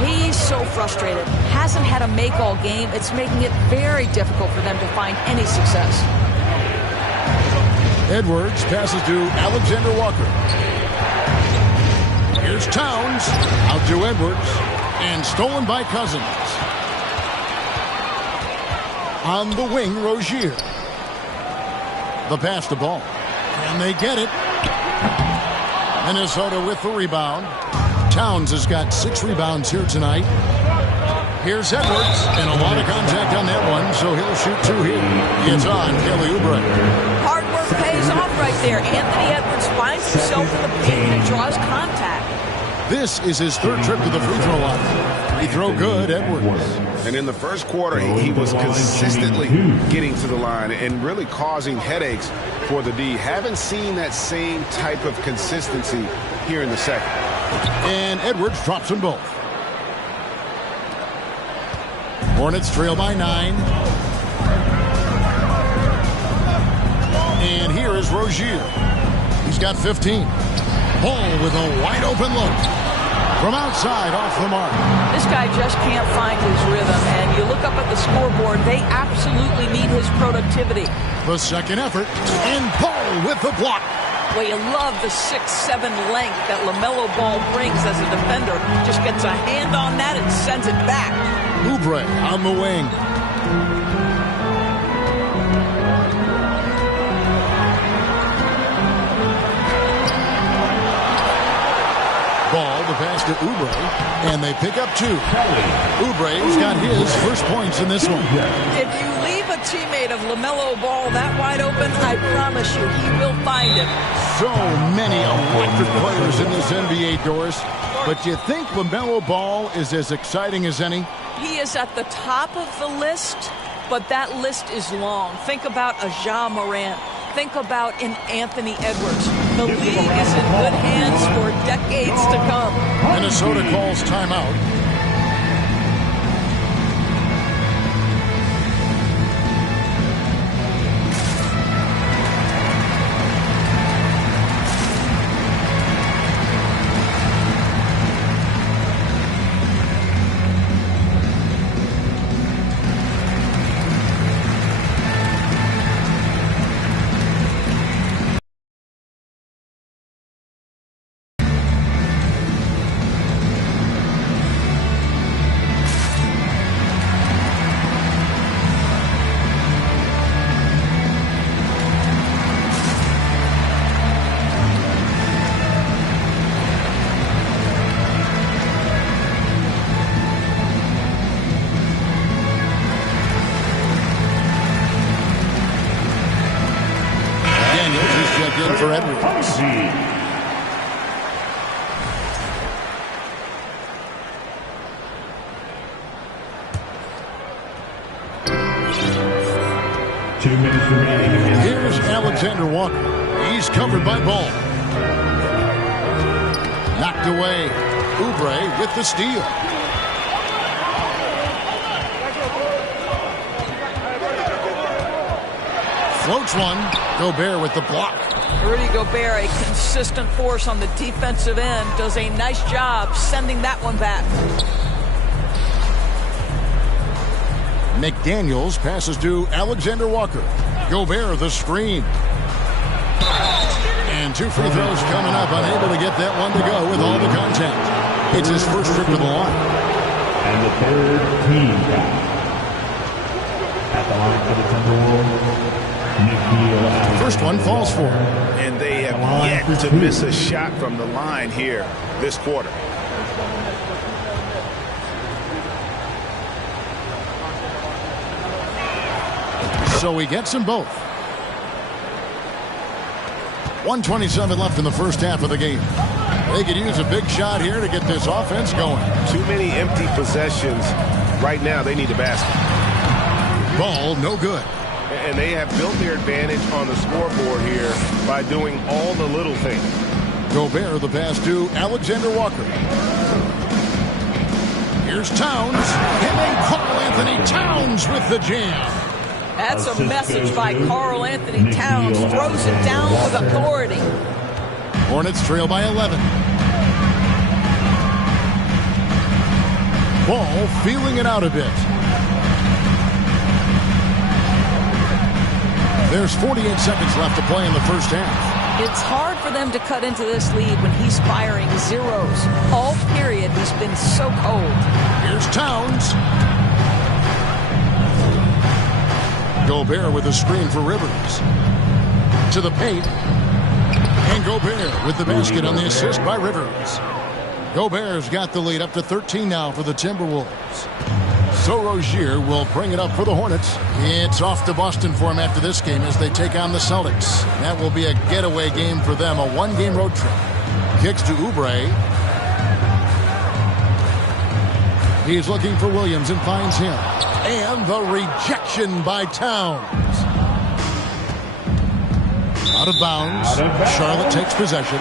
He's so frustrated. Hasn't had a make all game. It's making it very difficult for them to find any success. Edwards passes to Alexander Walker. Here's Towns. Out to Edwards. And stolen by Cousins. On the wing, Rozier. The pass to Ball. And they get it. Minnesota with the rebound. Towns has got 6 rebounds here tonight. Here's Edwards, and a lot of contact on that one, so he'll shoot 2 here. It's on Kelly Oubre. Hard work pays off right there. Anthony Edwards finds himself in the paint and draws contact. This is his 3rd trip to the free throw line. Free throw good, Edwards. And in the first quarter, he was consistently getting to the line and really causing headaches for the D. Haven't seen that same type of consistency here in the second. And Edwards drops them both. Hornets trail by 9. And here is Rozier. He's got 15. Ball with a wide open look. From outside, off the mark. This guy just can't find his rhythm. And you look up at the scoreboard, they absolutely need his productivity. The second effort. And Ball with the block. Well, you love the 6'7" length that LaMelo Ball brings as a defender. Just gets a hand on that and sends it back. Oubre on the wing. Ball, the pass to Oubre, and they pick up 2. Oubre's got his first points in this one. If you leave a teammate of LaMelo Ball that wide open, I promise you he will find it. So many electric players in this NBA, Doris. But you think LaMelo Ball is as exciting as any? He is at the top of the list, but that list is long. Think about a Ja Morant. Think about an Anthony Edwards. The league is in good hands for decades to come. Minnesota calls timeout. For Edwards. 2 minutes remaining. Here's Alexander Walker. He's covered by Ball. Knocked away. Oubre with the steal. Floats one. Gobert with the block. Rudy Gobert, a consistent force on the defensive end, does a nice job sending that one back. McDaniels passes to Alexander Walker. Gobert the screen. And 2 free throws coming up. Unable to get that one to go with all the contact. It's his first trip to the line. And the third team foul. At the line for the Timberwolves, Nickeil Alexander. First one falls for him. And they have yet to miss a shot from the line here this quarter. So he gets them both. 1:27 left in the first half of the game. They could use a big shot here to get this offense going. Too many empty possessions. Right now, they need a basket. Ball, no good. And they have built their advantage on the scoreboard here by doing all the little things. Gobert the pass to Alexander Walker. Here's Towns. And Karl Anthony Towns with the jam. That's a message by Karl Anthony Towns. Throws it down with authority. Hornets trail by 11. Ball feeling it out a bit. There's 48 seconds left to play in the first half. It's hard for them to cut into this lead when he's firing zeros. All period, he's been so cold. Here's Towns. Gobert with a screen for Rivers. To the paint. And Gobert with the basket on the assist by Rivers. Gobert's got the lead up to 13 now for the Timberwolves. So Rozier will bring it up for the Hornets. It's off to Boston for him after this game as they take on the Celtics. That will be a getaway game for them, a one-game road trip. Kicks to Oubre. He's looking for Williams and finds him. And the rejection by Towns. Out of bounds. Charlotte takes possession.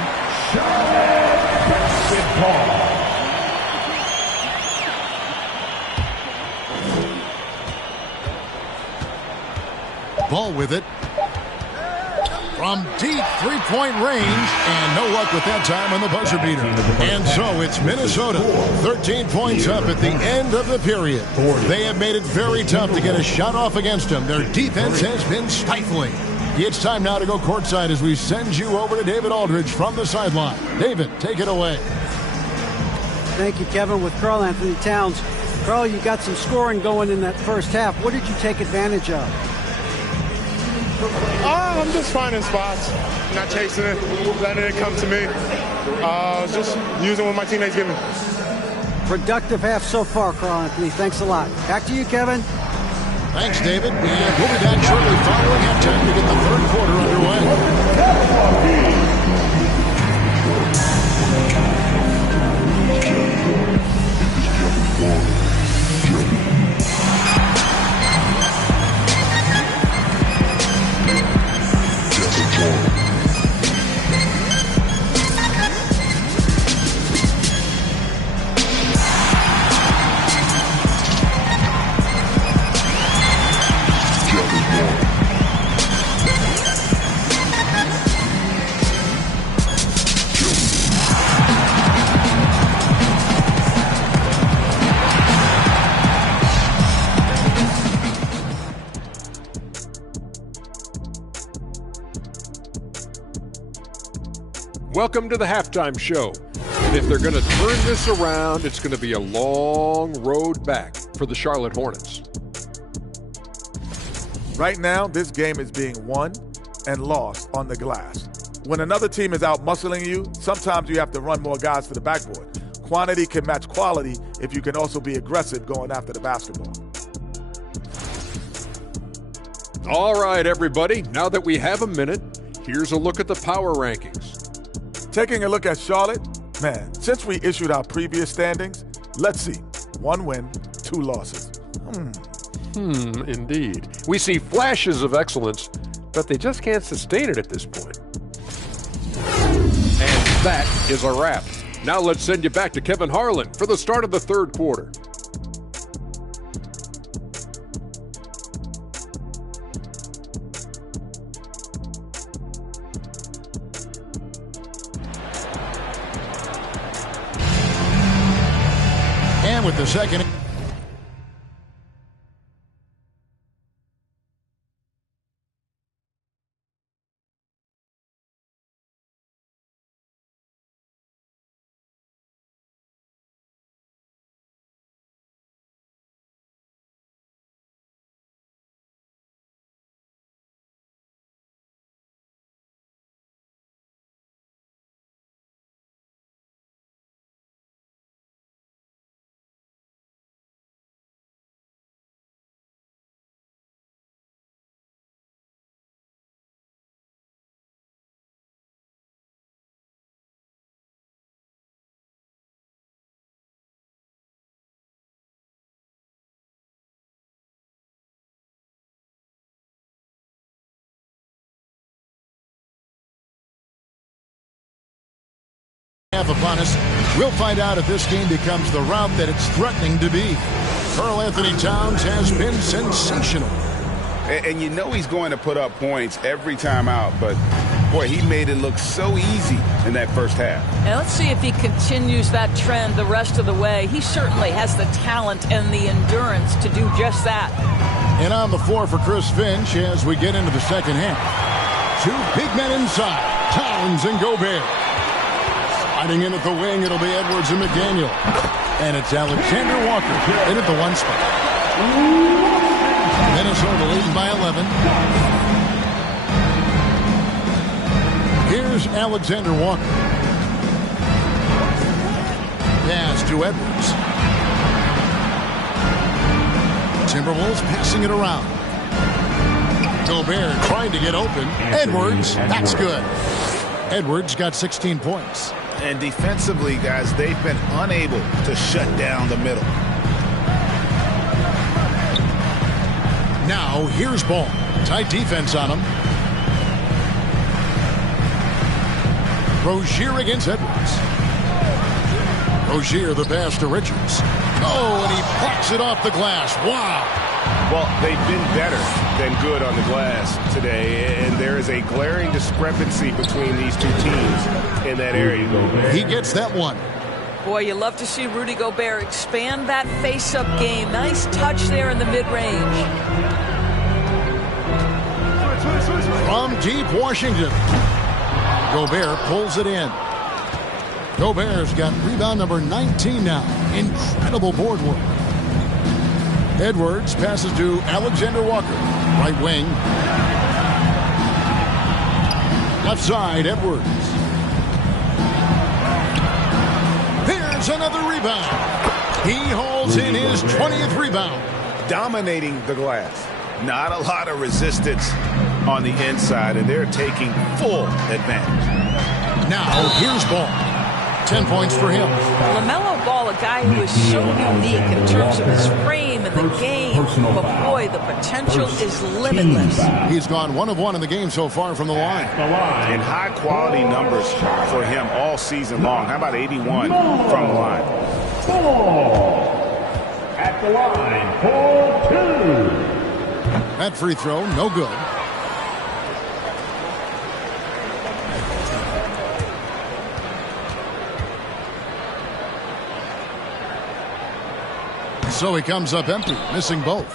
Ball with it. From deep three-point range. And no luck with that time on the buzzer beater. And so it's Minnesota. 13 points up at the end of the period. They have made it very tough to get a shot off against them. Their defense has been stifling. It's time now to go courtside as we send you over to David Aldridge from the sideline. David, take it away. Thank you, Kevin. With Karl Anthony Towns. Karl, you got some scoring going in that first half. What did you take advantage of? I'm just finding spots, not chasing it, letting it come to me. Just using what my teammates give me. Productive half so far, Karl Anthony. Thanks a lot. Back to you, Kevin. Thanks, David. And we'll be back shortly following halftime to get the third quarter underway. Welcome to the halftime show. And if they're going to turn this around, it's going to be a long road back for the Charlotte Hornets. Right now, this game is being won and lost on the glass. When another team is out muscling you, sometimes you have to run more guys to the backboard. Quantity can match quality if you can also be aggressive going after the basketball. All right, everybody. Now that we have a minute, here's a look at the power rankings. Taking a look at Charlotte, man, since we issued our previous standings, let's see. 1 win, 2 losses. Indeed. We see flashes of excellence, but they just can't sustain it at this point. And that is a wrap. Now let's send you back to Kevin Harlan for the start of the third quarter. And with the second half upon us. We'll find out if this game becomes the rout that it's threatening to be. Karl-Anthony Towns has been sensational. And you know he's going to put up points every time out, but boy, he made it look so easy in that first half. And let's see if he continues that trend the rest of the way. He certainly has the talent and the endurance to do just that. And on the floor for Chris Finch as we get into the second half. Two big men inside, Towns and Gobert. Sliding in at the wing, it'll be Edwards and McDaniel. And it's Alexander Walker in at the one spot. Minnesota leading by 11. Here's Alexander Walker. Pass to Edwards. Timberwolves passing it around. Gobert trying to get open. Edwards, that's good. Edwards got 16 points. And defensively, guys, they've been unable to shut down the middle. Now, here's Ball. Tight defense on him. Rozier against Edwards. Rozier the pass to Richards. Oh, and he plucks it off the glass. Wow. Well, they've been better than good on the glass today, and there is a glaring discrepancy between these two teams in that area. He gets that one. Boy, you love to see Rudy Gobert expand that face-up game. Nice touch there in the mid-range. From deep Washington, Gobert pulls it in. Gobert's got rebound number 19 now. Incredible board work. Edwards passes to Alexander Walker. Right wing. Left side, Edwards. Here's another rebound. He hauls in his 20th rebound. Dominating the glass. Not a lot of resistance on the inside, and they're taking full advantage. Now, here's Ball. 10 points for him. LaMelo Ball, a guy who is so unique in terms of his frame and the game. But boy, the potential is limitless. He's gone 1 of 1 in the game so far from the line. And high-quality numbers for him all season long. How about 81 from the line? Ball at the line for 2. That free throw, no good. So he comes up empty, missing both.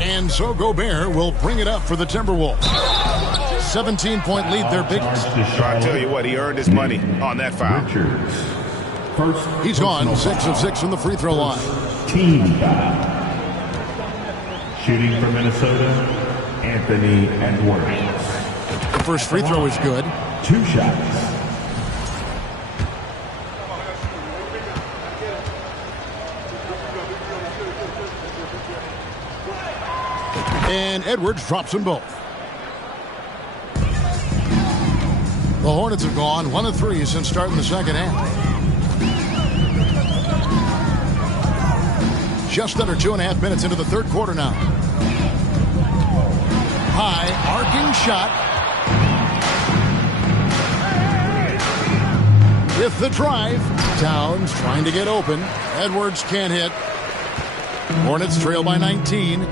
And so Gobert will bring it up for the Timberwolves. 17-point lead, their biggest. I tell you what, he earned his money on that foul. He's gone 6 of 6 from the free throw line. Team foul. Shooting for Minnesota, Anthony Edwards. The first free throw is good. 2 shots. And Edwards drops them both. The Hornets have gone 1 of 3 since starting the second half. Just under 2.5 minutes into the third quarter now. High arcing shot. With the drive. Towns trying to get open. Edwards can't hit. Hornets trail by 19.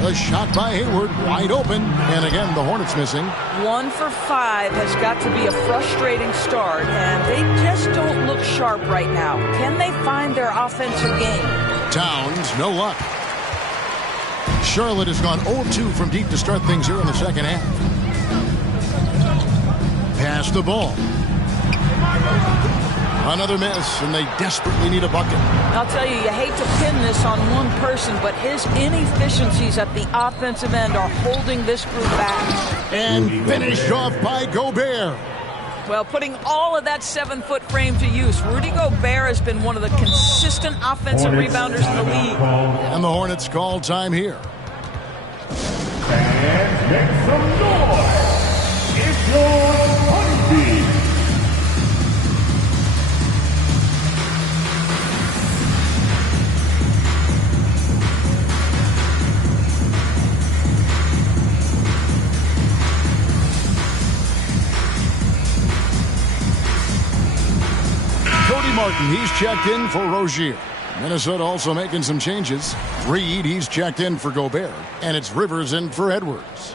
A shot by Hayward, wide open, and again the Hornets missing. 1 for 5 has got to be a frustrating start, and they just don't look sharp right now. Can they find their offensive game? Towns, no luck. Charlotte has gone 0-2 from deep to start things here in the second half. Pass the ball. Another miss, and they desperately need a bucket. I'll tell you, you hate to pin this on one person, but his inefficiencies at the offensive end are holding this group back. And finished off by Gobert. Well, putting all of that 7-foot frame to use, Rudy Gobert has been one of the consistent offensive rebounders in the league. And the Hornets call time here. And make some noise. It's your Honey. Martin, he's checked in for Rozier. Minnesota also making some changes. Reed, he's checked in for Gobert. And it's Rivers in for Edwards.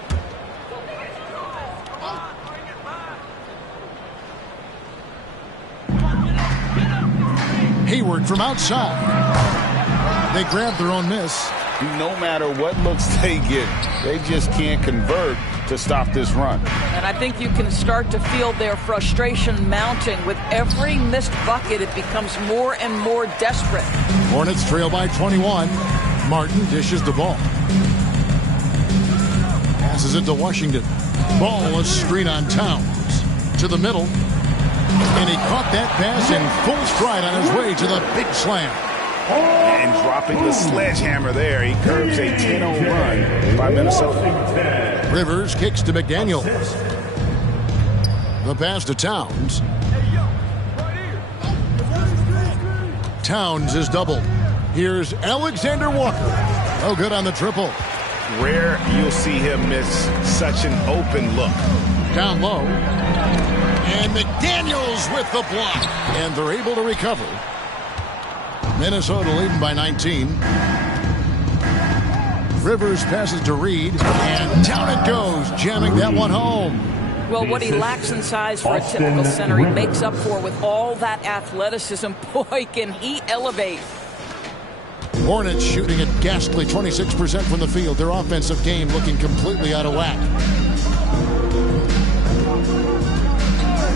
Hayward from outside. They grab their own miss. No matter what looks they get, they just can't convert to stop this run. And I think you can start to feel their frustration mounting. With every missed bucket, it becomes more and more desperate. Hornets trail by 21. Martin dishes the ball. Passes it to Washington. Ball a screen on Towns. To the middle. And he caught that pass in full stride on his way to the big slam. And dropping the sledgehammer there, he curbs a 10-0 run by Minnesota. Rivers kicks to McDaniels. The pass to Towns. Towns is doubled. Here's Alexander Walker. No good on the triple. Rare you'll see him miss such an open look. Down low. And McDaniels with the block. And they're able to recover. Minnesota leading by 19. Rivers passes to Reed. And down it goes, jamming that one home. Well, what he lacks in size for a typical center, he makes up for with all that athleticism. Boy, can he elevate. Hornets shooting at ghastly 26% from the field. Their offensive game looking completely out of whack.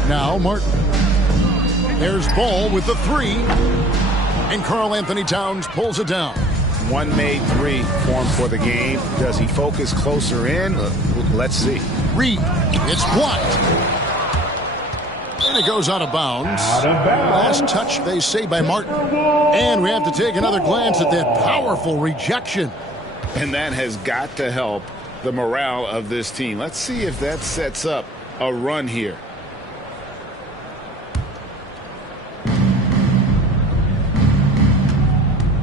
Now Martin. There's Ball with the three. And Karl-Anthony Towns pulls it down. One made three formed for the game. Does he focus closer in? Let's see. Reed. It's blocked. And it goes out of bounds. Last touch, they say, by Martin. And we have to take another glance at that powerful rejection. And that has got to help the morale of this team. Let's see if that sets up a run here.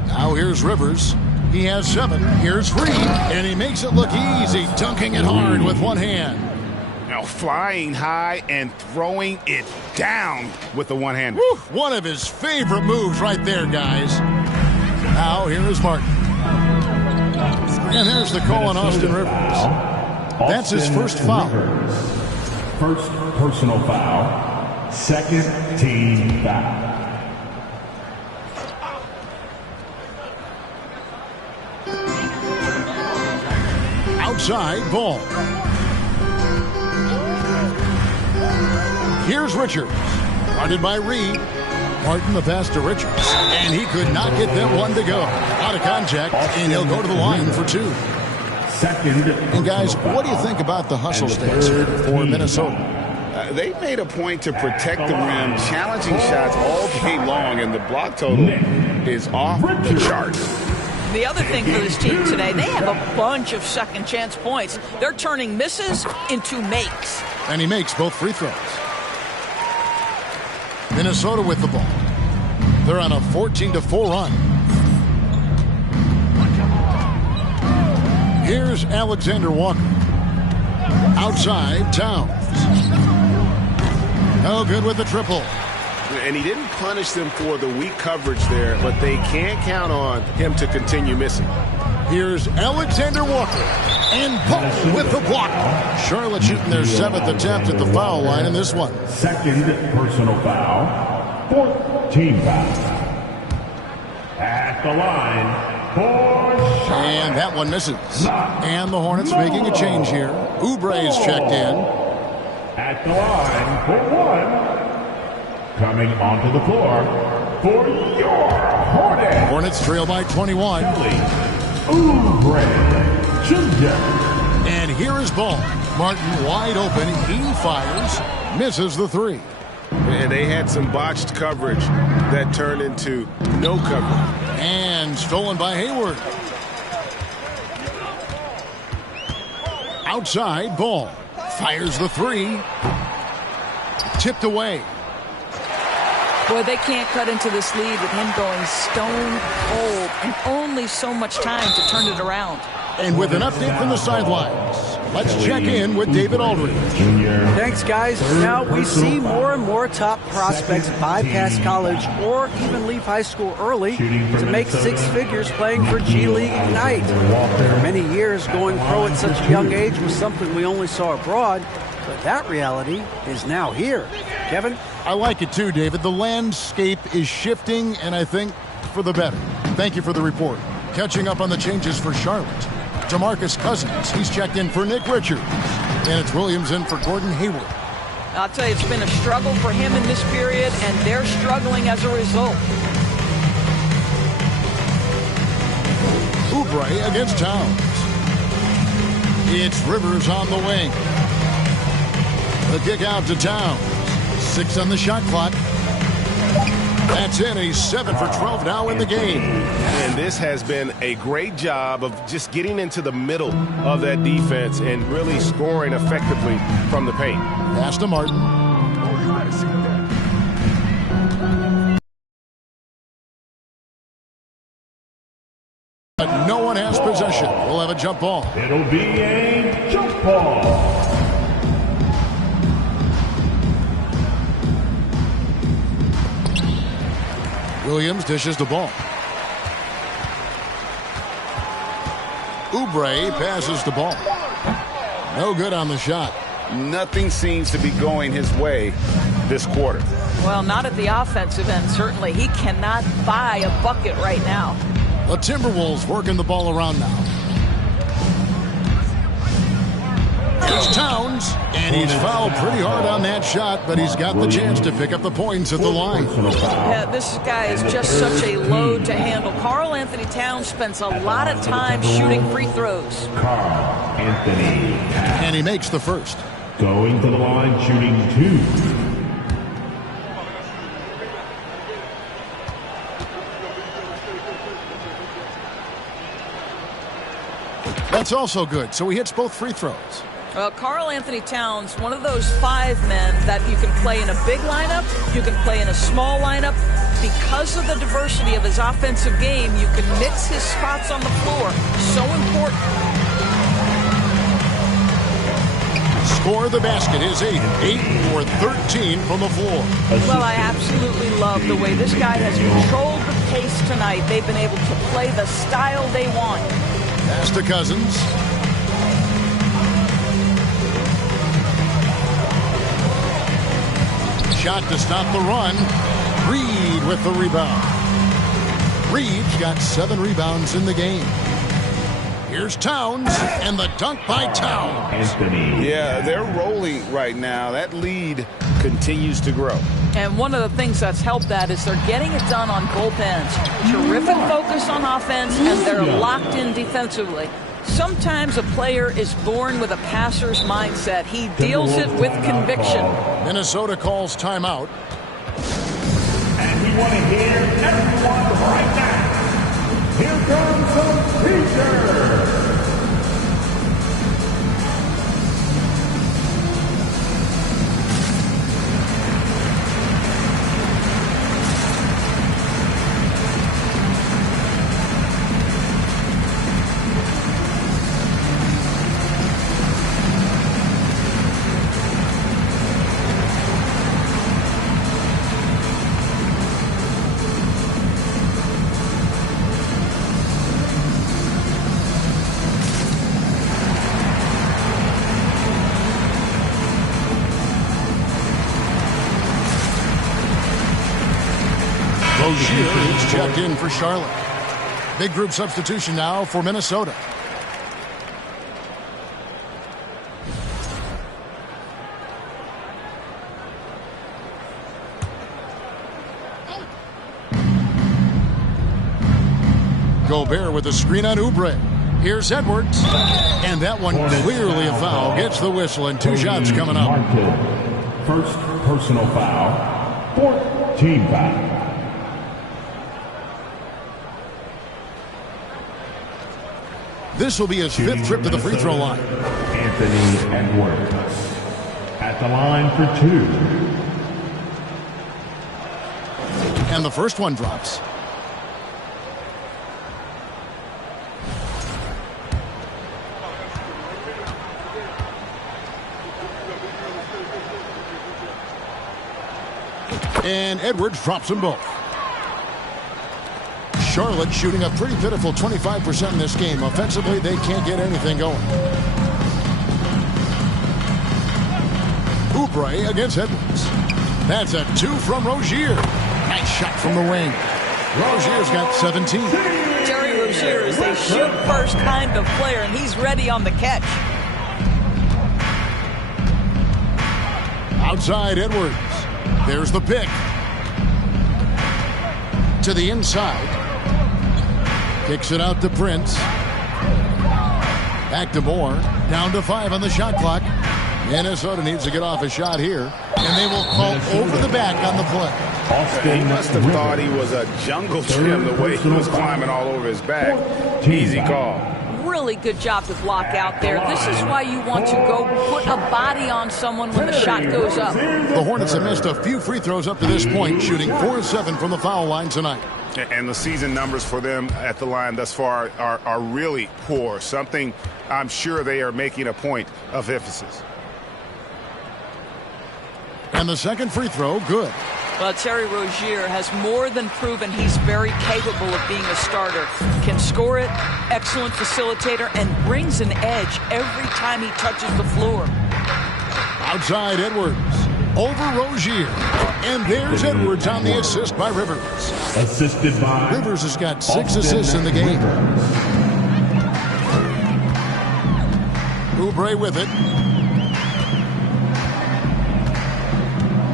Now here's Rivers. He has 7. Here's Reed. And he makes it look easy, dunking it hard with one hand. Now flying high and throwing it down with the one hand. One of his favorite moves right there, guys. Now here is Martin. And there's the call on Austin Rivers. That's his first foul. First personal foul. Second team foul. Outside Ball. Here's Richards. Guarded by Reed. Martin the pass to Richards. And he could not get that one to go. Out of contact, and he'll go to the line for 2. And guys, what do you think about the hustle stance for Minnesota? They made a point to protect the rim, challenging shots all day long, and the block total is off the charts. The other thing for this team today, they have a bunch of second chance points. They're turning misses into makes. And he makes both free throws. Minnesota with the ball. They're on a 14-4 run. Here's Alexander Walker. Outside, Towns. No good with the triple. And he didn't punish them for the weak coverage there, but they can't count on him to continue missing. Here's Alexander Walker. And Ball with the block. Charlotte shooting their 7th attempt at the foul line in this one. Second personal foul. Fourth team foul. At the line for Charlotte. And that one misses. And the Hornets making a change here. Oubre's checked in. At the line for 1. Coming onto the floor for your Hornets. Hornets trail by 21. Oubre Jr. And here is Ball. Martin wide open. He fires. Misses the 3. And they had some botched coverage that turned into no coverage. And stolen by Hayward. Outside, Ball. Fires the 3. Tipped away. Boy, they can't cut into this lead with him going stone cold and only so much time to turn it around. And with an update from the sidelines, Let's check in with David Aldridge. Thanks, guys. Now, we see more and more top prospects bypass college or even leave high school early to make six figures playing for G League Ignite. For many years, going pro at such a young age was something we only saw abroad, but that reality is now here. Kevin? I like it too, David. The landscape is shifting, and I think for the better. Thank you for the report. Catching up on the changes for Charlotte. DeMarcus Cousins, he's checked in for Nick Richards. And it's Williams in for Gordon Hayward. I'll tell you, it's been a struggle for him in this period, and they're struggling as a result. Oubre against Towns. It's Rivers on the wing. The kick out to Towns. 6 on the shot clock. That's it. He's 7 for 12 now in the game. And this has been a great job of just getting into the middle of that defense and really scoring effectively from the paint. Pass to Martin. But no one has possession. We'll have a jump ball. It'll be a jump ball. Williams dishes the ball. Oubre passes the ball. No good on the shot. Nothing seems to be going his way this quarter. Well, not at the offensive end, certainly. He cannot buy a bucket right now. The Timberwolves working the ball around now. Here's Towns, and he's fouled pretty hard on that shot, but he's got the chance to pick up the points at the line. Yeah, this guy is just such a load to handle. Karl Anthony Towns spends a lot of time shooting free throws. Karl Anthony. And he makes the first. Going to the line, shooting 2. That's also good, so he hits both free throws. Well, Karl Anthony Towns, one of those 5 men that you can play in a big lineup, you can play in a small lineup. Because of the diversity of his offensive game, you can mix his spots on the floor. So important. Score the basket is 8 for 13 from the floor. Well, I absolutely love the way this guy has controlled the pace tonight. They've been able to play the style they want. Pass to Cousins. Shot to stop the run. Reed with the rebound. Reed's got 7 rebounds in the game. Here's Towns, and the dunk by Towns. Anthony. Yeah, they're rolling right now. That lead continues to grow. And one of the things that's helped that is they're getting it done on both ends. Terrific focus on offense, and they're locked in defensively. Sometimes a player is born with a passer's mindset. He deals it with conviction. Minnesota calls timeout. And we want to hear everyone right now. Here comes the feature. Rozier is checked in for Charlotte. Big group substitution now for Minnesota. Gobert with a screen on Oubre. Here's Edwards. And that one clearly a foul. Gets the whistle, and 2 shots coming up. First personal foul. 4th team foul. This will be his 5th trip to the free throw line. Anthony Edwards at the line for 2. And the first one drops. And Edwards drops them both. Charlotte shooting a pretty pitiful 25% in this game. Offensively, they can't get anything going. Oubre against Edwards. That's a 2 from Rozier. Nice shot from the wing. Rozier's got 17. Terry Rozier is a shoot-first kind of player, and he's ready on the catch. Outside Edwards. There's the pick. To the inside. Kicks it out to Prince. Back to Moore. Down to 5 on the shot clock. Minnesota needs to get off a shot here. And they will call over the back on the play. He must have thought he was a jungle gym the way he was climbing all over his back. Easy call. Really good job to block out there. This is why you want to go put a body on someone when the shot goes up. The Hornets have missed a few free throws up to this point, shooting 4-7 from the foul line tonight. And the season numbers for them at the line thus far are really poor. Something I'm sure they are making a point of emphasis. And the second free throw, good. Well, Terry Rozier has more than proven he's very capable of being a starter. Can score it, excellent facilitator, and brings an edge every time he touches the floor. Outside Edwards. Over Rozier. And there's Edwards on the assist by Rivers. Assisted by Rivers has got 6 assists in the game. Oubre with it.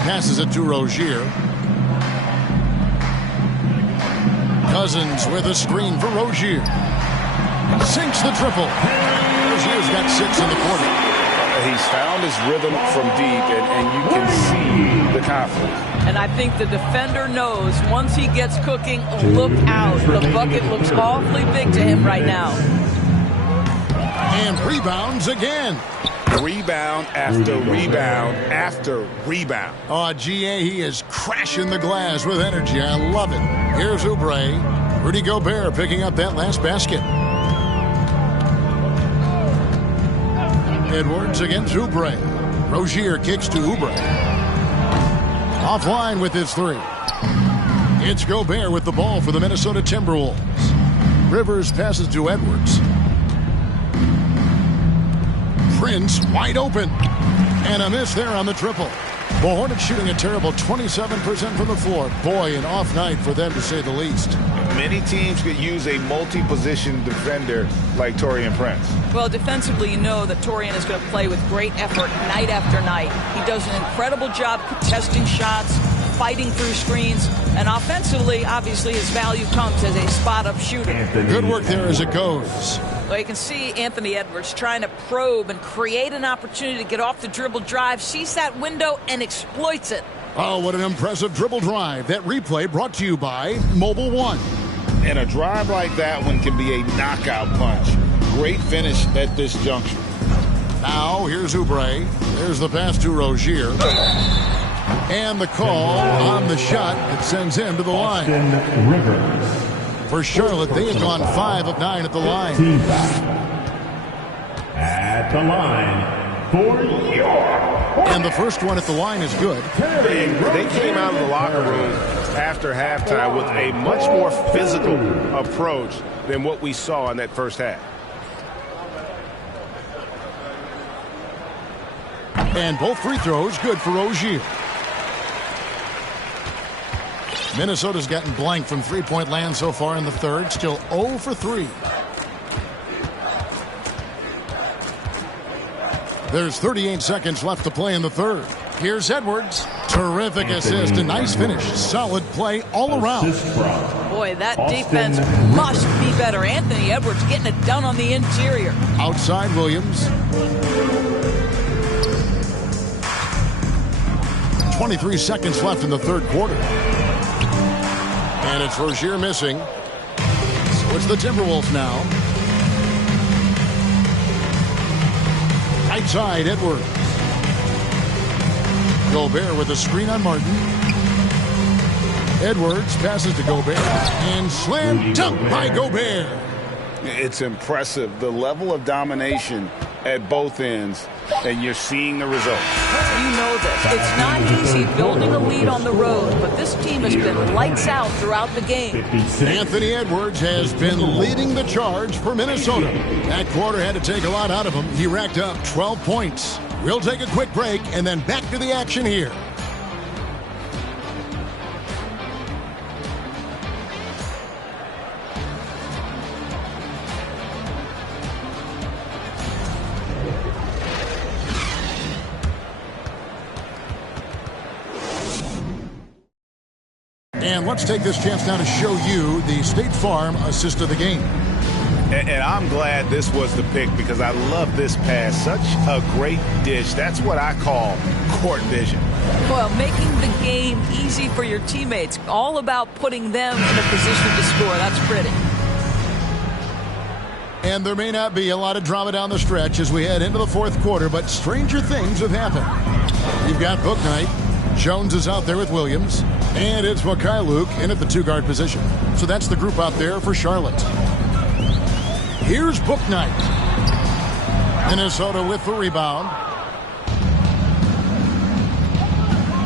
Passes it to Rozier. Cousins with a screen for Rozier. Sinks the triple. Rozier's got 6 in the quarter. He's found his rhythm from deep, and you can see the confidence. And I think the defender knows once he gets cooking, look out. The bucket looks awfully big to him right now. And rebounds again. Rebound after rebound after rebound. Oh, GA, he is crashing the glass with energy. I love it. Here's Oubre. Rudy Gobert picking up that last basket. Edwards against Oubre. Rozier kicks to Oubre. Offline with his 3. It's Gobert with the ball for the Minnesota Timberwolves. Rivers passes to Edwards. Prince wide open. And a miss there on the triple. The Hornets shooting a terrible 27% from the floor. Boy, an off night for them to say the least. Many teams could use a multi-position defender like Taurean Prince. Well, defensively, you know that Taurean is going to play with great effort night after night. He does an incredible job contesting shots, fighting through screens, and offensively, obviously, his value comes as a spot-up shooter. Good work there as it goes. Well, you can see Anthony Edwards trying to probe and create an opportunity to get off the dribble drive, sees that window, and exploits it. Oh, what an impressive dribble drive. That replay brought to you by Mobile One. And a drive like that one can be a knockout punch. Great finish at this juncture. Now, here's Oubre. There's the pass to Rozier. And the call on the shot that sends him to the line. Rivers. For Charlotte, they have gone 5 of 9 at the line. At the line for York. And the first one at the line is good. They came out of the locker room after halftime with a much more physical approach than what we saw in that first half. And both free throws good for Rozier. Minnesota's gotten blank from three-point land so far in the third. Still 0 for 3. There's 38 seconds left to play in the third. Here's Edwards. Terrific assist. A nice finish. Solid play all around. Boy, that defense must be better. Anthony Edwards getting it done on the interior. Outside Williams. 23 seconds left in the third quarter. And it's Rozier missing. So it's the Timberwolves now. Right side, Edwards. Gobert with a screen on Martin. Edwards passes to Gobert. And slam dunk by Gobert. It's impressive, the level of domination at both ends, and you're seeing the results. You know this. It's not easy building a lead on the road, but this team has been lights out throughout the game. Anthony Edwards has been leading the charge for Minnesota. That quarter had to take a lot out of him. He racked up 12 points. We'll take a quick break and then back to the action here. And let's take this chance now to show you the State Farm assist of the game. And I'm glad this was the pick because I love this pass. Such a great dish. That's what I call court vision. Well, making the game easy for your teammates. All about putting them in a position to score. That's pretty. And there may not be a lot of drama down the stretch as we head into the fourth quarter, but stranger things have happened. You've got Bouknight. Jones is out there with Williams. And it's Mykhailiuk in at the two-guard position. So that's the group out there for Charlotte. Here's Bouknight. Minnesota with the rebound.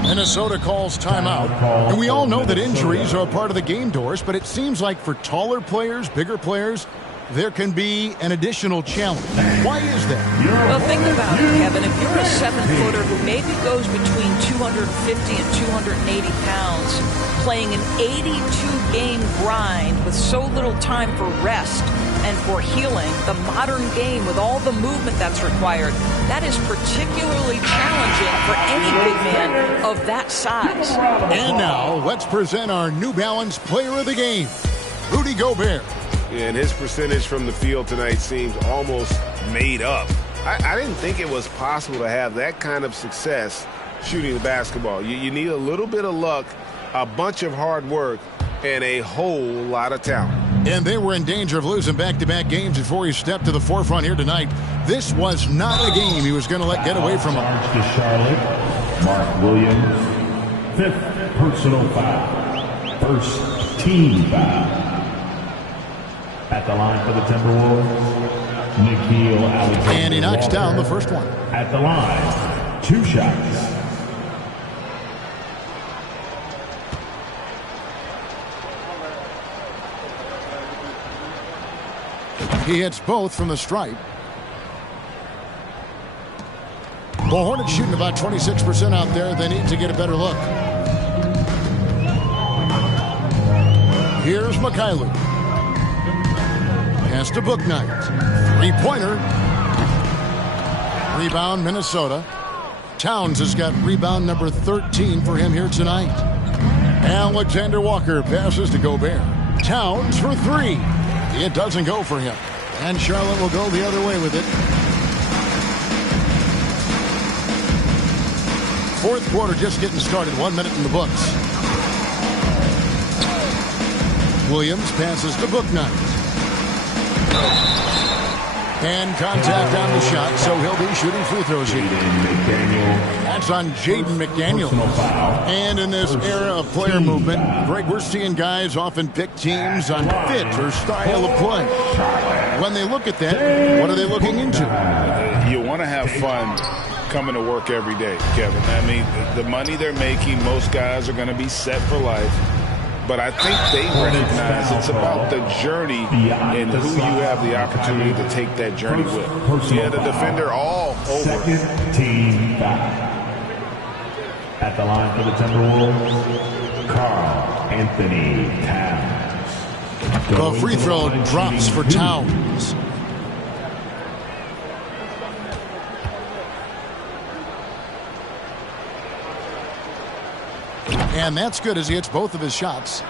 Minnesota calls timeout. And we all know that injuries are a part of the game, Doris, but it seems like for taller players, bigger players, there can be an additional challenge. Why is that? Well, think about it, Kevin. If you're a 7-footer who maybe goes between 250 and 280 pounds, playing an 82-game grind with so little time for rest and for healing, the modern game with all the movement that's required, that is particularly challenging for any big man of that size. And now, let's present our New Balance Player of the Game, Rudy Gobert. And his percentage from the field tonight seems almost made up. I didn't think it was possible to have that kind of success shooting the basketball. You need a little bit of luck, a bunch of hard work, and a whole lot of talent. And they were in danger of losing back-to-back games before he stepped to the forefront here tonight. This was not a game he was going to let get away from him. To Charlotte, Mark Williams, 5th personal foul, 1st team foul. At the line for the Timberwolves, Nickeil Alexander. And he knocks down the first one. At the line, 2 shots. He hits both from the stripe. The Hornets shooting about 26% out there. They need to get a better look. Here's Mykhailiuk. Pass to Bouknight. Three-pointer. Rebound, Minnesota. Towns has got rebound number 13 for him here tonight. Alexander Walker passes to Gobert. Towns for 3. It doesn't go for him. And Charlotte will go the other way with it. Fourth quarter just getting started. 1 minute in the books. Williams passes to Bouknight. And contact on the shot, so he'll be shooting free throws here. That's on Jaden McDaniel. And in this era of player movement, Greg, we're seeing guys often pick teams on fit or style of play. When they look at that, what are they looking into? You want to have fun coming to work every day, Kevin. I mean, the money they're making, most guys are going to be set for life. But I think they recognize it's about the journey and who you have the opportunity to take that journey with. Yeah, the defender all over. 2nd team foul. At the line for the Timberwolves, Karl Anthony Towns. The free throw drops for Towns. And that's good as he hits both of his shots.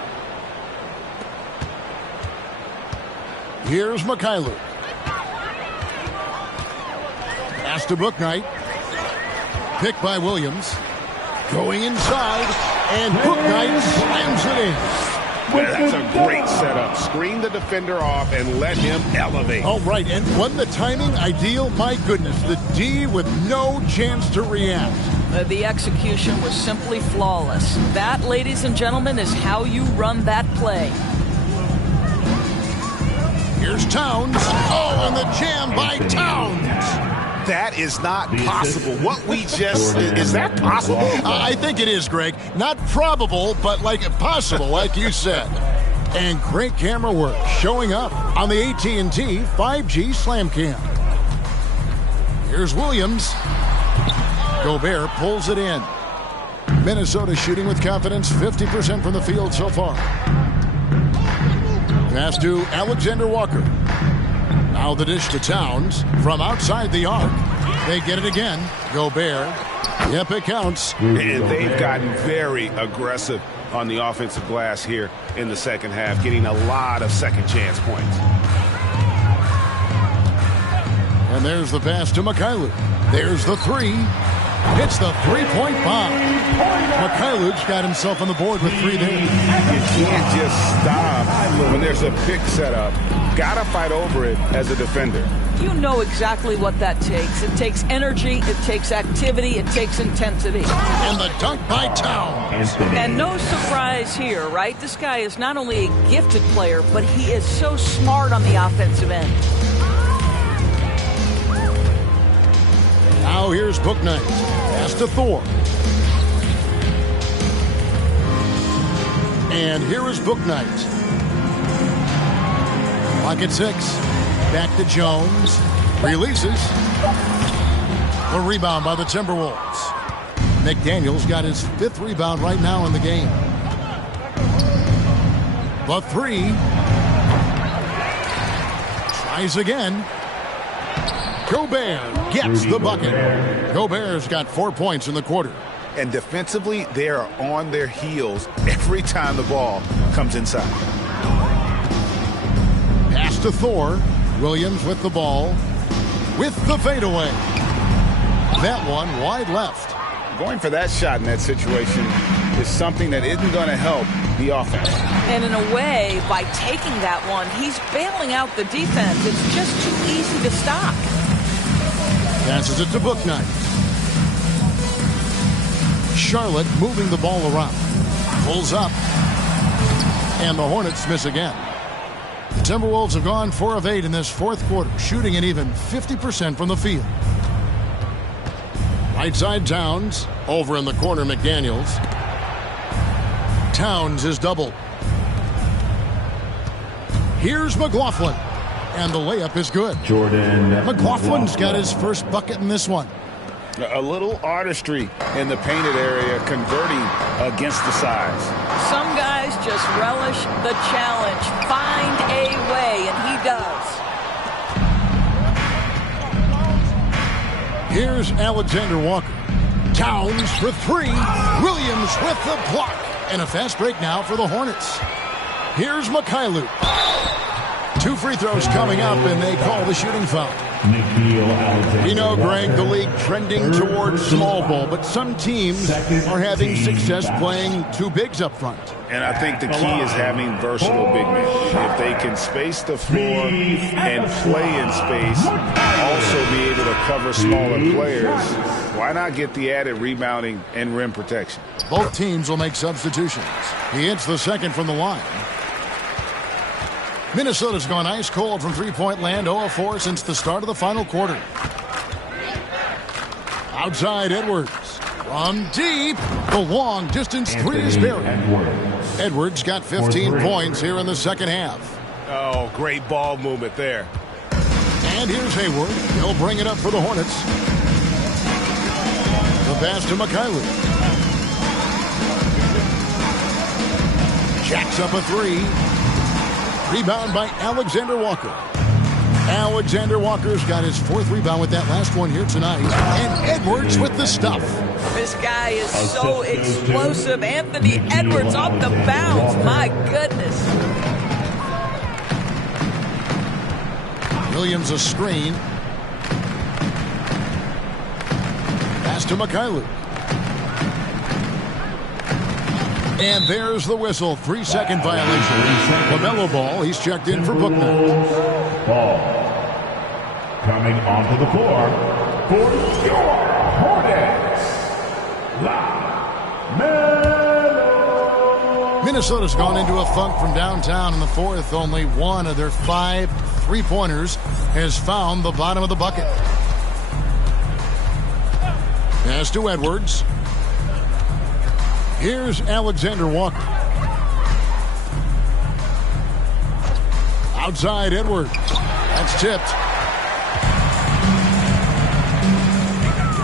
Here's Mykhailiuk. Pass to Bouknight. Picked by Williams. Going inside. And Bouknight slams it in. That's a great setup. Screen the defender off and let him elevate. All right, and wasn't the timing ideal? My goodness, the D with no chance to react. The execution was simply flawless. That, ladies and gentlemen, is how you run that play. Here's Towns. Oh, and the jam by Towns. That is not possible. What we just, is that possible? I think it is, Greg. Not probable, but like possible, like you said. And great camera work showing up on the AT&T 5G Slam Cam. Here's Williams. Gobert pulls it in. Minnesota shooting with confidence, 50% from the field so far. Pass to Alexander Walker. Now the dish to Towns from outside the arc. They get it again. Gobert. Yep, it counts. And they've gotten very aggressive on the offensive glass here in the second half, getting a lot of second chance points. And there's the pass to Mikhailiuk. There's the three. It's the three-point bomb. Mikhailu's got himself on the board with three there. You can't just stop when there's a pick set up. Gotta fight over it as a defender. You know exactly what that takes. It takes energy, it takes activity, it takes intensity. And the dunk by Towns. And no surprise here, right? This guy is not only a gifted player, but he is so smart on the offensive end. Now here's Bouknight. Pass to Thor. And here is Bouknight. Clock at 6. Back to Jones. Releases. A rebound by the Timberwolves. McDaniels got his 5th rebound right now in the game. The three. Tries again. Gobert gets the bucket. Gobert's got 4 points in the quarter. And defensively, they are on their heels every time the ball comes inside. Pass to Thor. Williams with the ball. With the fadeaway. That one wide left. Going for that shot in that situation is something that isn't going to help the offense. And in a way, by taking that one, he's bailing out the defense. It's just too easy to stop. Passes it to Bouknight. Charlotte moving the ball around. Pulls up. And the Hornets miss again. The Timberwolves have gone 4 of 8 in this fourth quarter, shooting an even 50% from the field. Right side Towns. Over in the corner, McDaniels. Towns is doubled. Here's McLaughlin. And the layup is good. McLaughlin's got his first bucket in this one. A little artistry in the painted area, converting against the size. Some guys just relish the challenge. Find a way, and he does. Here's Alexander Walker. Towns for three. Williams with the block. And a fast break now for the Hornets. Here's Mikhailiuk. 2 free throws coming up, and they call the shooting foul. We know, Greg, the league trending towards small ball, but some teams are having success playing 2 bigs up front. And I think the key is having versatile big men. If they can space the floor and play in space, also be able to cover smaller players, why not get the added rebounding and rim protection? Both teams will make substitutions. He hits the second from the line. Minnesota's gone ice cold from three-point land, 0-4 since the start of the final quarter. Outside Edwards. From deep, the long-distance three is buried. Edwards got 15 points here in the second half. Oh, great ball movement there. And here's Hayward. He'll bring it up for the Hornets. The pass to Mikhailiuk. Jacks up a three. Rebound by Alexander Walker. Alexander Walker's got his 4th rebound with that last one here tonight. And Edwards with the stuff. This guy is so explosive. Anthony Edwards off the bounce. My goodness. Williams a screen. Pass to Mikhailiuk. And there's the whistle. 3-second violation. LaMelo Ball, he's checked in for Bouknight. Ball coming onto the floor for your Hornets. LaMelo. Minnesota's gone into a funk from downtown in the fourth. Only one of their 5 3-pointers has found the bottom of the bucket. Pass to Edwards. Here's Alexander Walker. Outside Edwards. That's tipped.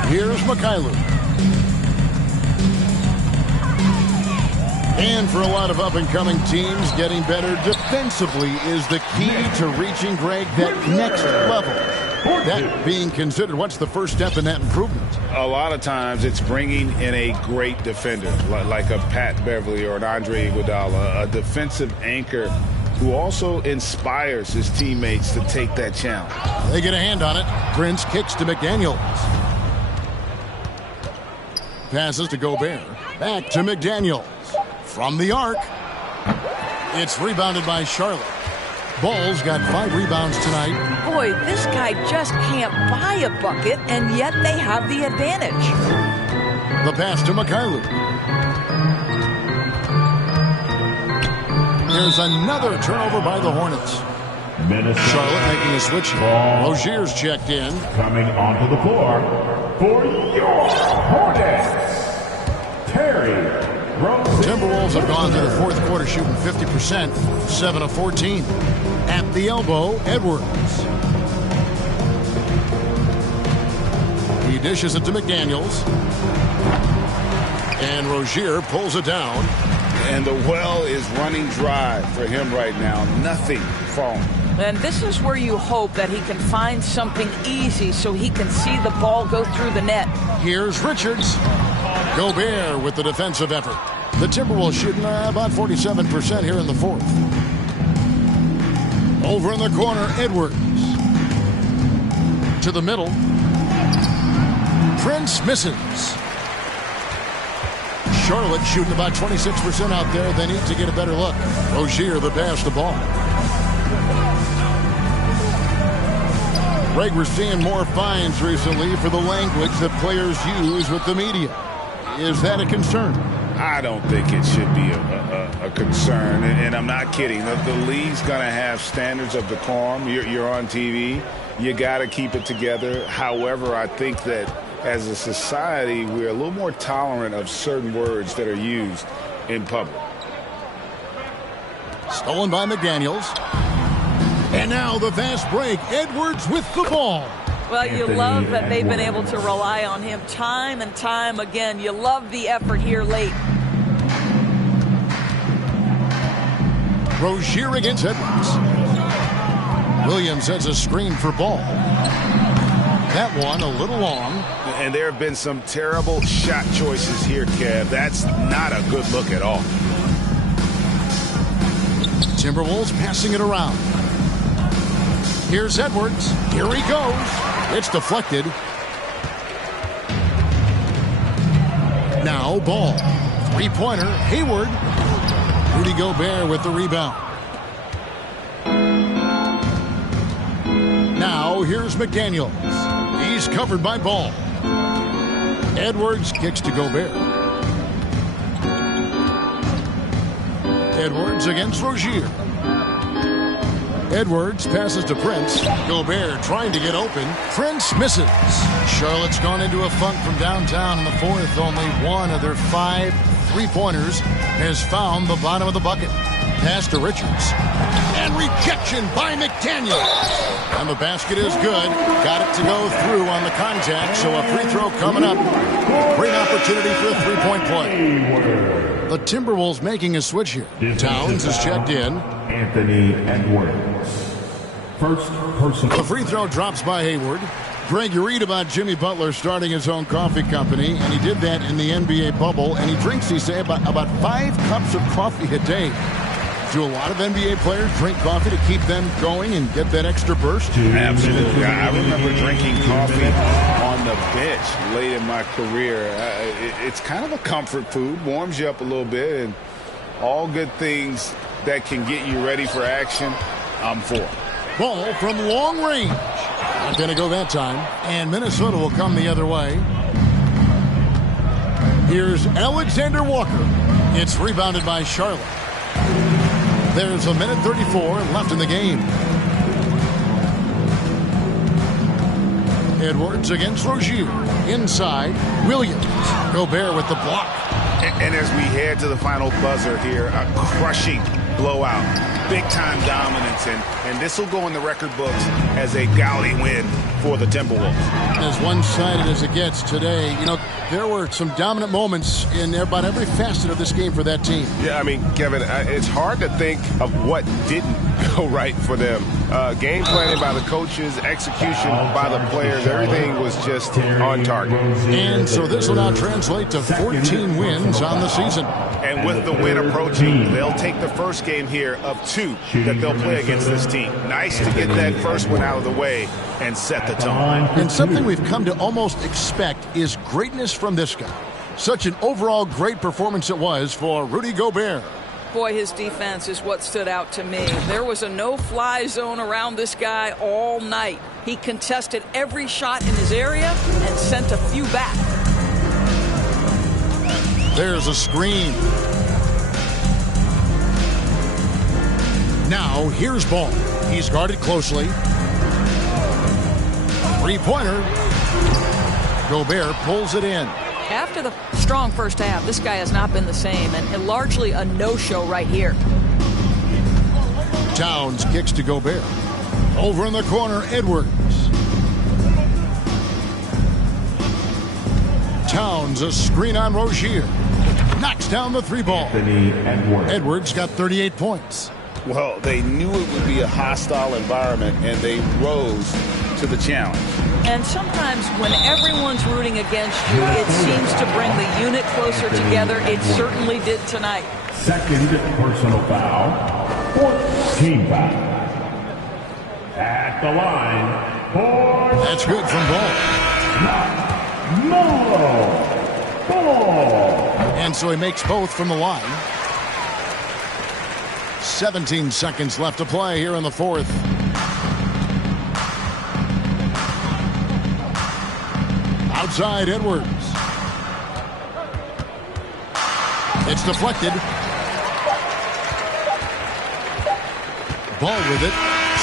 Here's Mikhailuk. And for a lot of up-and-coming teams, getting better defensively is the key to reaching, Greg, that next level. That being considered, what's the first step in that improvement? A lot of times it's bringing in a great defender, like a Pat Beverly or an Andre Iguodala, a defensive anchor who also inspires his teammates to take that challenge. They get a hand on it. Prince kicks to McDaniels. Passes to Gobert. Back to McDaniels. From the arc. It's rebounded by Charlotte. Ball's got 5 rebounds tonight. Boy, this guy just can't buy a bucket, and yet they have the advantage. The pass to Mikhailuk. There's another turnover by the Hornets. Charlotte making a switch. Rozier's checked in. Coming onto the floor for your Hornets, Terry Rozier. Timberwolves have gone to the fourth quarter shooting 50%, 7 of 14. At the elbow, Edwards. He dishes it to McDaniels. And Rozier pulls it down. And the well is running dry for him right now. Nothing falling. And this is where you hope that he can find something easy so he can see the ball go through the net. Here's Richards. Gobert with the defensive effort. The Timberwolves shooting about 47% here in the fourth. Over in the corner, Edwards. To the middle. Prince misses. Charlotte shooting about 26% out there. They need to get a better look. Rozier the pass the ball. Greg, we're seeing more fines recently for the language that players use with the media. Is that a concern? I don't think it should be a concern, and I'm not kidding. The league's going to have standards of decorum. You're on TV. You got to keep it together. However, I think that as a society, we're a little more tolerant of certain words that are used in public. Stolen by McDaniels. And now the fast break. Edwards with the ball. Well, you love that they've been able to rely on him time and time again. You love the effort here late. Rozier against Edwards. Williams has a screen for Ball. That one a little long. And there have been some terrible shot choices here, Kev. That's not a good look at all. Timberwolves passing it around. Here's Edwards. Here he goes. It's deflected. Now Ball. Three-pointer. Hayward. Rudy Gobert with the rebound. Now here's McDaniels. He's covered by Ball. Edwards kicks to Gobert. Edwards against Rozier. Edwards passes to Prince. Gobert trying to get open. Prince misses. Charlotte's gone into a funk from downtown in the fourth. Only one of their 5 3-pointers has found the bottom of the bucket. Pass to Richards. And rejection by McDaniels. And the basket is good. Got it to go through on the contact, so a free throw coming up. Great opportunity for a 3-point play. The Timberwolves making a switch here. Towns is checked in. Anthony Edwards. First person. The free throw drops by Hayward. Greg, you read about Jimmy Butler starting his own coffee company, and he did that in the NBA bubble, and he drinks, he say, about 5 cups of coffee a day. Do a lot of NBA players drink coffee to keep them going and get that extra burst? Absolutely. I remember drinking coffee on the bench late in my career. It's kind of a comfort food, warms you up a little bit, and all good things that can get you ready for action, I'm for. Ball from long range. Not going to go that time. And Minnesota will come the other way. Here's Alexander Walker. It's rebounded by Charlotte. There's a minute 34 left in the game. Edwards against Rozier. Inside, Williams. Gobert with the block. And as we head to the final buzzer here, a crushing blowout. Big-time dominance, and this will go in the record books as a gaudy win for the Timberwolves. As one-sided as it gets today, you know, there were some dominant moments in about every facet of this game for that team. Yeah, I mean, Kevin, it's hard to think of what didn't go right for them. Game planning by the coaches, execution by the players, everything was just on target. And so this will now translate to 14 wins on the season. And with the win approaching, they'll take the first game here of 2 that they'll play against this team. Nice to get that first one out of the way and set the tone. And something we've come to almost expect is greatness from this guy. Such an overall great performance it was for Rudy Gobert. Boy, his defense is what stood out to me. There was a no-fly zone around this guy all night. He contested every shot in his area and sent a few back. There's a screen. Now, here's Ball. He's guarded closely. Three-pointer. Gobert pulls it in. After the strong first half, this guy has not been the same, and largely a no-show right here. Towns kicks to Gobert. Over in the corner, Edwards. Towns, a screen on Rozier. Knocks down the three ball. Edwards got 38 points. Well, they knew it would be a hostile environment, and they rose to the challenge. And sometimes when everyone's rooting against you, it seems to bring the unit closer together. It certainly did tonight. Second personal foul. Fourth team foul. At the line for... That's good from Ball. And so he makes both from the line. 17 seconds left to play here in the fourth. Outside Edwards. It's deflected. Ball with it.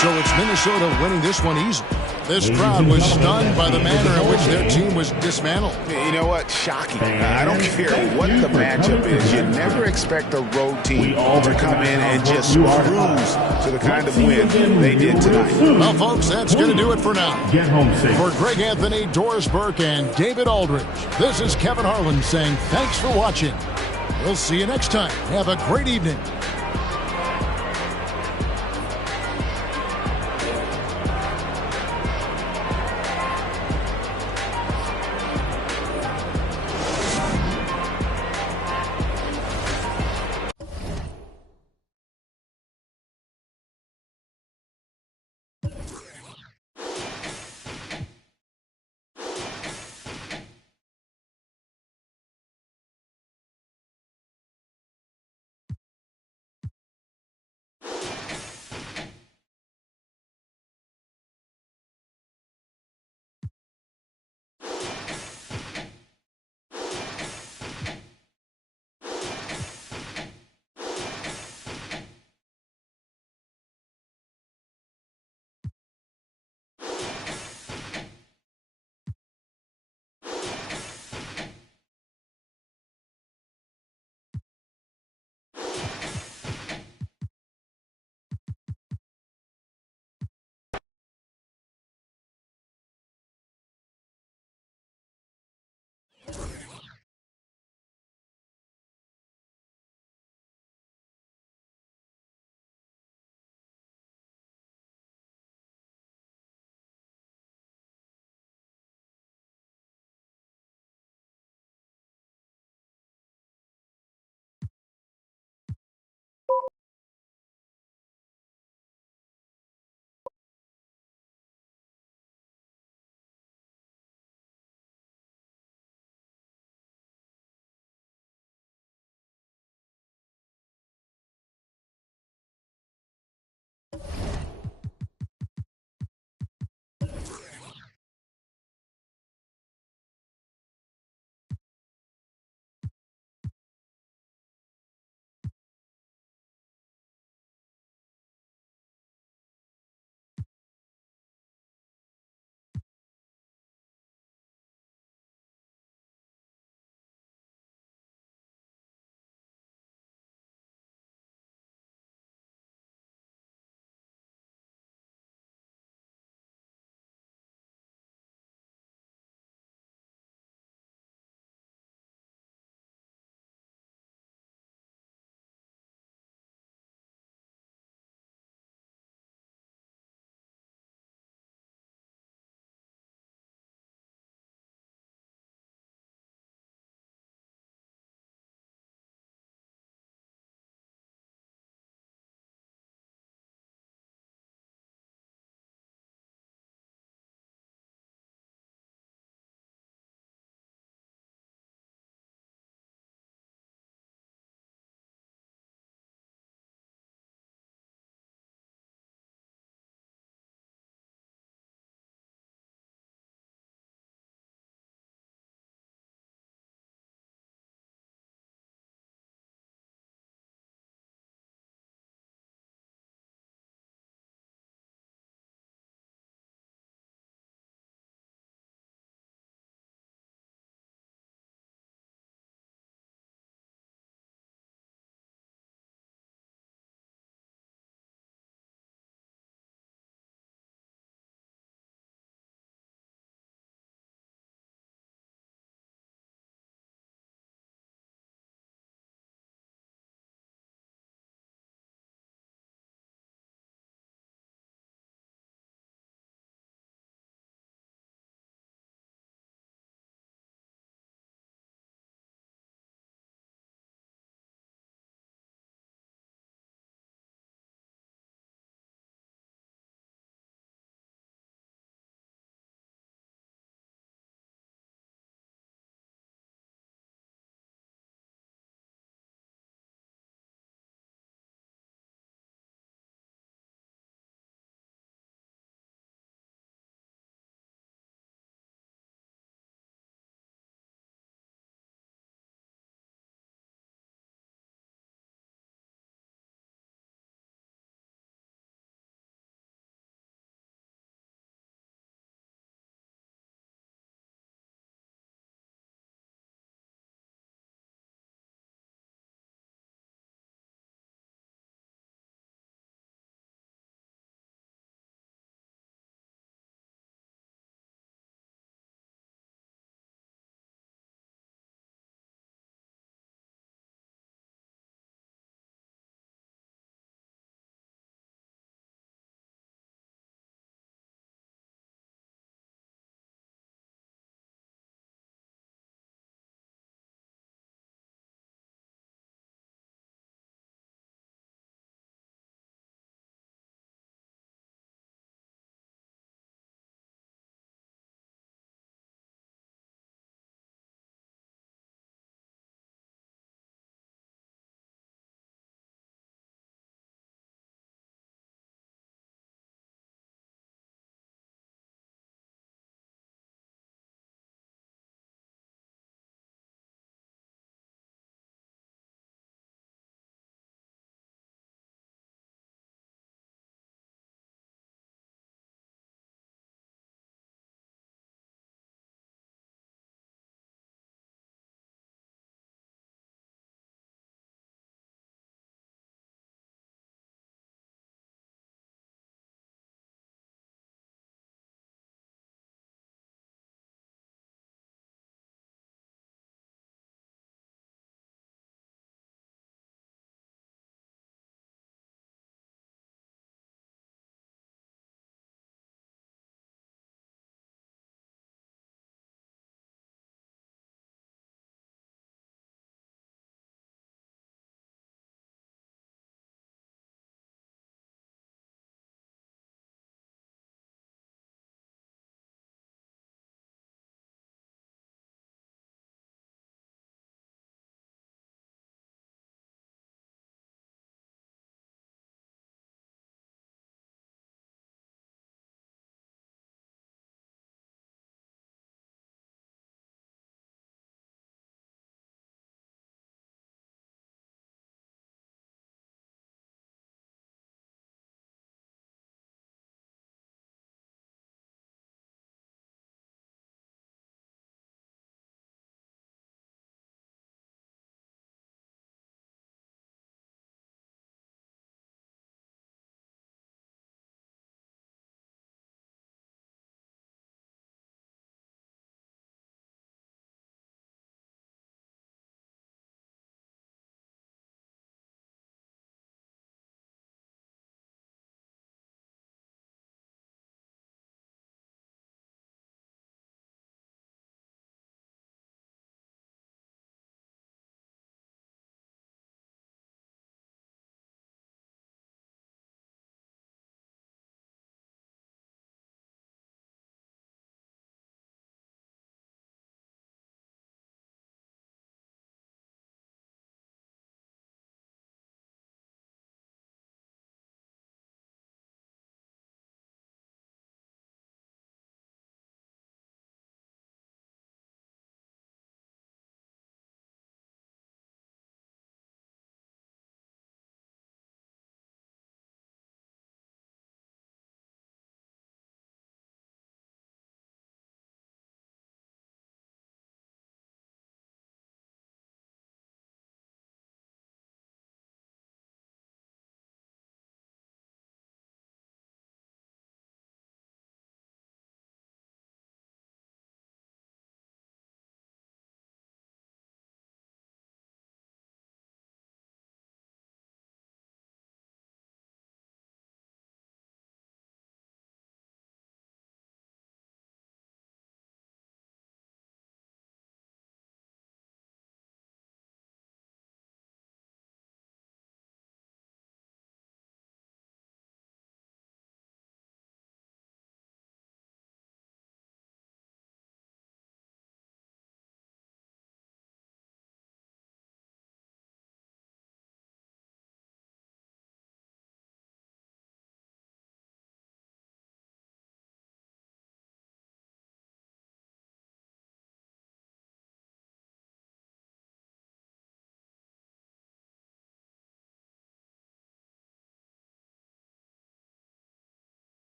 So it's Minnesota winning this one easily. This crowd was stunned by the manner in which their team was dismantled. You know what? Shocking. I don't care what the matchup is. You never expect a road team to come in and just cruise to the kind of win they did tonight. Well, folks, that's going to do it for now. Get home safe. For Greg Anthony, Doris Burke, and David Aldridge, this is Kevin Harlan saying thanks for watching. We'll see you next time. Have a great evening.